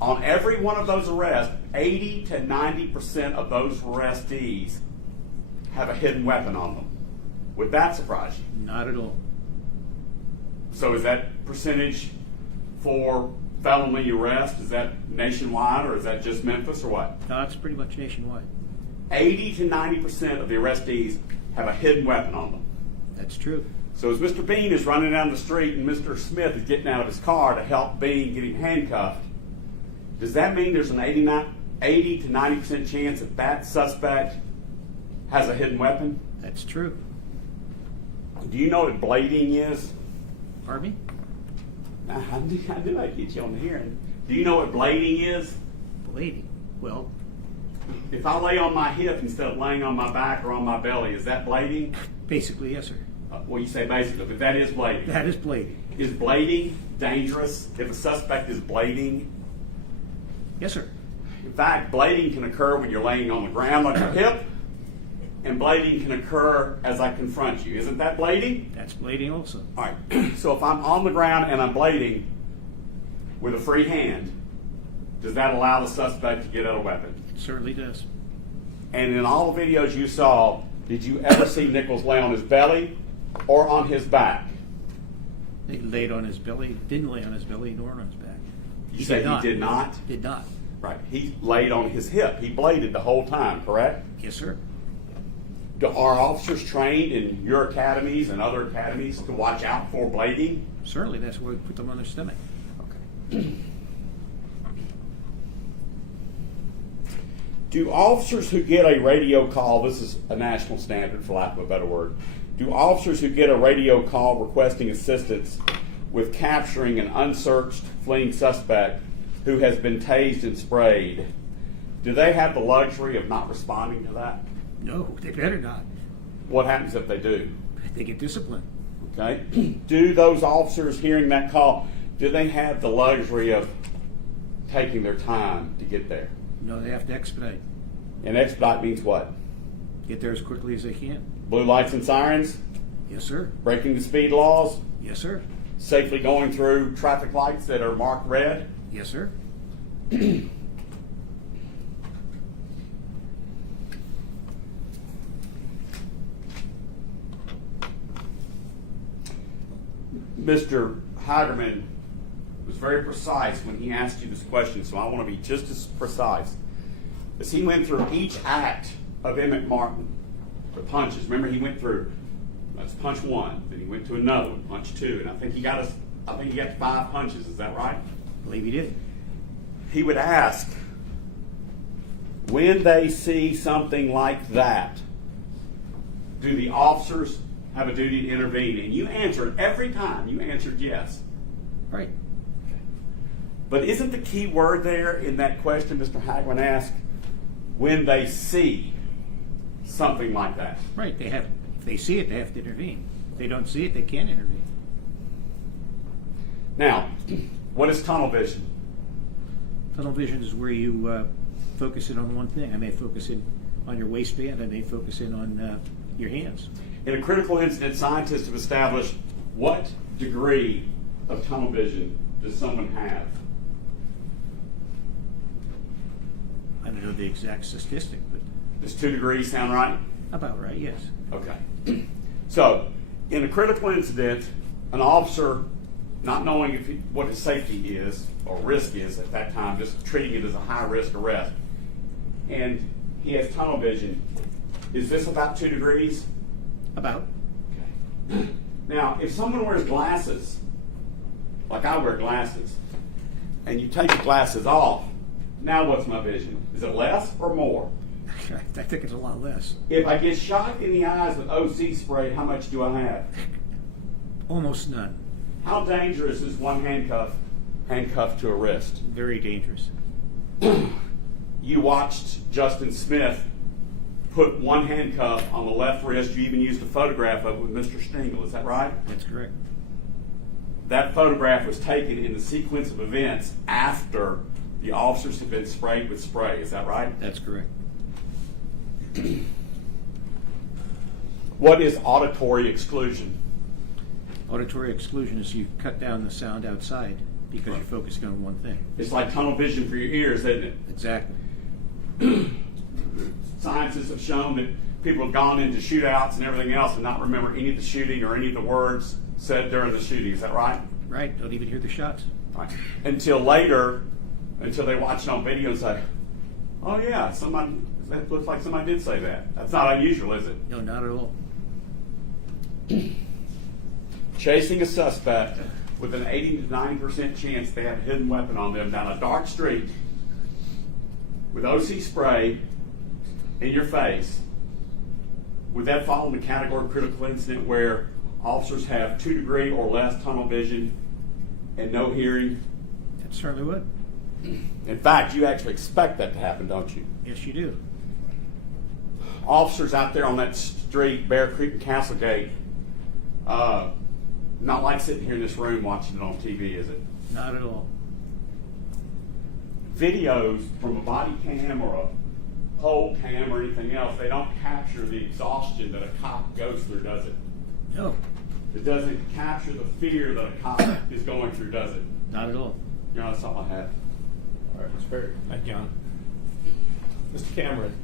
on every one of those arrests, 80 to 90% of those arrestees have a hidden weapon on them? Would that surprise you? Not at all. So is that percentage for felony arrest, is that nationwide or is that just Memphis or what? No, it's pretty much nationwide. 80 to 90% of the arrestees have a hidden weapon on them. That's true. So as Mr. Bean is running down the street and Mr. Smith is getting out of his car to help Bean get him handcuffed, does that mean there's an 80 to 90% chance that that suspect has a hidden weapon? That's true. Do you know what blading is? Pardon me? I knew I'd get you on the hearing. Do you know what blading is? Blading? Well, if I lay on my hip instead of laying on my back or on my belly, is that blading? basically, yes, sir. Well, you say basically, but that is blading. That is blading. Is blading dangerous if a suspect is blading? Yes, sir. In fact, blading can occur when you're laying on the ground on your hip, and blading can occur as I confront you. Isn't that blading? That's blading also. All right. So if I'm on the ground and I'm blading with a free hand, does that allow the suspect to get out a weapon? It certainly does. And in all the videos you saw, did you ever see Nichols lay on his belly or on his back? He laid on his belly, didn't lay on his belly nor on his back. You say he did not? Did not. Right. He laid on his hip. He bladed the whole time, correct? Yes, sir. Are officers trained in your academies and other academies to watch out for blading? Certainly, that's why we put them on their stomach. Okay. Do officers who get a radio call, this is a national standard for lack of a better word, do officers who get a radio call requesting assistance with capturing an unsearched fleeing suspect who has been tased and sprayed, do they have the luxury of not responding to that? No, they better not. What happens if they do? They get disciplined. Okay. Do those officers hearing that call, do they have the luxury of taking their time to get there? No, they have to expedite. And expedite means what? Get there as quickly as they can. Blue lights and sirens? Yes, sir. Breaking the speed laws? Yes, sir. Safely going through traffic lights that are marked red? Yes, sir. Mr. Hagerman was very precise when he asked you this question, so I want to be just as precise. As he went through each act of Emmett Martin, the punches, remember he went through, that's punch 1, then he went to another one, punch 2, and I think he got 5 punches, is that right? I believe he did. He would ask, when they see something like that, do the officers have a duty to intervene? And you answered every time, you answered yes. Right. But isn't the key word there in that question Mr. Hagman asked, when they see something like that? Right. If they see it, they have to intervene. If they don't see it, they can't intervene. Now, what is tunnel vision? Tunnel vision is where you focus in on one thing. I may focus in on your waistband. I may focus in on your hands. In a critical incident, scientists have established what degree of tunnel vision does someone have? I don't know the exact statistic, but Does 2 degrees sound right? about right, yes. Okay. So, in a critical incident, an officer, not knowing what his safety is or risk is at that time, just treating it as a high-risk arrest, and he has tunnel vision, is this about 2 degrees? About. Okay. Now, if someone wears glasses, like I wear glasses, and you take the glasses off, now what's my vision? Is it less or more? I think it's a lot less. If I get shot in the eyes with OC spray, how much do I have? Almost none. How dangerous is one handcuff to a wrist? Very dangerous. You watched Justin Smith put one handcuff on the left wrist. You even used a photograph of it with Mr. Stingle. Is that right? That's correct. That photograph was taken in the sequence of events after the officers had been sprayed with spray. Is that right? That's correct. What is auditory exclusion? Auditory exclusion is you cut down the sound outside because you're focusing on one thing. It's like tunnel vision for your ears, isn't it? Exactly. Scientists have shown that people have gone into shootouts and everything else and not remember any of the shooting or any of the words said during the shooting. Is that right? Right. Don't even hear the shots. Right. Until later, until they watch it on video and say, oh yeah, that looks like somebody did say that. That's not unusual, is it? No, not at all. Chasing a suspect with an 80 to 90% chance they have a hidden weapon on them down a dark street with OC spray in your face, would that fall in the category of critical incident where officers have 2 degree or less tunnel vision and no hearing? It certainly would. In fact, you actually expect that to happen, don't you? Yes, you do. Officers out there on that street, Bear Creek and Castlegate, not like sitting here in this room watching it on TV, is it? Not at all. Videos from a body cam or a pole cam or anything else, they don't capture the exhaustion that a cop goes through, does it? No. It doesn't capture the fear that a cop is going through, does it? Not at all. You know, that's something I have. All right, Mr. Perry. Thank you, John. Mr. Cameron,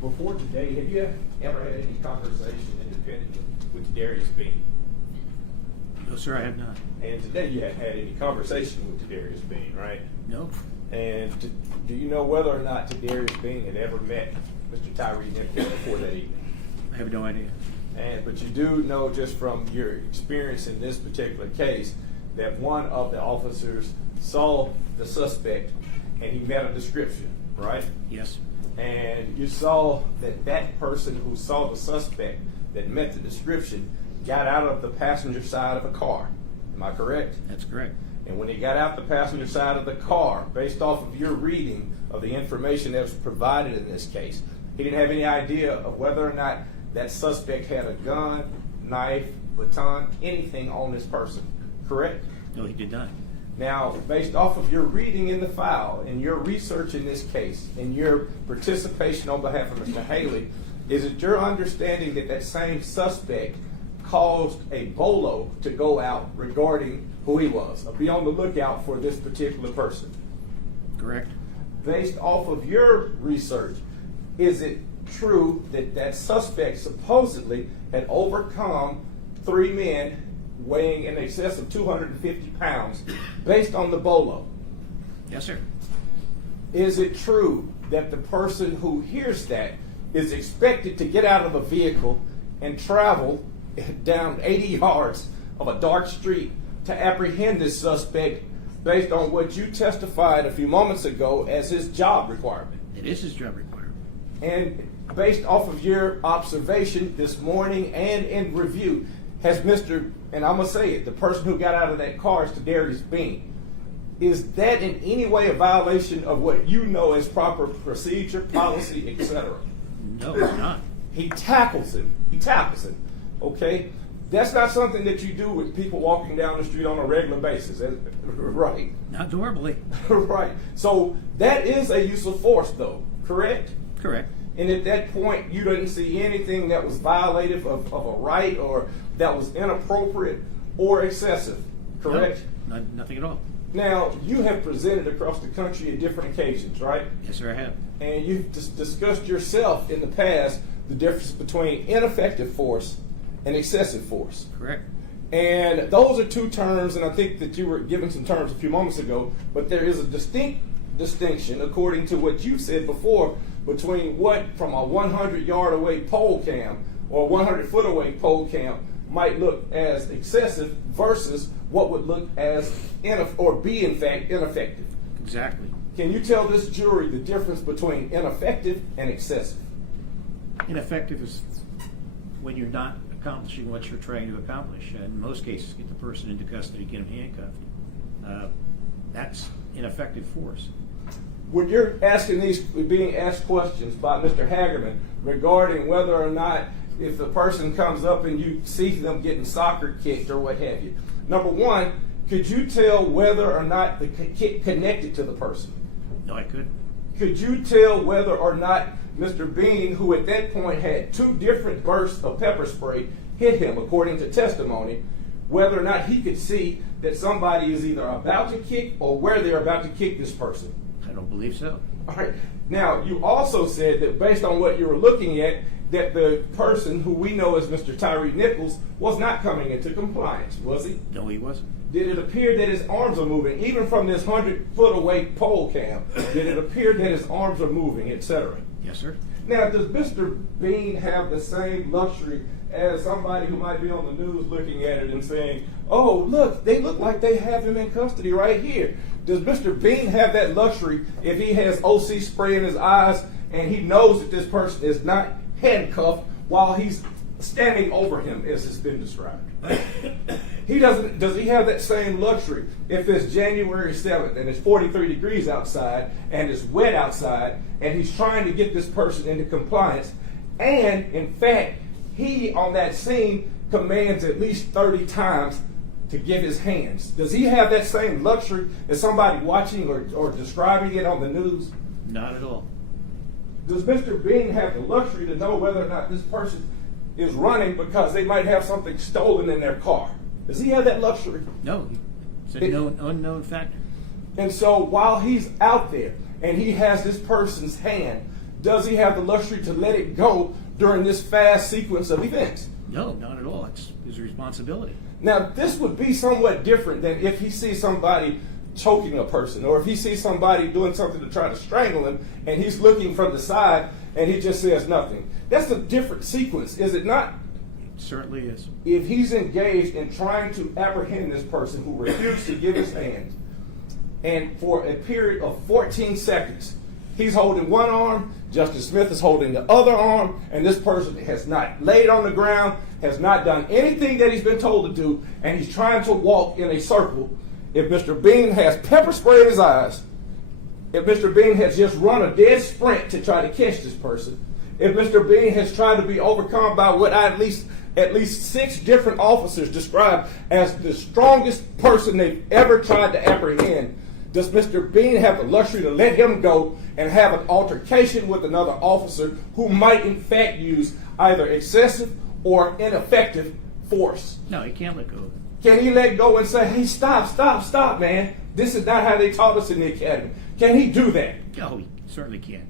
before today, have you ever had any conversation independently with Tadarrius Bean? No, sir, I have not. And today you haven't had any conversation with Tadarrius Bean, right? No. And do you know whether or not Tadarrius Bean had ever met Mr. Tyre Nichols before that evening? I have no idea. But you do know, just from your experience in this particular case, that one of the officers saw the suspect and he met a description, right? Yes. And you saw that person who saw the suspect that met the description got out of the passenger side of a car. Am I correct? That's correct. And when he got out the passenger side of the car, based off of your reading of the information that was provided in this case, he didn't have any idea of whether or not that suspect had a gun, knife, baton, anything on this person, correct? No, he did not. Now, based off of your reading in the file and your research in this case and your participation on behalf of Mr. Haley, is it your understanding that that same suspect caused a bolo to go out regarding who he was? Be on the lookout for this particular person. Correct. Based off of your research, is it true that that suspect supposedly had overcome 3 men weighing in excess of 250 pounds based on the BOLO. Yes, sir. Is it true that the person who hears that is expected to get out of a vehicle and travel down 80 yards of a dark street to apprehend this suspect based on what you testified a few moments ago as his job requirement? It is his job requirement. And based off of your observation this morning and in review, has Mr., and I'm going to say it, the person who got out of that car is Tadarrius Bean. Is that in any way a violation of what you know as proper procedure, policy, etc.? No, it's not. He tackles him. Okay? That's not something that you do with people walking down the street on a regular basis, right? Not normally. Right. So that is a use of force, though, correct? Correct. And at that point, you didn't see anything that was violative of a right or that was inappropriate or excessive, correct? No, nothing at all. Now, you have presented across the country at different occasions, right? Yes, sir, I have. And you've discussed yourself in the past the difference between ineffective force and excessive force. Correct. And those are two terms, and I think that you were given some terms a few moments ago, but there is a distinct distinction, according to what you said before, between what from a 100-yard away pole cam or 100-foot away pole cam might look as excessive versus what would look as be in fact ineffective. Exactly. Can you tell this jury the difference between ineffective and excessive? Ineffective is when you're not accomplishing what you're trying to accomplish. In most cases, get the person into custody, get them handcuffed. That's ineffective force. When you're being asked questions by Mr. Hagerman regarding whether or not if the person comes up and you see them getting soccer kicked or what have you, number one, could you tell whether or not the kick connected to the person? No, I couldn't. Could you tell whether or not Mr. Bean, who at that point had two different bursts of pepper spray, hit him, according to testimony, whether or not he could see that somebody is either about to kick or where they're about to kick this person? I don't believe so. All right. Now, you also said that based on what you were looking at, that the person who we know as Mr. Tyre Nichols was not coming into compliance, was he? No, he wasn't. Did it appear that his arms are moving, even from this 100-foot away pole cam? Did it appear that his arms are moving, etc.? Yes, sir. Now, does Mr. Bean have the same luxury as somebody who might be on the news looking at it and saying, oh, look, they look like they have him in custody right here? Does Mr. Bean have that luxury if he has OC spray in his eyes and he knows that this person is not handcuffed while he's standing over him, as it's been described? He doesn't. Does he have that same luxury if it's January 7th and it's 43 degrees outside and it's wet outside and he's trying to get this person into compliance, and in fact he on that scene commands at least 30 times to give his hands? Does he have that same luxury as somebody watching or describing it on the news? Not at all. Does Mr. Bean have the luxury to know whether or not this person is running because they might have something stolen in their car? Does he have that luxury? No. It's a unknown factor. And so while he's out there and he has this person's hand, does he have the luxury to let it go during this fast sequence of events? No, not at all. It's his responsibility. Now, this would be somewhat different than if he sees somebody choking a person, or if he sees somebody doing something to try to strangle him and he's looking from the side and he just says nothing. That's a different sequence, is it not? It certainly is. If he's engaged in trying to apprehend this person who refused to give his hand, and for a period of 14 seconds, he's holding one arm, Justice Smith is holding the other arm, and this person has not laid on the ground, has not done anything that he's been told to do, and he's trying to walk in a circle. If Mr. Bean has pepper spray in his eyes, if Mr. Bean has just run a dead sprint to try to catch this person, if Mr. Bean has tried to be overcome by what at least 6 different officers described as the strongest person they've ever tried to apprehend, does Mr. Bean have the luxury to let him go and have an altercation with another officer who might in fact use either excessive or ineffective force? No, he can't let go of it. Can he let go and say, hey, stop, man. This is not how they taught us in the academy. Can he do that? No, he certainly can't.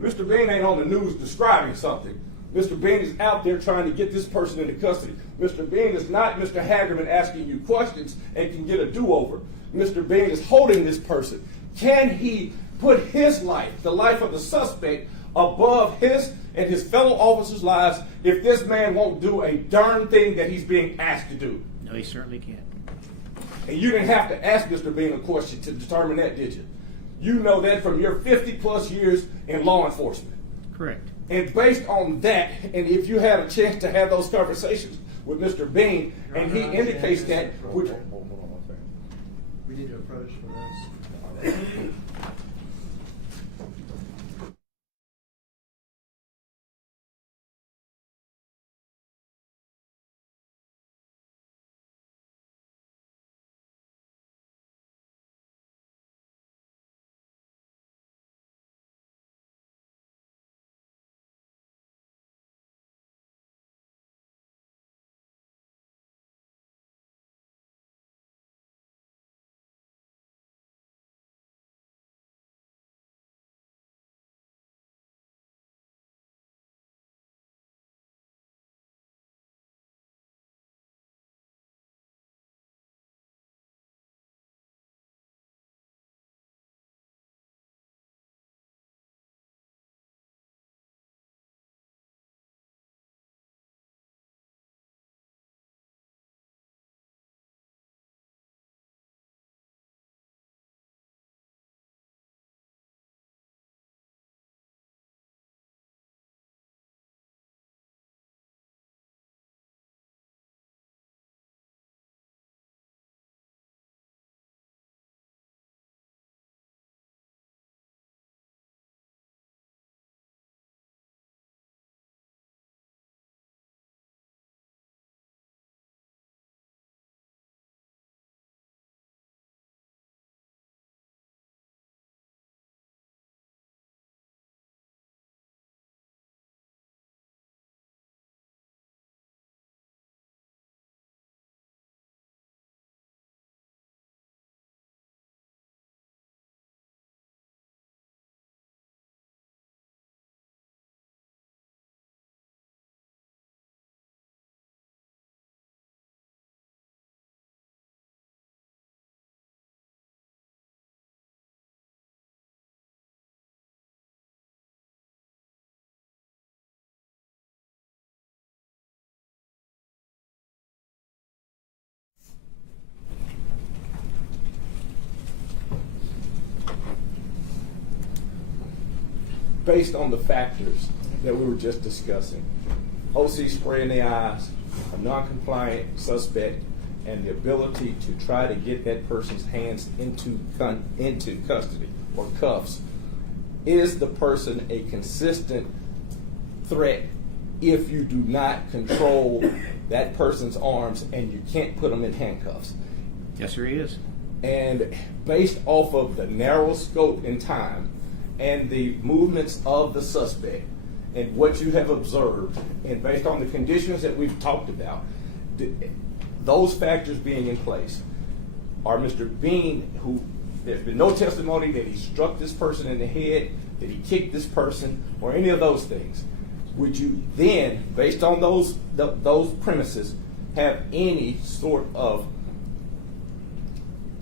Mr. Bean ain't on the news describing something. Mr. Bean is out there trying to get this person into custody. Mr. Bean is not Mr. Hagerman asking you questions and can get a do-over. Mr. Bean is holding this person. Can he put his life, the life of the suspect, above his and his fellow officers' lives if this man won't do a darn thing that he's being asked to do? No, he certainly can't. And you didn't have to ask Mr. Bean a question to determine that, did you? You know that from your 50-plus years in law enforcement. Correct. And based on that, and if you had a chance to have those conversations with Mr. Bean, and he indicates that, which, Hold on one second. We need to approach for this. based on the factors that we were just discussing, OC spray in the eyes, a non-compliant suspect, and the ability to try to get that person's hands into custody or cuffs, is the person a consistent threat if you do not control that person's arms and you can't put them in handcuffs? Yes, sir, he is. And based off of the narrow scope in time and the movements of the suspect and what you have observed, and based on the conditions that we've talked about, those factors being in place, are Mr. Bean, who there's been no testimony that he struck this person in the head, that he kicked this person, or any of those things, would you then, based on those premises, have any sort of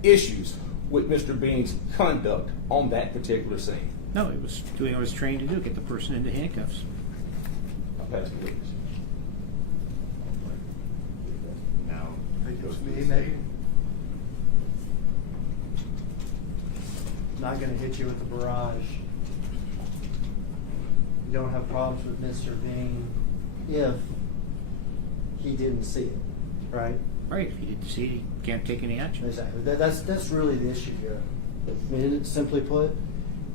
issues with Mr. Bean's conduct on that particular scene? No, he was doing what he was trained to do, get the person into handcuffs. I'll pass the witness. Now, Think goes it's to me, the maybe? state. Not gonna hit you with the barrage. You don't have problems with Mr. Bean if he didn't see it, right? Right, if he didn't see it, he can't take any action. Exactly. That's really the issue here. I mean, simply put,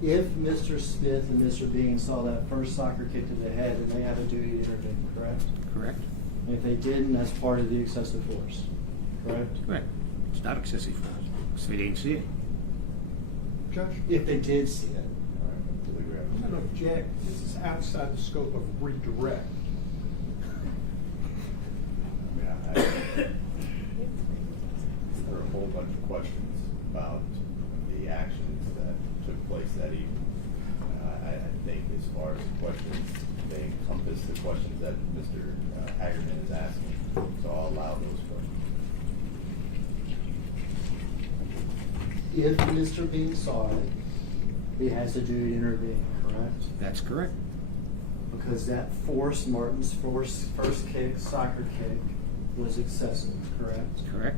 if Mr. Smith and Mr. Bean saw that first soccer kick to the head, and they had a duty to intervene, correct? Correct? And if they didn't, that's part of the excessive force, correct? Correct. It's not excessive force, because they didn't see it. Judge, If they did see it. I'm going to object. This is outside the scope of redirect. There are a whole bunch of questions about the actions that took place that evening. I think as far as the questions they encompass the questions that Mr. Hagerman is asking. So I'll allow those questions. If Mr. Bean saw it, he has a duty to intervene, correct? That's correct. Because that Martin's first kick, soccer kick, was excessive, correct? Correct.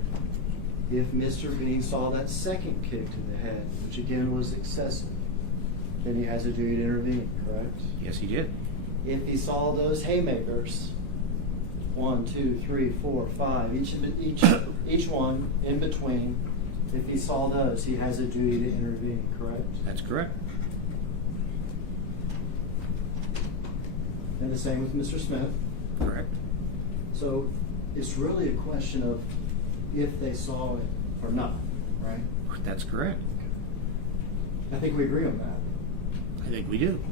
If Mr. Bean saw that second kick to the head, which again was excessive, then he has a duty to intervene, correct? Yes, he did. If he saw those haymakers, 1, 2, 3, 4, 5, each one in between, if he saw those, he has a duty to intervene, correct? That's correct. And the same with Mr. Smith. Correct. So it's really a question of if they saw it or not, right? That's correct. I think we agree on that. I think we do.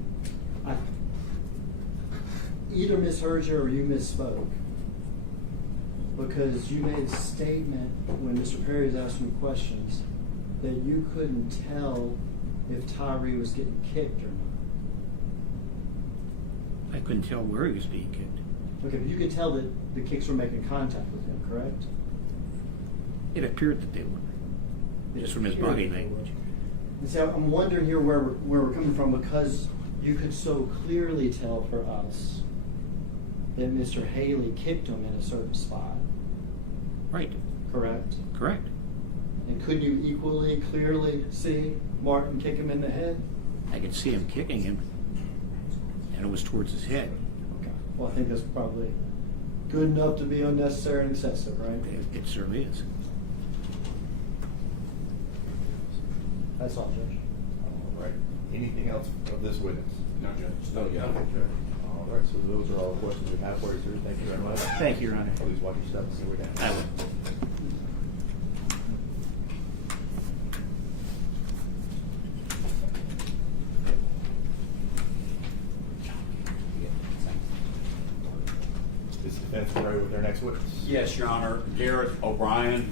Either misheard you or you misspoke. Because you made a statement when Mr. Perry was asking questions that you couldn't tell if Tyre was getting kicked or not. I couldn't tell where he was being kicked. Okay, but you could tell that the kicks were making contact with him, correct? It appeared that they were, just from his body language. And so I'm wondering here where we're coming from, because you could so clearly tell for us that Mr. Haley kicked him in a certain spot. Right. Correct? Correct. And could you equally clearly see Martin kick him in the head? I could see him kicking him, and it was towards his head. Okay. Well, I think that's probably good enough to be unnecessary and excessive, right? It certainly is. That's all, Judge. All right. Anything else of this witness? No, Judge. No, yeah. All right, so those are all the questions we have for you, sir. Thank you very much. Thank you, Your Honor. Please watch your step and see where we're I at. will. Is the defense ready with their next witness? Yes, Your Honor. Garrett O'Brien.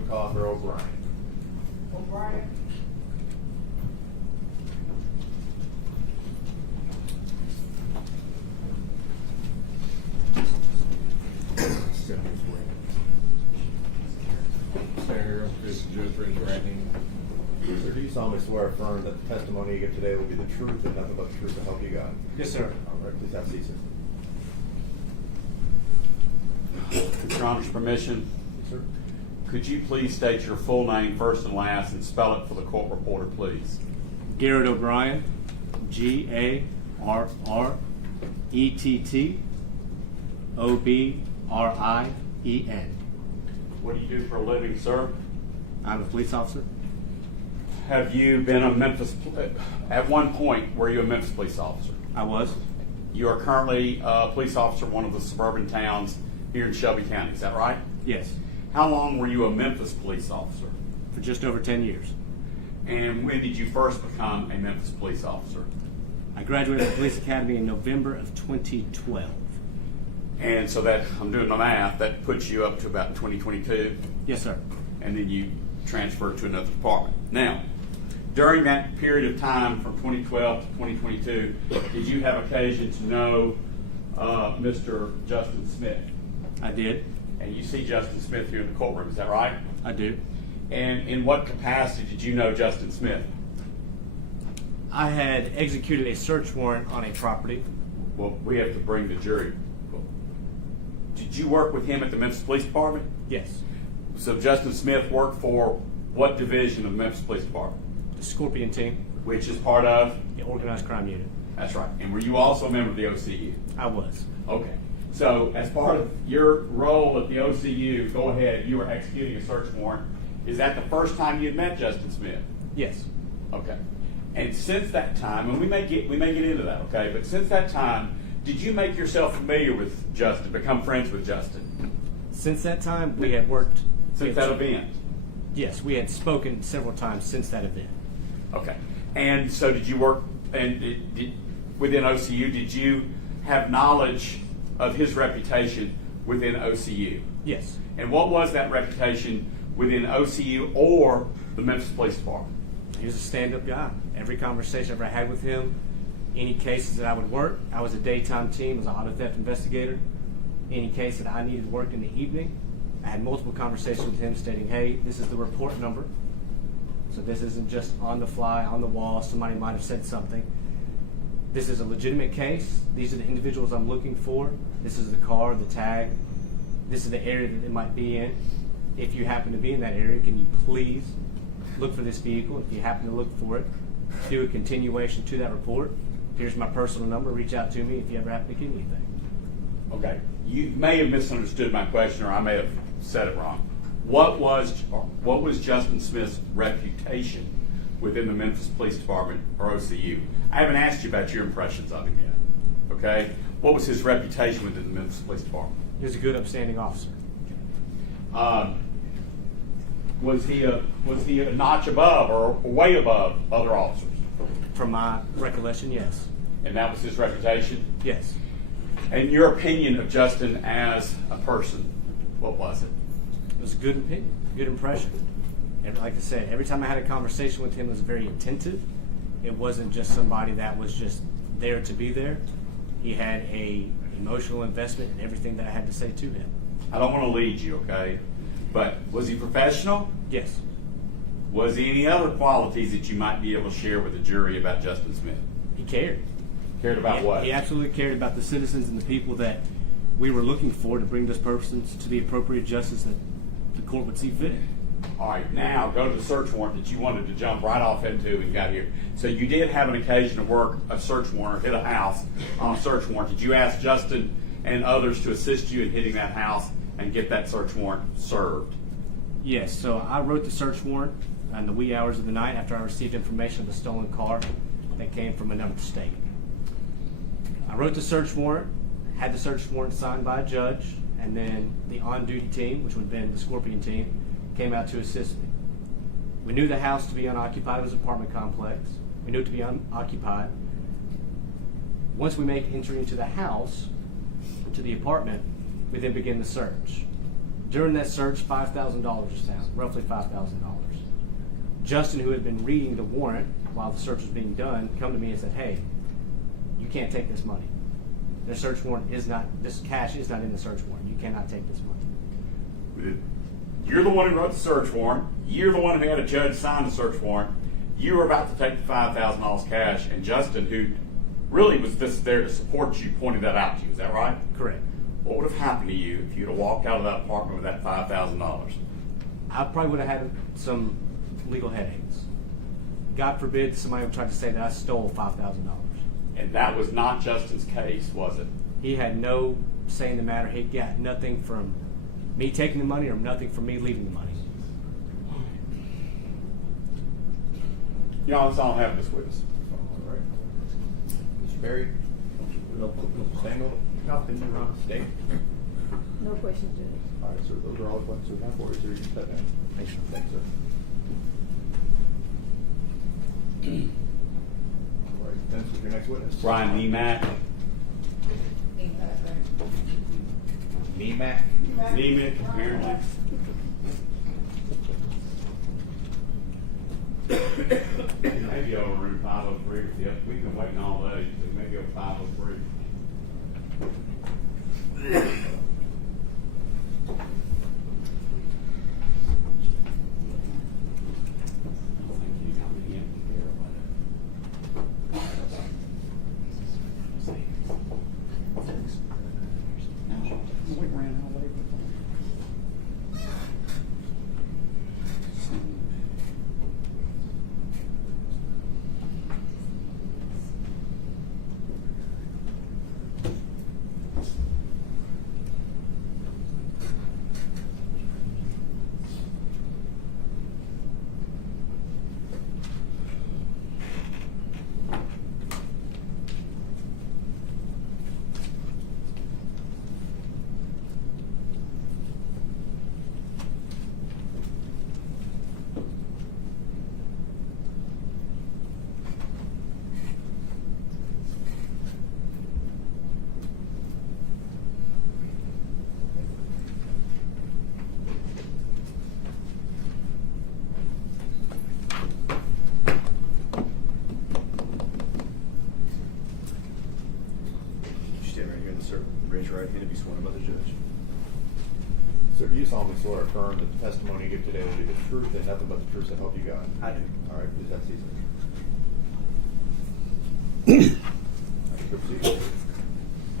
We call for O'Brien. O'Brien. Sir, do you solemnly swear or affirm that the testimony you give today will be the truth and nothing but the truth to help you God? Yes, sir. All right, please have a seat, sir. With Your Honor's permission, Yes, sir. could you please state your full name first and last and spell it for the court reporter, please? Garrett O'Brien, Garrett O'Brien. What do you do for a living, sir? I'm a police officer. Have you been a Memphis, at one point, were you a Memphis police officer? I was. You are currently a police officer in one of the suburban towns here in Shelby County, is that right? Yes. How long were you a Memphis police officer? For just over 10 years. And when did you first become a Memphis police officer? I graduated from Police Academy in November of 2012. And so that, I'm doing the math, that puts you up to about 2022, Yes, sir. and then you transferred to another department. Now, during that period of time from 2012 to 2022, did you have occasion to know Mr. Justin Smith? I did. And you see Justin Smith here in the courtroom, is that right? I do. And in what capacity did you know Justin Smith? I had executed a search warrant on a property. Well, we have to bring the jury. Did you work with him at the Memphis Police Department? Yes. So Justin Smith worked for what division of the Memphis Police Department? The Scorpion team, Which is part of? the organized crime unit. That's right. And were you also a member of the OCU? I was. Okay. So as part of your role at the OCU, go ahead, you were executing a search warrant. Is that the first time you had met Justin Smith? Yes. Okay. And since that time, and we may get into that, okay, but since that time, did you make yourself familiar with Justin, become friends with Justin? Since that time, we had worked. Since that event? Yes, we had spoken several times since that event. Okay. And so did you work, and within OCU, did you have knowledge of his reputation within OCU? Yes. And what was that reputation within OCU or the Memphis Police Department? He was a stand-up guy. Every conversation I ever had with him, Any cases that I would work, I was a daytime team as an auto theft investigator. Any case that I needed work in the evening, I had multiple conversations with him stating, hey, this is the report number. So this isn't just on the fly, on the wall, somebody might have said something. This is a legitimate case. These are the individuals I'm looking for. This is the car, the tag. This is the area that it might be in. If you happen to be in that area, can you please look for this vehicle? If you happen to look for it, do a continuation to that report. Here's my personal number. Reach out to me if you ever happen to get anything. Okay, you may have misunderstood my question, or I may have said it wrong. What was Justin Smith's reputation within the Memphis Police Department or OCU? I haven't asked you about your impressions of him yet. Okay, what was his reputation within the Memphis Police Department? He was a good, upstanding officer. Was he a notch above or way above other officers? From my recollection, yes. And that was his reputation? Yes. And your opinion of Justin as a person, what was it? It was a good opinion, good impression. And like I said, every time I had a conversation with him, it was very attentive. It wasn't just somebody that was just there to be there. He had a emotional investment in everything that I had to say to him. I don't want to lead you, okay? But was he professional? Yes. Was there any other qualities that you might be able to share with the jury about Justin Smith? He cared. Cared about what? He absolutely cared about the citizens and the people that we were looking for to bring those persons to the appropriate justice that the court would see fit. All right, now go to the search warrant that you wanted to jump right off into when you got here. So you did have an occasion to work a search warrant, hit a house on a search warrant. Did you ask Justin and others to assist you in hitting that house and get that search warrant served? Yes, so I wrote the search warrant in the wee hours of the night after I received information of a stolen car that came from another state. I wrote the search warrant, had the search warrant signed by a judge, and then the on-duty team, which would have been the Scorpion team, came out to assist me. We knew the house to be unoccupied. It was an apartment complex. We knew it to be unoccupied. Once we make entry into the house, to the apartment, we then begin the search. During that search, $5,000 was found, roughly $5,000. Justin, who had been reading the warrant while the search was being done, come to me and said, hey, you can't take this money. The search warrant is not, this cash is not in the search warrant. You cannot take this money. You're the one who wrote the search warrant. You're the one who had a judge sign the search warrant. You were about to take the $5,000 cash, and Justin, who really was just there to support you, pointed that out to you. Is that right? Correct. What would have happened to you if you'd have walked out of that apartment with that $5,000? I probably would have had some legal headaches. God forbid somebody would try to say that I stole $5,000. And that was not Justin's case, was it? He had no say in the matter. He got nothing from me taking the money or nothing from me leaving the money. Your Honor, that's all I have this witness. All right. Mr. Berry? Samuel? Nothing, Your Honor. Dave? No questions, Judge. All right, sir, those are all the questions we have for you, sir. You can step down. Thanks. Thanks, sir. All right, Vince, with your next witness. Brian Nemack. Nemack. Nemack, apparently. Maybe over room 503 with you. We've been waiting all day, so maybe over 503. your right hand and be sworn in by the judge. Sir, do you solemnly swear or affirm that the testimony you give today will be the truth and nothing but the truth so help you God? I do. All right, please have a seat.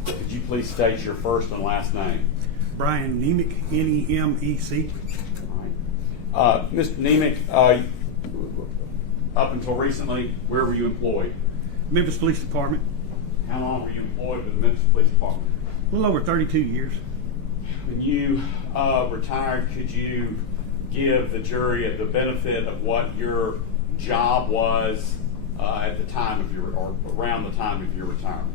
Could you please state your first and last name? Brian Nemec, N-E-M-E-C. Mr. Nemec, up until recently, where were you employed? Memphis Police Department. How long were you employed with the Memphis Police Department? A little over 32 years. When you retired, could you give the jury the benefit of what your job was at the time of your, or around the time of your retirement?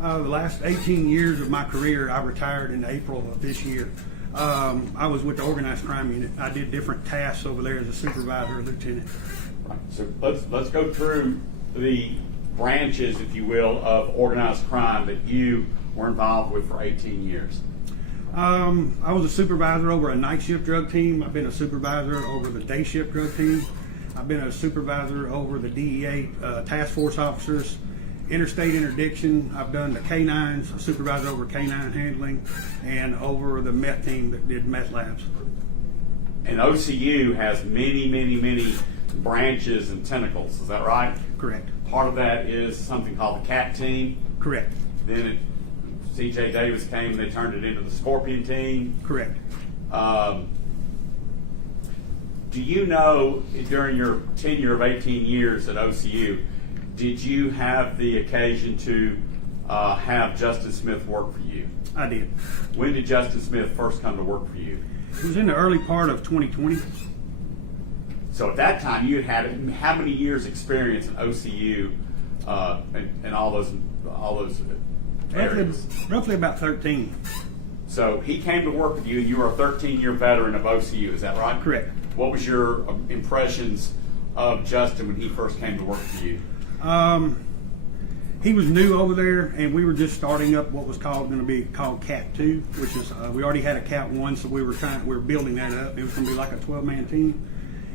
The last 18 years of my career, I retired in April of this year. I was with the organized crime unit. I did different tasks over there as a supervisor, lieutenant. Right. So let's go through the branches, if you will, of organized crime that you were involved with for 18 years. I was a supervisor over a night shift drug team. I've been a supervisor over the day shift drug team. I've been a supervisor over the DEA task force officers, interstate interdiction. I've done the K9s, a supervisor over K9 handling, and over the meth team that did meth labs. And OCU has many branches and tentacles, is that right? Correct. Part of that is something called the CAT team. Correct. Then C.J. Davis came and they turned it into the Scorpion team. Correct. Do you know, during your tenure of 18 years at OCU, did you have the occasion to have Justin Smith work for you? I did. When did Justin Smith first come to work for you? It was in the early part of 2020. So at that time, you had how many years experience in OCU and all those areas? Roughly about 13. So he came to work with you, and you were a 13-year veteran of OCU, is that right? Correct. What was your impressions of Justin when he first came to work for you? He was new over there, and we were just starting up what was going to be called Cat 2, which is we already had a Cat 1, so we were building that up. It was going to be like a 12-man team.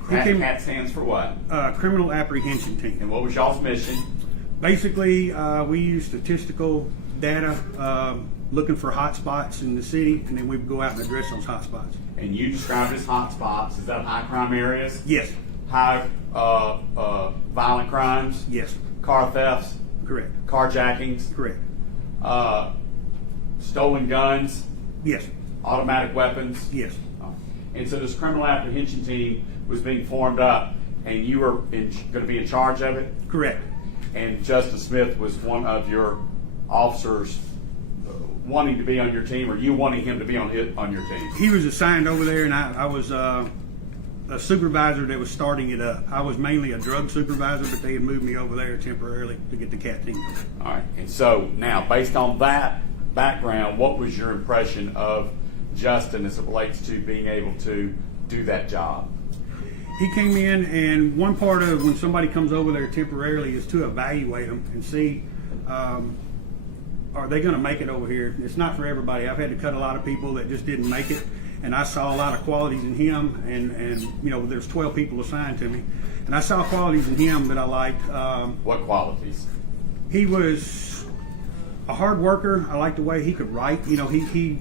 CAT stands for what? Criminal Apprehension Team. And what was y'all's mission? Basically, we used statistical data looking for hot spots in the city, and then we would go out and address those hot spots. And you described as hot spots. Is that high crime areas? Yes. High violent crimes? Yes. Car thefts? Correct. Carjackings? Correct. Stolen guns? Yes. Automatic weapons? Yes. And so this criminal apprehension team was being formed up, and you were going to be in charge of it? Correct. And Justin Smith was one of your officers wanting to be on your team, or you wanting him to be on your team? He was assigned over there, and I was a supervisor that was starting it up. I was mainly a drug supervisor, but they had moved me over there temporarily to get the CAT team. All right. And so now, based on that background, what was your impression of Justin as it relates to being able to do that job? He came in, and one part of when somebody comes over there temporarily is to evaluate them and see are they going to make it over here. It's not for everybody. I've had to cut a lot of people that just didn't make it, and I saw a lot of qualities in him, and you know, there's 12 people assigned to me, and I saw qualities in him that I liked. What qualities? He was a hard worker. I liked the way he could write. You know, he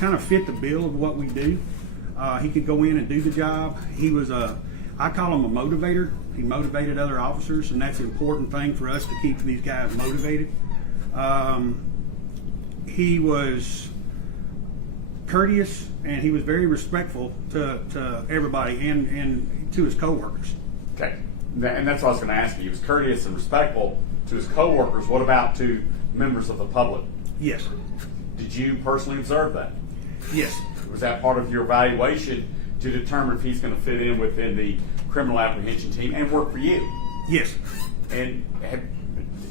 kind of fit the bill of what we do. He could go in and do the job. He was I call him a motivator. He motivated other officers, and that's an important thing for us to keep these guys motivated. He was courteous, and he was very respectful to everybody and to his coworkers. Okay, and that's what I was going to ask you. He was courteous and respectful to his coworkers. What about to members of the public? Yes. Did you personally observe that? Yes. Was that part of your evaluation to determine if he's going to fit in within the criminal apprehension team and work for you? Yes. And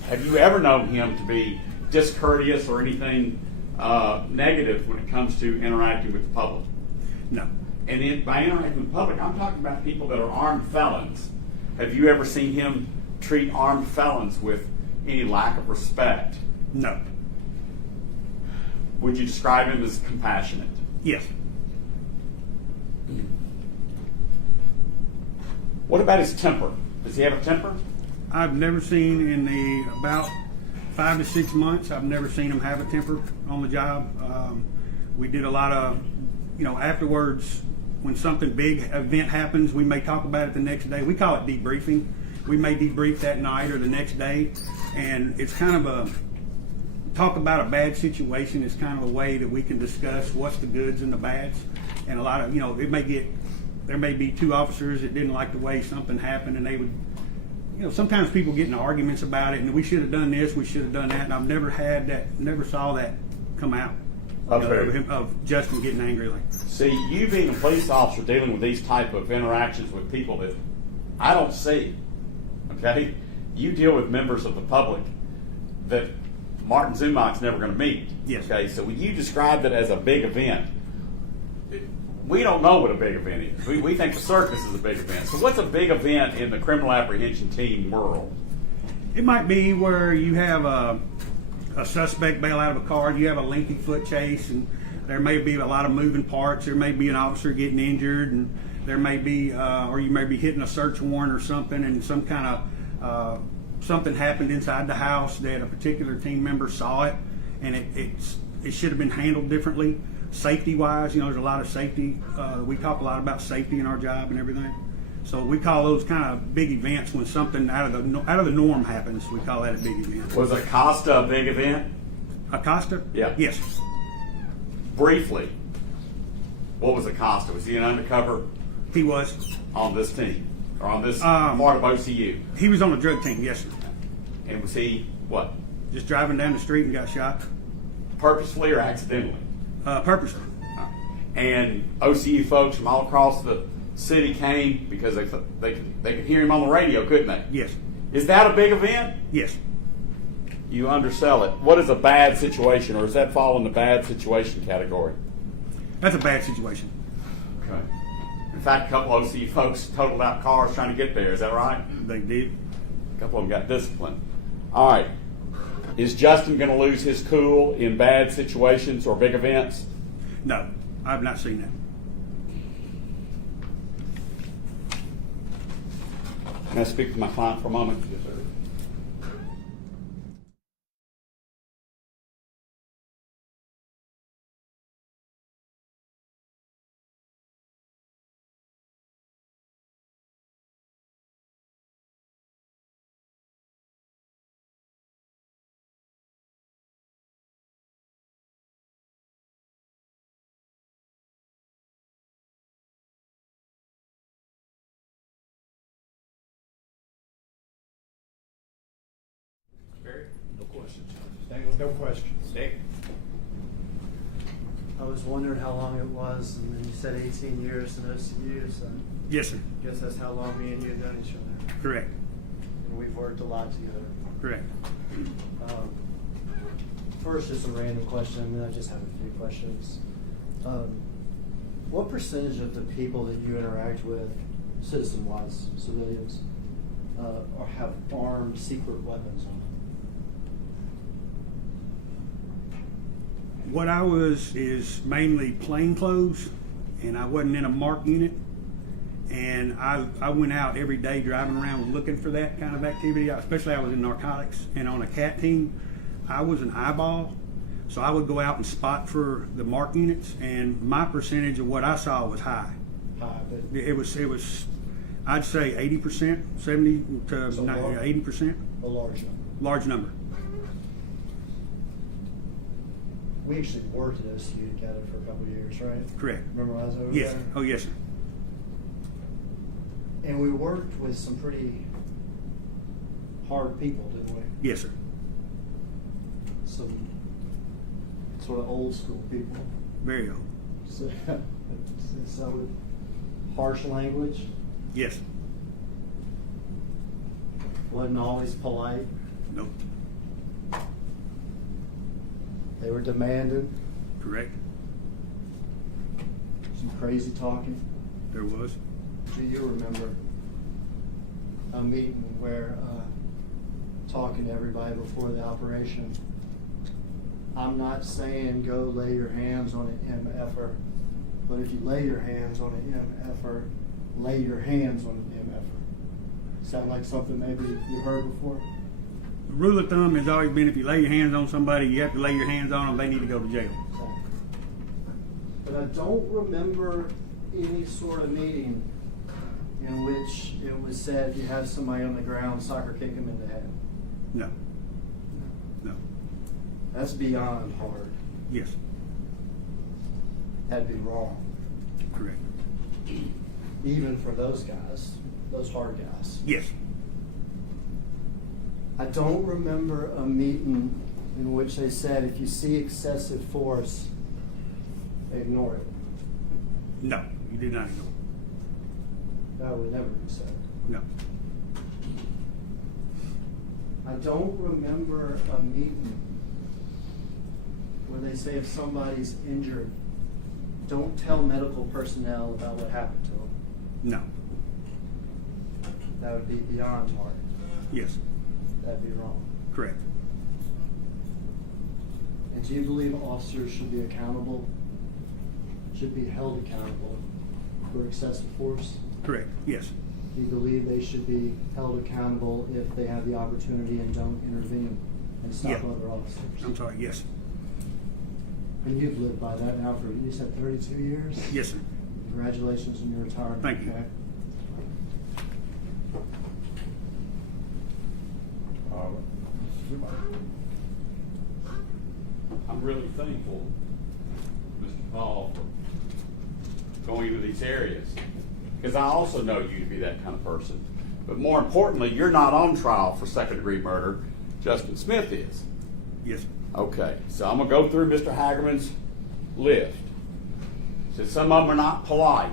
have you ever known him to be discourteous or anything negative when it comes to interacting with the public? No. And by interacting with the public, I'm talking about people that are armed felons. Have you ever seen him treat armed felons with any lack of respect? No. Would you describe him as compassionate? Yes. What about his temper? Does he have a temper? I've never seen in the about 5 to 6 months, I've never seen him have a temper. on the job. We did a lot of, afterwards, when something big event happens, we may talk about it the next day. We call it debriefing. We may debrief that night or the next day, and it's kind of talk about a bad situation is kind of a way that we can discuss what's the goods and the bads. And a lot of, there may be two officers that didn't like the way something happened, and they would, sometimes people get in arguments about it, and we should have done this, we should have done that, and I've never saw that come out of Justin getting angry like that. See, you being a police officer dealing with these type of interactions with people that I don't see, okay? You deal with members of the public that Martin Zumach's never going to meet. Yes. Okay, so when you described it as a big event, we don't know what a big event is. We think the circus is a big event. So what's a big event in the criminal apprehension team world? It might be where you have a suspect bail out of a car, you have a lengthy foot chase, and there may be a lot of moving parts. There may be an officer getting injured, and there may be, or you may be hitting a search warrant or something, and some kind of something happened inside the house that a particular team member saw it, and it should have been handled differently. Safety-wise, there's a lot of safety. We talk a lot about safety in our job and everything. So we call those kind of big events when something out of the norm happens. We call that a big event. Was Acosta a big event? Acosta? Yeah. Yes. Briefly, what was Acosta? Was he an undercover? He was. On this team? Or on this part of OCU? He was on the drug team, yes, sir. And was he, what? Just driving down the street and got shot. Purposefully or accidentally? Purposely. And OCU folks from all across the city came because they could hear him on the radio, couldn't they? Yes. Is that a big event? Yes. You undersell it. What is a bad situation, or does that fall in the bad situation category? That's a bad situation. Okay. In fact, a couple of OCU folks totaled out cars trying to get there. Is that right? They did. A couple of them got disciplined. All right. Is Justin going to lose his cool in bad situations or big events? No, I've not seen that. Can I speak to my client for a moment? Yes, sir. No questions. No questions. Dick? I was wondering how long it was, and then you said 18 years in OCU, so Yes, sir. I guess that's how long me and you have known each other. Correct. And we've worked a lot together. Correct. First, just a random question, and then I just have a few questions. What percentage of the people that you interact with, citizen-wise, civilians, or have armed secret weapons on them? What I was is mainly plainclothes, and I wasn't in a marked unit. And I went out every day driving around looking for that kind of activity, especially I was in narcotics. And on a CAT team, I was an eyeball. So I would go out and spot for the marked units, and my percentage of what I saw was high. High, but It was I'd say 80%, 70 to So 80%. a large number. Large number. We actually worked at OCU together for a couple of years, right? Correct. Remember when I was over Yes. there? Oh, yes, sir. And we worked with some pretty hard people, didn't we? Yes, sir. Some sort of old school people. Very old. So, so with harsh language, Yes. wasn't always polite. Nope. They were demanding, Correct. some crazy talking. There was. Do you remember a meeting where talking to everybody before the operation? I'm not saying go lay your hands on an MFer, but if you lay your hands on an MFer, lay your hands on an MFer. Sound like something maybe you heard before? rule of thumb has always been if you lay your hands on somebody, you have to lay your hands on them, they need to go to jail. But I don't remember any sort of meeting in which it was said you have somebody on the ground, soccer kick him in the head. No. No. That's beyond hard. Yes. That'd be wrong. Correct. Even for those guys, those hard guys. Yes. I don't remember a meeting in which they said if you see excessive force, ignore it. No, you do not ignore. That would never be said. No. I don't remember a meeting where they say if somebody's injured, don't tell medical personnel about what happened to them. No. That would be beyond hard. Yes. That'd be wrong. Correct. And do you believe officers should be accountable, should be held accountable for excessive force? Correct. Yes. Do you believe they should be held accountable if they have the opportunity and don't intervene and stop Yeah. other officers? I'm sorry. Yes. And you've lived by that now for, you said 32 years? Yes, sir. Congratulations on your retirement. Thank you. Okay? I'm really thankful, Mr. Paul, for going into these areas, because I also know you to be that kind of person. But more importantly, you're not on trial for second-degree murder. Justin Smith is. Yes, sir. Okay, so I'm going to go through Mr. Hagerman's list. So some of them are not polite.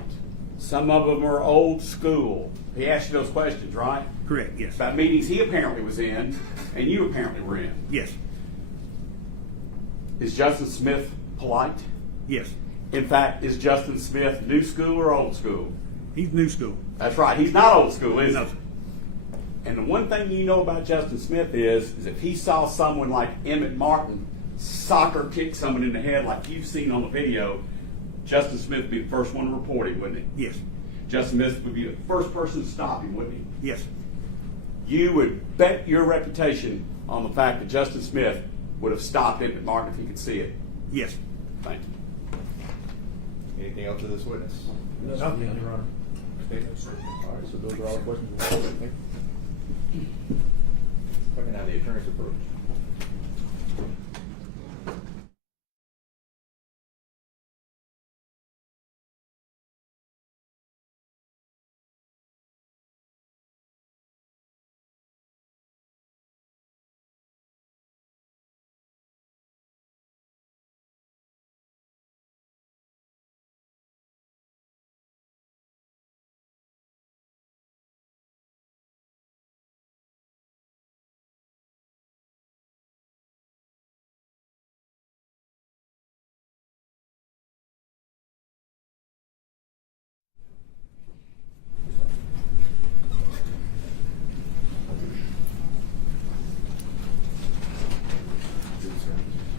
Some of them are old school. He asked you those questions, right? Correct. Yes. About meetings he apparently was in, and you apparently were in. Yes. Is Justin Smith polite? Yes. In fact, is Justin Smith new school or old school? He's new school. That's right. He's not old school, is No, he? sir. And the one thing you know about Justin Smith is if he saw someone like Emmett Martin soccer kick someone in the head like you've seen on the video, Justin Smith would be the first one to report him, wouldn't he? Yes. Justin Smith would be the first person to stop him, wouldn't he? Yes. You would bet your reputation on the fact that Justin Smith would have stopped Emmett Martin if he could see it. Yes. Thank you. Anything else to this witness? Nothing, Your Honor. All right, so those are all the questions we'll hold, I think. If I can have the attorney's approach.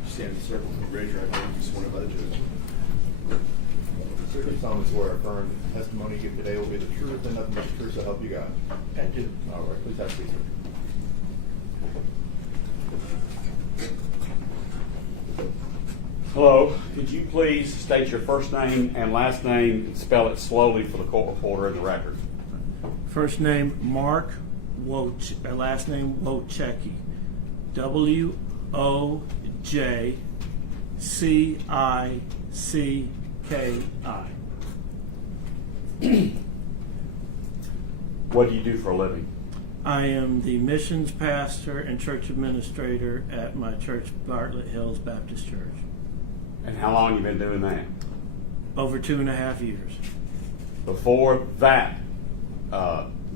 Stand in the circle, raise your right hand, sworn by the judge. Please solemnly swear affirm the testimony you give today will be the truth and nothing but the truth, so help you God. I do. All right, please have a seat. Hello. Could you please state your first name and last name and spell it slowly for the court reporter in the record? First name Mark last name Wojcicki. WOJCICKI. What do you do for a living? I am the missions pastor and church administrator at my church, Bartlett Hills Baptist Church. And how long have you been doing that? Over 2.5 years. Before that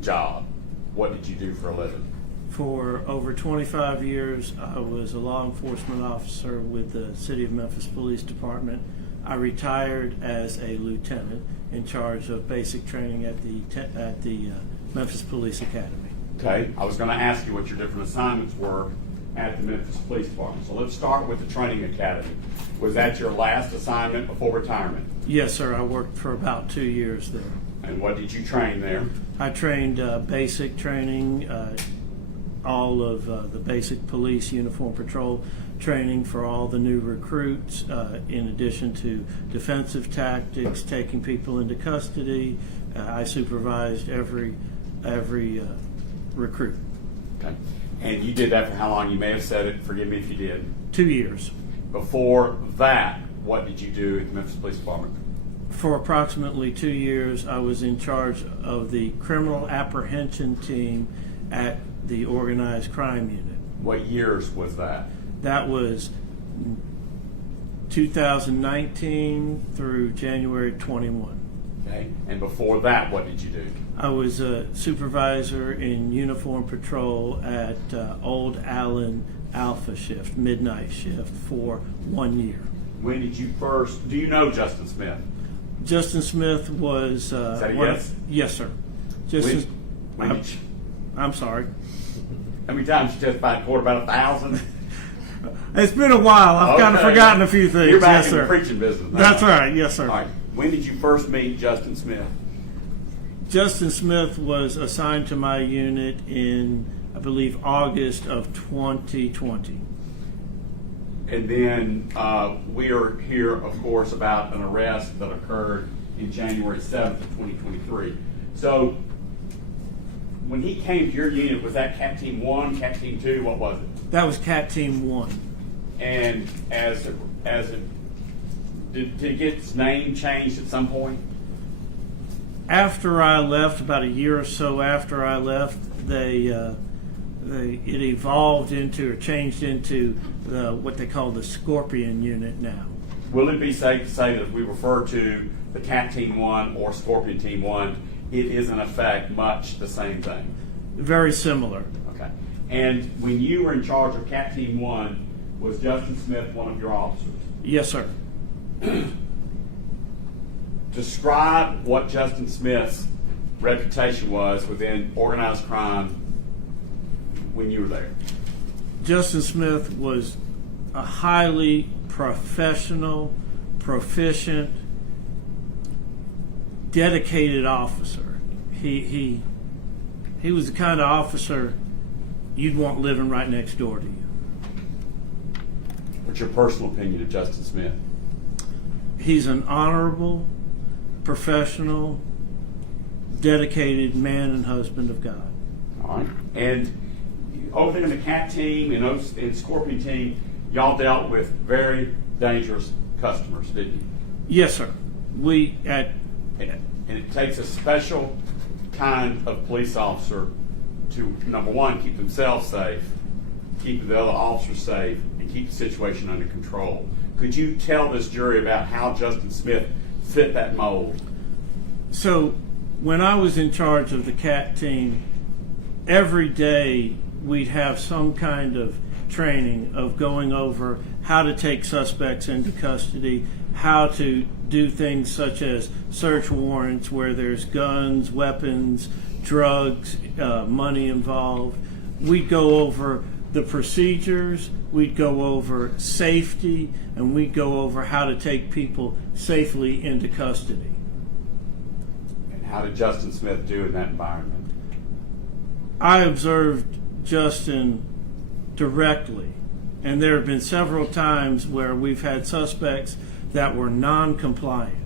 job, what did you do for a living? For over 25 years, I was a law enforcement officer with the City of Memphis Police Department. I retired as a lieutenant in charge of basic training at the Memphis Police Academy. Okay, I was going to ask you what your different assignments were at the Memphis Police Department. So let's start with the training academy. Was that your last assignment before retirement? Yes, sir. I worked for about 2 years there. And what did you train there? I trained basic training, all of the basic police uniform patrol training for all the new recruits, in addition to defensive tactics, taking people into custody. I supervised every recruit. Okay. And you did that for how long? You may have said it. Forgive me if you did. 2 years. Before that, what did you do at the Memphis Police Department? For approximately 2 years, I was in charge of the criminal apprehension team at the organized crime unit. What years was that? That was 2019 through January 21. Okay. And before that, what did you do? I was a supervisor in uniform patrol at Old Allen Alpha shift, midnight shift, for 1 year. When did you first, do you know Justin Smith? Justin Smith was... Is that a yes? Yes, sir. I'm sorry. How many times you testified in court? About 1,000? It's been a while. I've kind of forgotten a few things. You're back yes, in sir. the preaching business now. That's right. Yes, sir. All right. When did you first meet Justin Smith? Justin Smith was assigned to my unit in, I believe, August of 2020. And then we are here, of course, about an arrest that occurred in January 7th of 2023. So when he came to your unit, was that Cat Team 1, Cat Team 2? What was it? That was Cat Team 1. And did it get its name changed at some point? After I left, about a year or so after I left, it evolved into, or changed into, what they call the Scorpion unit now. Will it be safe to say that if we refer to the Cat Team 1 or Scorpion Team 1, it is in effect much the same thing? Very similar. Okay. And when you were in charge of Cat Team 1, was Justin Smith one of your officers? Yes, sir. Describe what Justin Smith's reputation was within organized crime when you were there. Justin Smith was a highly professional, proficient, dedicated officer. He was the kind of officer you'd want living right next door to you. What's your personal opinion of Justin Smith? He's an honorable, professional, dedicated man and husband of God. All right. And over there in the Cat Team and Scorpion Team, y'all dealt with very dangerous customers, didn't you? Yes, sir. And it takes a special kind of police officer to, number one, keep themselves safe, keep the other officers safe, and keep the situation under control. Could you tell this jury about how Justin Smith fit that mold? So, when I was in charge of the CAT team, every day we'd have some kind of training of going over how to take suspects into custody, how to do things such as search warrants where there's guns, weapons, drugs, money involved. We'd go over the procedures, we'd go over safety, and we'd go over how to take people safely into custody. And how did Justin Smith do in that environment? I observed Justin directly, and there have been several times where we've had suspects that were non-compliant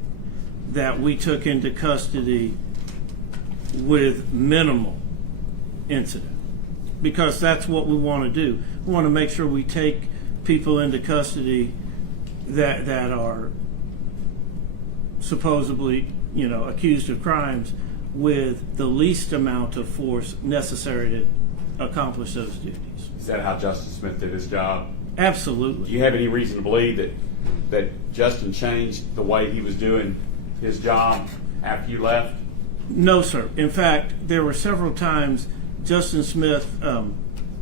that we took into custody with minimal incident, because that's what we want to do. We want to make sure we take people into custody that are supposedly, accused of crimes with the least amount of force necessary to accomplish those duties. Is that how Justin Smith did his job? Absolutely. Do you have any reason to believe that Justin changed the way he was doing his job after you left? No, sir. In fact, there were several times Justin Smith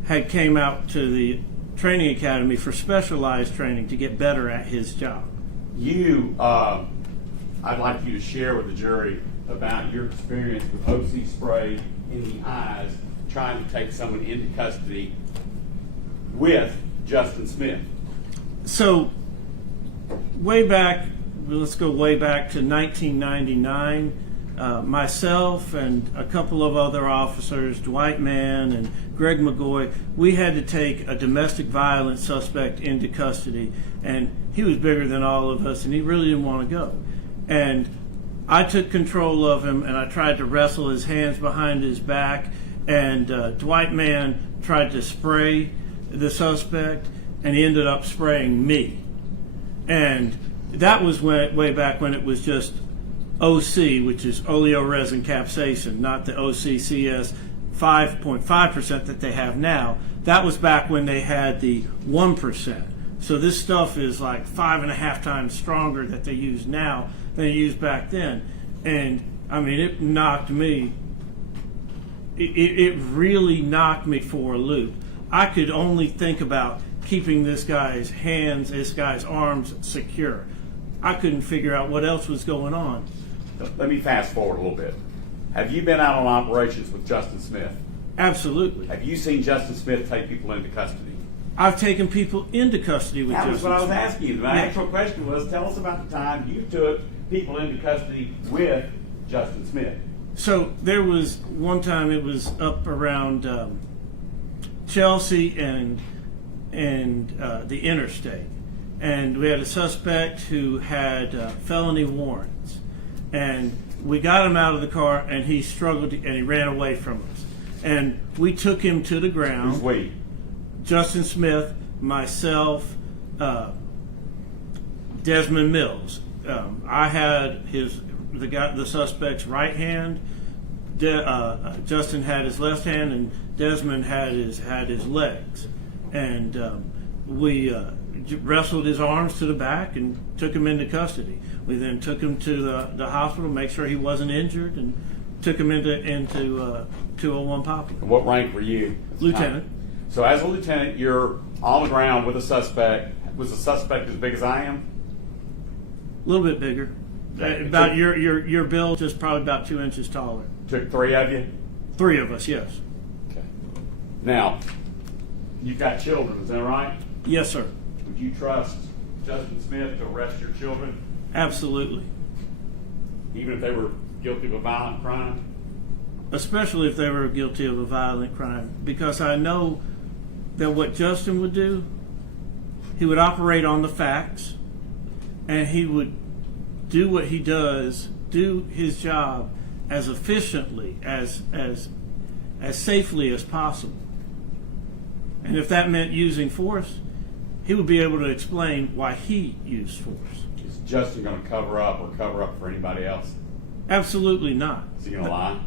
had came out to the training academy for specialized training to get better at his job. I'd like you to share with the jury about your experience with OC spray in the eyes trying to take someone into custody with Justin Smith. So, let's go way back to 1999. myself and a couple of other officers, Dwight Mann and Greg McGoy, we had to take a domestic violence suspect into custody, and he was bigger than all of us, and he really didn't want to go. And I took control of him, and I tried to wrestle his hands behind his back, and Dwight Mann tried to spray the suspect, and he ended up spraying me. And that was way back when it was just OC, which is oleoresin capsaicin, not the OCCS 5.5% that they have now. That was back when they had the 1%. So this stuff is like 5.5 times stronger that they use now than they used back then. And I mean, it knocked me, it really knocked me for a loop. I could only think about keeping this guy's hands, this guy's arms secure. I couldn't figure out what else was going on. Let me fast forward a little bit. Have you been out on operations with Justin Smith? Absolutely. Have you seen Justin Smith take people into custody? I've taken people into custody with That Justin was what I was Smith. asking you. My actual question was, tell us about the time you took people into custody with Justin Smith. So there was one time, it was up around Chelsea and the interstate, and we had a suspect who had felony warrants, and we got him out of the car, and he struggled and he ran away from us, and we took him to the ground. Who's we? Justin Smith, myself, Desmond Mills. I had the suspect's right hand. Justin had his left hand, and Desmond had his legs. And we wrestled his arms to the back and took him into custody. We then took him to the hospital, make sure he wasn't injured, and took him into 201 Poplar. What rank were you? Lieutenant. So as a lieutenant, you're on the ground with a suspect. Was the suspect as big as I am? A little bit bigger. About your build, just probably about 2 inches taller. Took 3 of you? 3 of us, yes. Okay. Now, you've got children, is that right? Yes, sir. Would you trust Justin Smith to arrest your children? Absolutely. Even if they were guilty of a violent crime? Especially if they were guilty of a violent crime. Because I know that what Justin would do, he would operate on the facts, and he would do what he does, do his job as efficiently, as safely as possible. And if that meant using force, he would be able to explain why he used force. Is Justin going to cover up for anybody else? Absolutely not. Is he going to lie?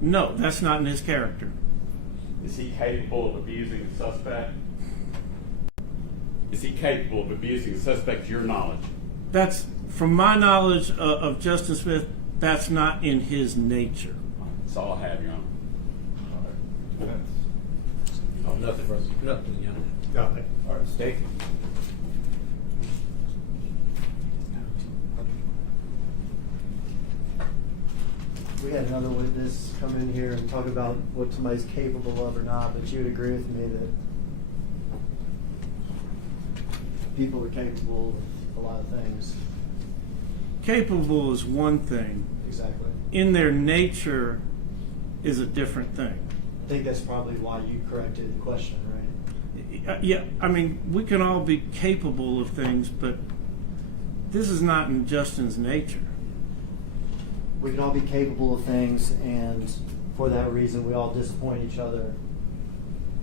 No, that's not in his character. Is he capable of abusing a suspect? Is he capable of abusing a suspect to your knowledge? That's, from my knowledge of Justin Smith, that's not in his nature. That's all I have, Your Honor. Oh, nothing for us. Nothing, Your Honor. Nothing. All right, Stacy. We had another witness come in here and talk about what somebody's capable of or not, but you would agree with me that people are capable of a lot of things. Capable is one thing. Exactly. In their nature is a different thing. I think that's probably why you corrected the question, right? Yeah, I mean, we can all be capable of things, but this is not in Justin's nature. We can all be capable of things, and for that reason, we all disappoint each other,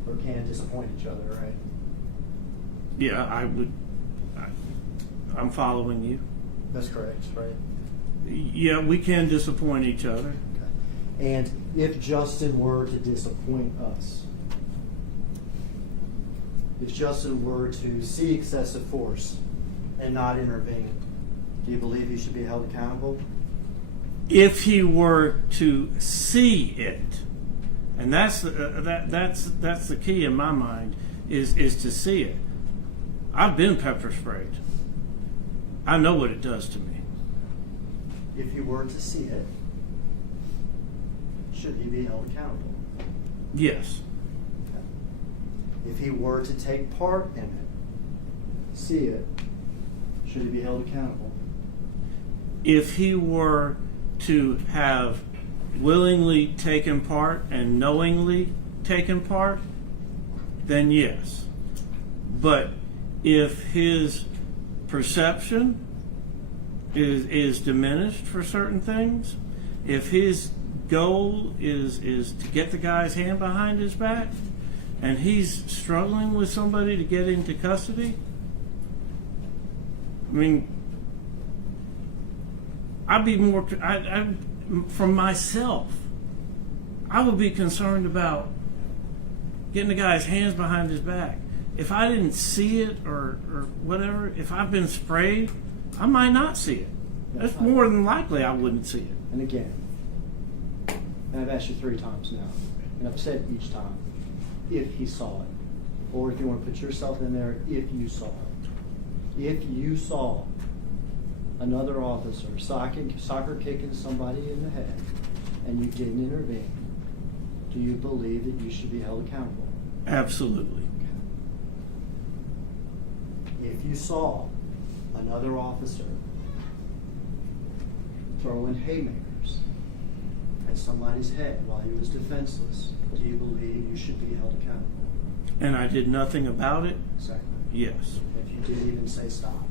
or can disappoint each other, right? Yeah, I'm following you. That's correct, right? Yeah, we can disappoint each other. Okay. And if Justin were to disappoint us, if Justin were to see excessive force and not intervene, do you believe he should be held accountable? If he were to see it, and that's the key in my mind, is to see it. I've been pepper sprayed. I know what it does to me. If he were to see it, should he be held accountable? Yes. If he were to take part in it, see it, should he be held accountable? If he were to have willingly taken part and knowingly taken part, then yes. But if his perception is diminished for certain things, if his goal is to get the guy's hand behind his back, and he's struggling with somebody to get into custody, I mean, I'd be more, from myself, I would be concerned about getting the guy's hands behind his back. If I didn't see it or whatever, if I've been sprayed, I might not see it. That's more than likely I wouldn't see it. And again, and I've asked you 3 times now, and I've said each time, if he saw it, or if you want to put yourself in there, if you saw it. If you saw another officer soccer kicking somebody in the head and you didn't intervene, do you believe that you should be held accountable? Absolutely. If you saw another officer throwing haymakers at somebody's head while he was defenseless, do you believe you should be held accountable? And I did nothing about it? Exactly. Yes. If you didn't even say stop.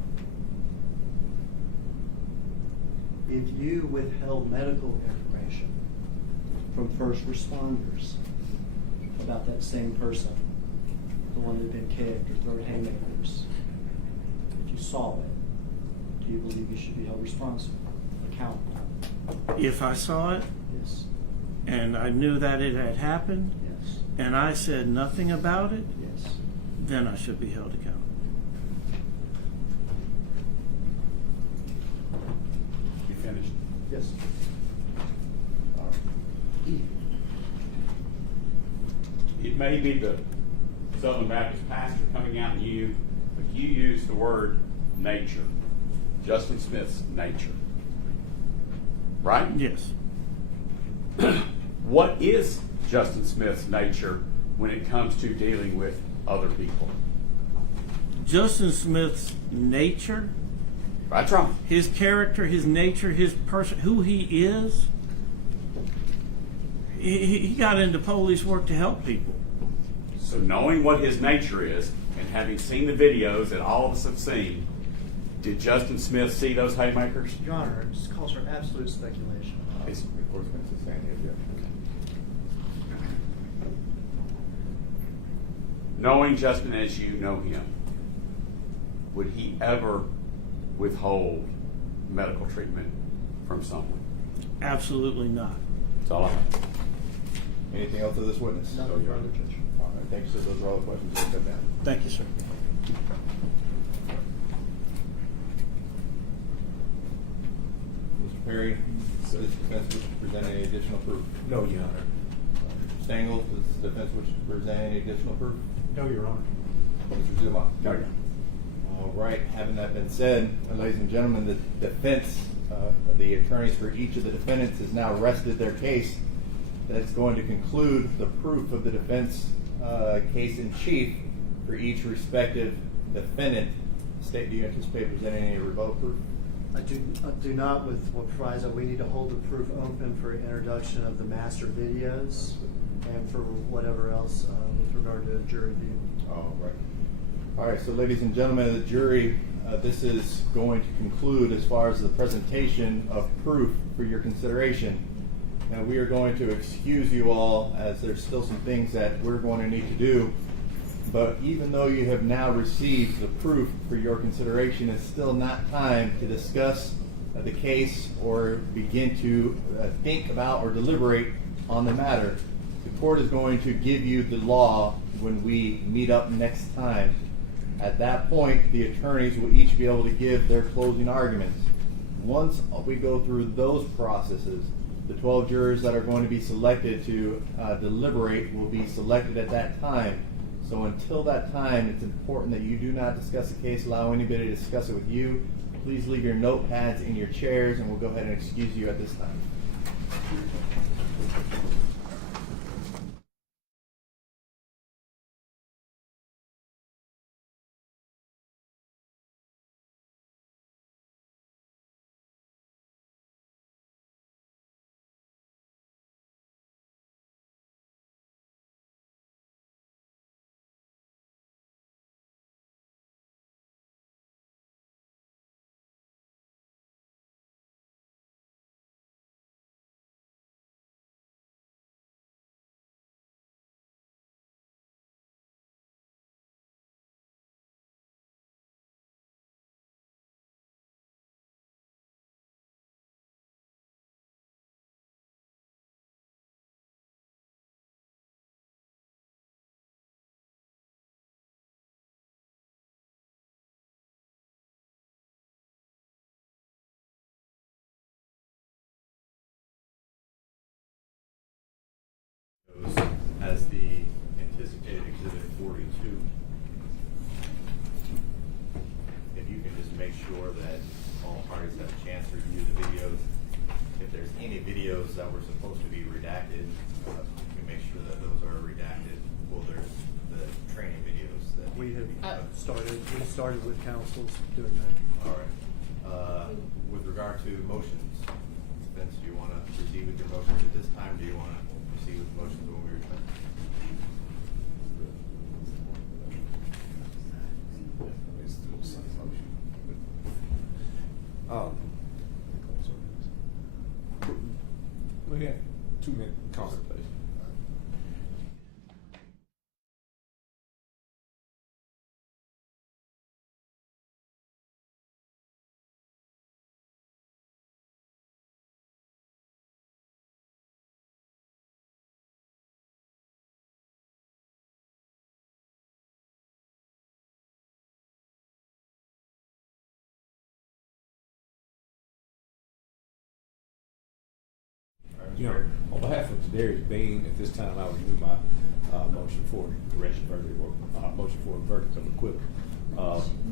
If you withheld medical information from first responders about that same person, the one that had been kicked or thrown haymakers, if you saw it, do you believe you should be held responsible, accountable? If I saw it, Yes. and I knew that it had happened, Yes. and I said nothing about it, Yes. then I should be held accountable. You finished? Yes. It may be the Southern Baptist pastor coming out in you, but you use the word nature. Justin Smith's nature. Right? Yes. What is Justin Smith's nature when it comes to dealing with other people? Justin Smith's nature, That's right. his character, his nature, his person, who he is, he got into police work to help people. So knowing what his nature is and having seen the videos that all of us have seen, did Justin Smith see those haymakers? Your Honor, it just calls for absolute speculation. The court's going to sustain the objection. Knowing Justin as you know him, would he ever withhold medical treatment from someone? Absolutely not. That's all I have. Anything else of this witness? Nothing further, Judge. All right, thank you, sir. Those are all the questions. We'll cut down. Thank you, sir. Mr. Perry, does the defense wish to present any additional proof? No, Your Honor. Mr. Stengel, does the defense wish to present any additional proof? No, Your Honor. Mr. Zuma? No, Your All right, having that been said, ladies and gentlemen, the defense, the attorneys for each of the defendants has now rested their case. That's going to conclude the proof of the defense case in chief for each respective defendant. State, do you anticipate presenting any rebuttal proof? I do not, with what proviso we need to hold the proof open for introduction of the master videos and for whatever else with regard to jury view. All right. All right, so ladies and gentlemen of the jury, this is going to conclude as far as the presentation of proof for your consideration. Now we are going to excuse you all as there's still some things that we're going to need to do. But even though you have now received the proof for your consideration, it's still not time to discuss the case or begin to think about or deliberate on the matter. The court is going to give you the law when we meet up next time. At that point, the attorneys will each be able to give their closing arguments. Once we go through those processes, the 12 jurors that are going to be selected to deliberate will be selected at that time. So until that time, it's important that you do not discuss the case, allow anybody to discuss it with you. Please leave your notepads in your chairs, and we'll go ahead and excuse you at this time. started with councils doing that. All right. With regard to motions, Vince, do you want to proceed with your motions at this time? Do you want to proceed with motions when we return? We have 2-minute consultation. You know, on behalf of Tadarrius Bean, at this time I would renew my motion for direction verdict or motion for a verdict of acquittal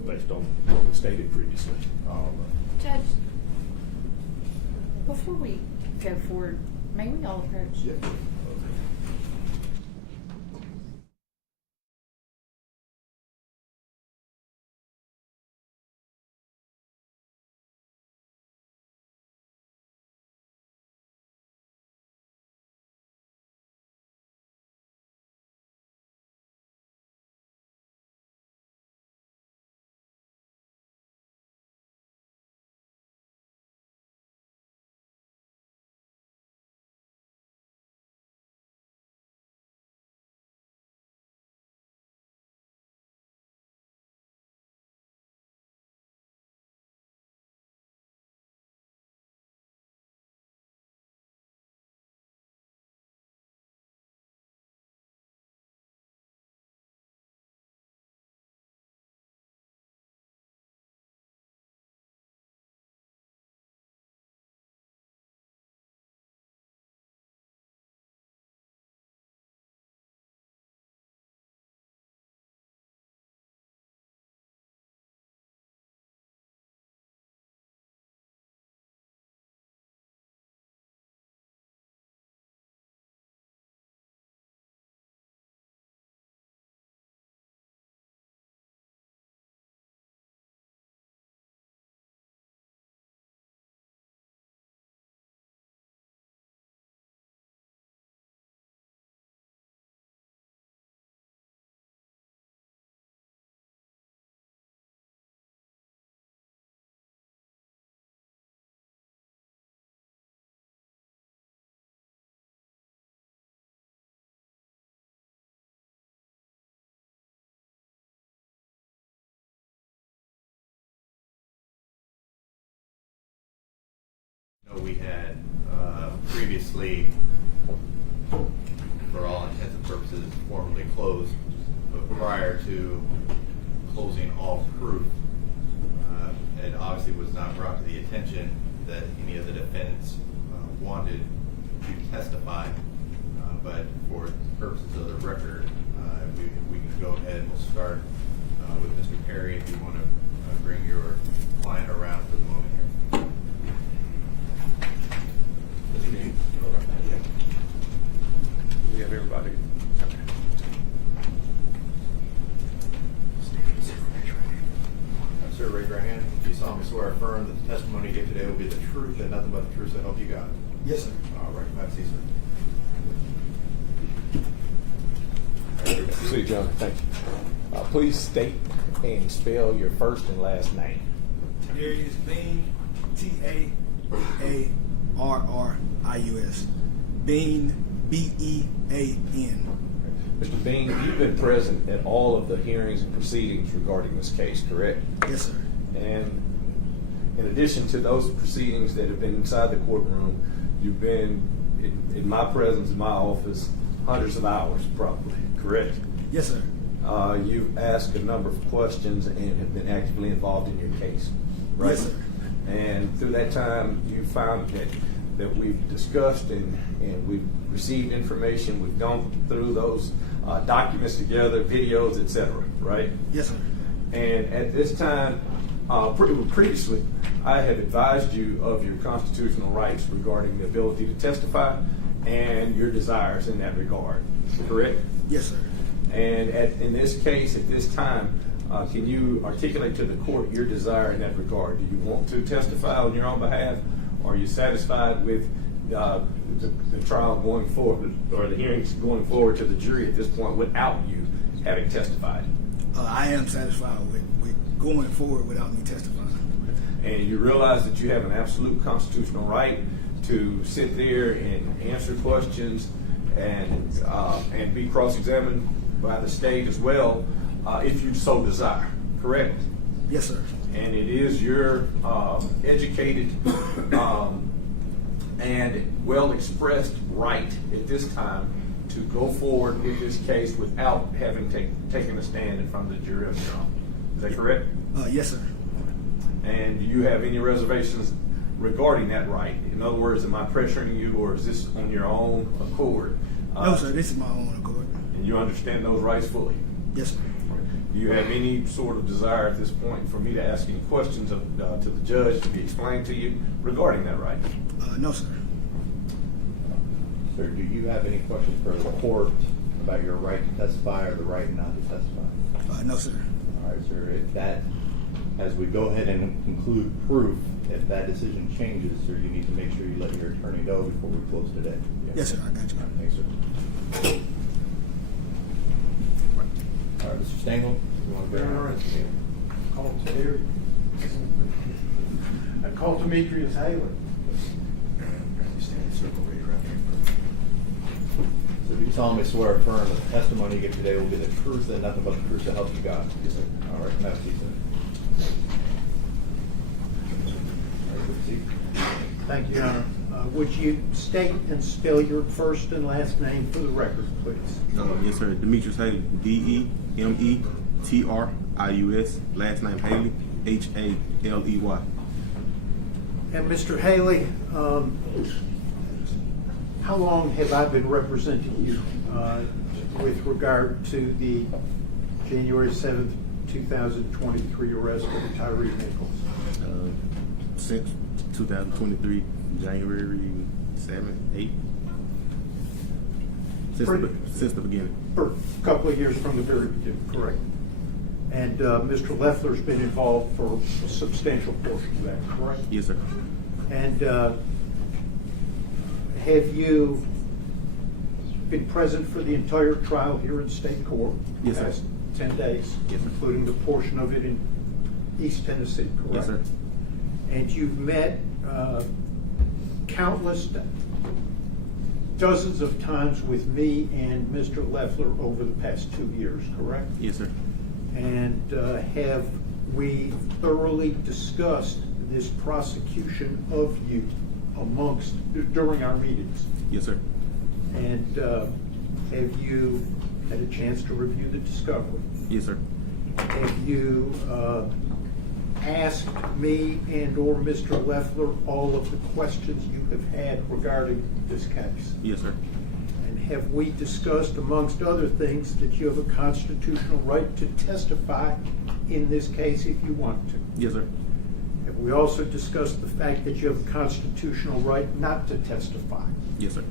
based on what was stated previously. Judge, before we go forward, may we all approach? Yeah. We had previously, for all intents and purposes, formally closed, but prior to closing all proof, it obviously was not brought to the attention that any of the defendants wanted to testify, but for purposes of the record, we can go ahead and we'll start with Mr. Perry if you want to bring your client around for the moment here. We have everybody. Sir, raise your hand. If you solemnly swear or affirm that the testimony you give today will be the truth and nothing but the truth, so help you God. Yes, sir. All right, have a seat, sir. See, John, thank you. Please state and spell your first and last name. Tadarrius Bean, Taarrius. Bean, B-E-A-N. Mr. Bean, you've been present at all of the hearings and proceedings regarding this case, correct? Yes, sir. And in addition to those proceedings that have been inside the courtroom, you've been in my presence, in my office, hundreds of hours probably, correct? Yes, sir. You've asked a number of questions and have been actively involved in your case, right? Yes, sir. And through that time, you found that we've discussed and we've received information. We've gone through those documents together, videos, etc., right? Yes, sir. And at this time, previously, I have advised you of your constitutional rights regarding the ability to testify and your desires in that regard, correct? Yes, sir. And in this case, at this time, Can you articulate to the court your desire in that regard? Do you want to testify on your own behalf? Or are you satisfied with the trial going forward, or the hearings going forward to the jury at this point without you having testified? I am satisfied with going forward without me testifying. And you realize that you have an absolute constitutional right to sit there and answer questions and be cross-examined by the state as well, if you so desire, correct? Yes, sir. And it is your educated and well-expressed right at this time to go forward with this case without having taken a stand in front of the jury of your own. Is that correct? Yes, sir. And do you have any reservations regarding that right? In other words, am I pressuring you, or is this on your own accord? No, sir, this is my own accord. And you understand those rights fully? Yes, sir. Do you have any sort of desire at this point for me to ask any questions to the judge to be explained to you regarding that right? No, sir. Sir, do you have any questions for the court about your right to testify or the right not to testify? No, sir. All right, sir. If that, as we go ahead and conclude proof, if that decision changes, sir, you need to make sure you let your attorney know before we close today. Yes, sir. I got you. All right, thanks, sir. All right, Mr. Stengel, you want to bring our I call Demetrius Haley. So do you solemnly swear or affirm that the testimony you give today will be the truth and nothing but the truth to help you God? Yes, sir. All right, have a seat, sir. All right, good seat. Thank you, Your Honor. Would you state and spell your first and last name for the record, please? Yes, sir. Demetrius Haley, Demetrius, last name Haley, Haley. And Mr. Haley, how long have I been representing you with regard to the January 7th, 2023 arrest of Tyre Nichols? Since 2023, January 7th, 8th. Since the beginning. For a couple of years from the very beginning, correct. And Mr. Leffler's been involved for a substantial portion of that, correct? Yes, sir. And have you been present for the entire trial here in state court? Yes, sir. Past 10 days, Yes, sir. including the portion of it in East Tennessee, correct? Yes, sir. And you've met countless, dozens of times with me and Mr. Leffler over the past 2 years, correct? Yes, sir. And have we thoroughly discussed this prosecution of you during our meetings? Yes, sir. And have you had a chance to review the discovery? Yes, sir. Have you asked me and or Mr. Leffler all of the questions you have had regarding this case? Yes, sir. And have we discussed, amongst other things, that you have a constitutional right to testify in this case if you want to? Yes, sir. Have we also discussed the fact that you have a constitutional right not to testify? Yes, sir.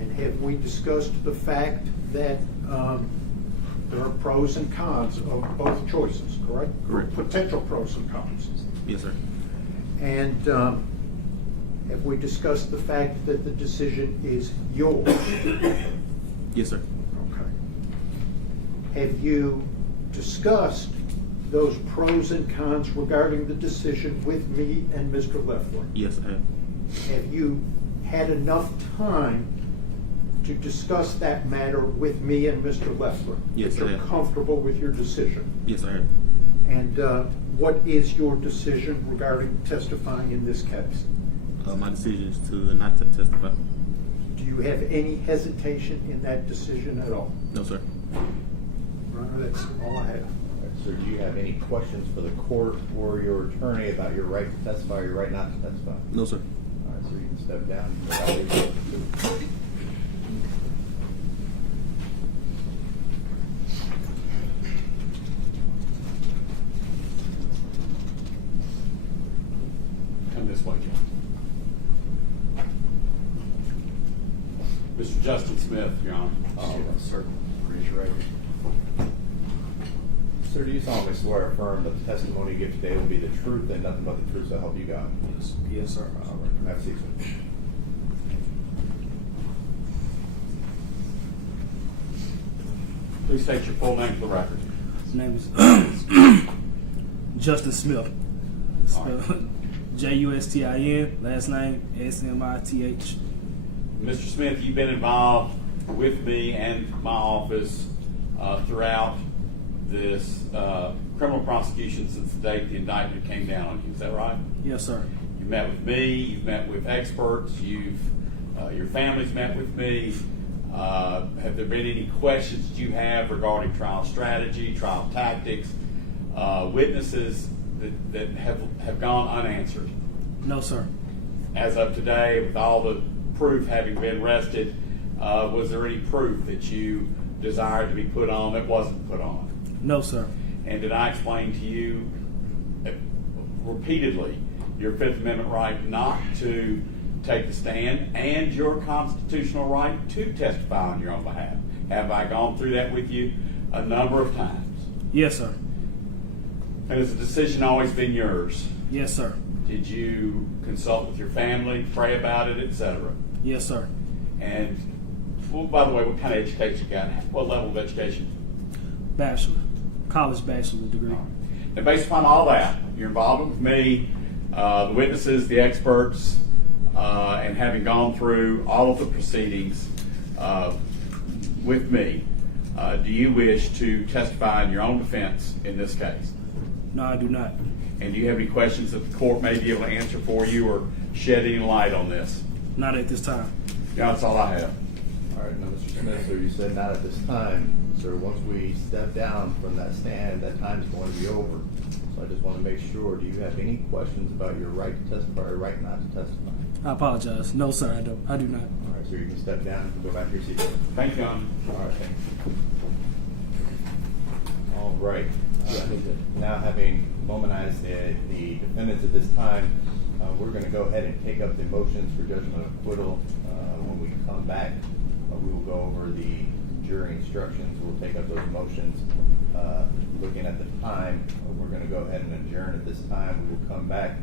And have we discussed the fact that there are pros and cons of both choices, correct? Correct. Potential pros and cons. Yes, sir. And have we discussed the fact that the decision is yours? Yes, sir. Okay. Have you discussed those pros and cons regarding the decision with me and Mr. Leffler? Yes, I have. Have you had enough time to discuss that matter with me and Mr. Leffler? Yes, that I you're have. comfortable with your decision? Yes, I have. And what is your decision regarding testifying in this case? My decision is to not testify. Do you have any hesitation in that decision at all? No, sir. Your Honor, that's all I have. All right, sir, do you have any questions for the court or your attorney about your right to testify or your right not to testify? No, sir. All right, sir, you can step down. Come this way, John. Mr. Justin Smith, Your Honor. Sir, raise your right hand. Sir, do you solemnly swear or affirm that the testimony you give today will be the truth and nothing but the truth, so help you God? Yes, sir. All right, have a seat, sir. Please state your full name for the record. His name is Justin Smith. Spelled Justin, last name Smith. Mr. Smith, you've been involved with me and my office throughout this criminal prosecution since the date the indictment came down on you. Is that right? Yes, sir. You met with me. You've met with experts. Your family's met with me. Have there been any questions that you have regarding trial strategy, trial tactics, witnesses that have gone unanswered? No, sir. As of today, with all the proof having been rested, was there any proof that you desired to be put on that wasn't put on? No, sir. And did I explain to you repeatedly your Fifth Amendment right not to take the stand and your constitutional right to testify on your own behalf? Have I gone through that with you a number of times? Yes, sir. And has the decision always been yours? Yes, sir. Did you consult with your family, pray about it, etc.? Yes, sir. And, well, by the way, what kind of education you got? What level of education? Bachelor. College bachelor degree. And based upon all that, your involvement with me, the witnesses, the experts, and having gone through all of the proceedings with me, do you wish to testify in your own defense in this case? No, I do not. And do you have any questions that the court may be able to answer for you or shed any light on this? Not at this time. Yeah, that's all I have. All right, now, Mr. Smith, sir, you said not at this time. Sir, once we step down from that stand, that time is going to be over. So I just want to make sure, do you have any questions about your right to testify or right not to testify? I apologize. No, sir, I don't. I do not. All right, so you can step down and go back to your seat. Thank you, Your Honor. All right, thank you. All right. Now having momentized the defendants at this time, we're going to go ahead and take up the motions for judgment of acquittal. When we come back, we will go over the jury instructions. We'll take up those motions. Looking at the time, we're going to go ahead and adjourn at this time. We will come back.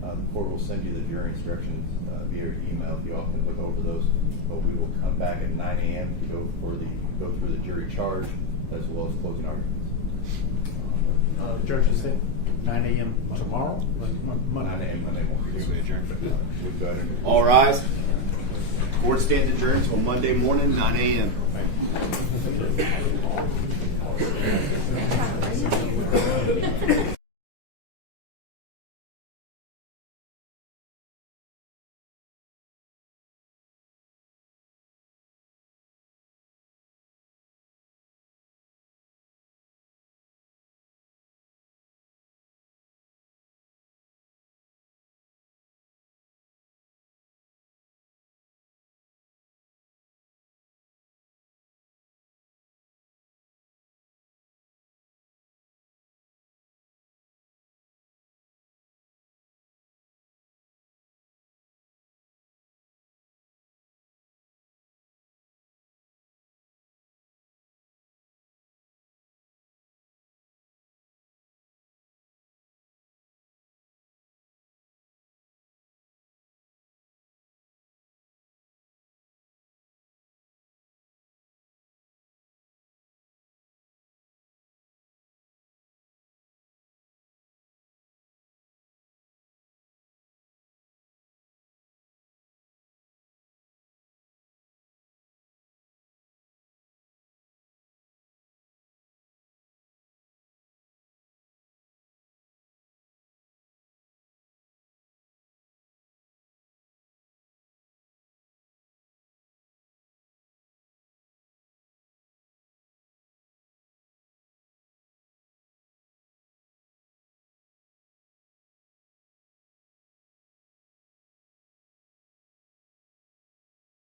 The court will send you the jury instructions via email if you all can look over those. But we will come back at 9 a.m. to go through the jury charge as well as closing arguments. Judge, is it 9 a.m. tomorrow? 9 a.m. Monday morning. All rise. Court stands adjourned until Monday morning, 9 a.m.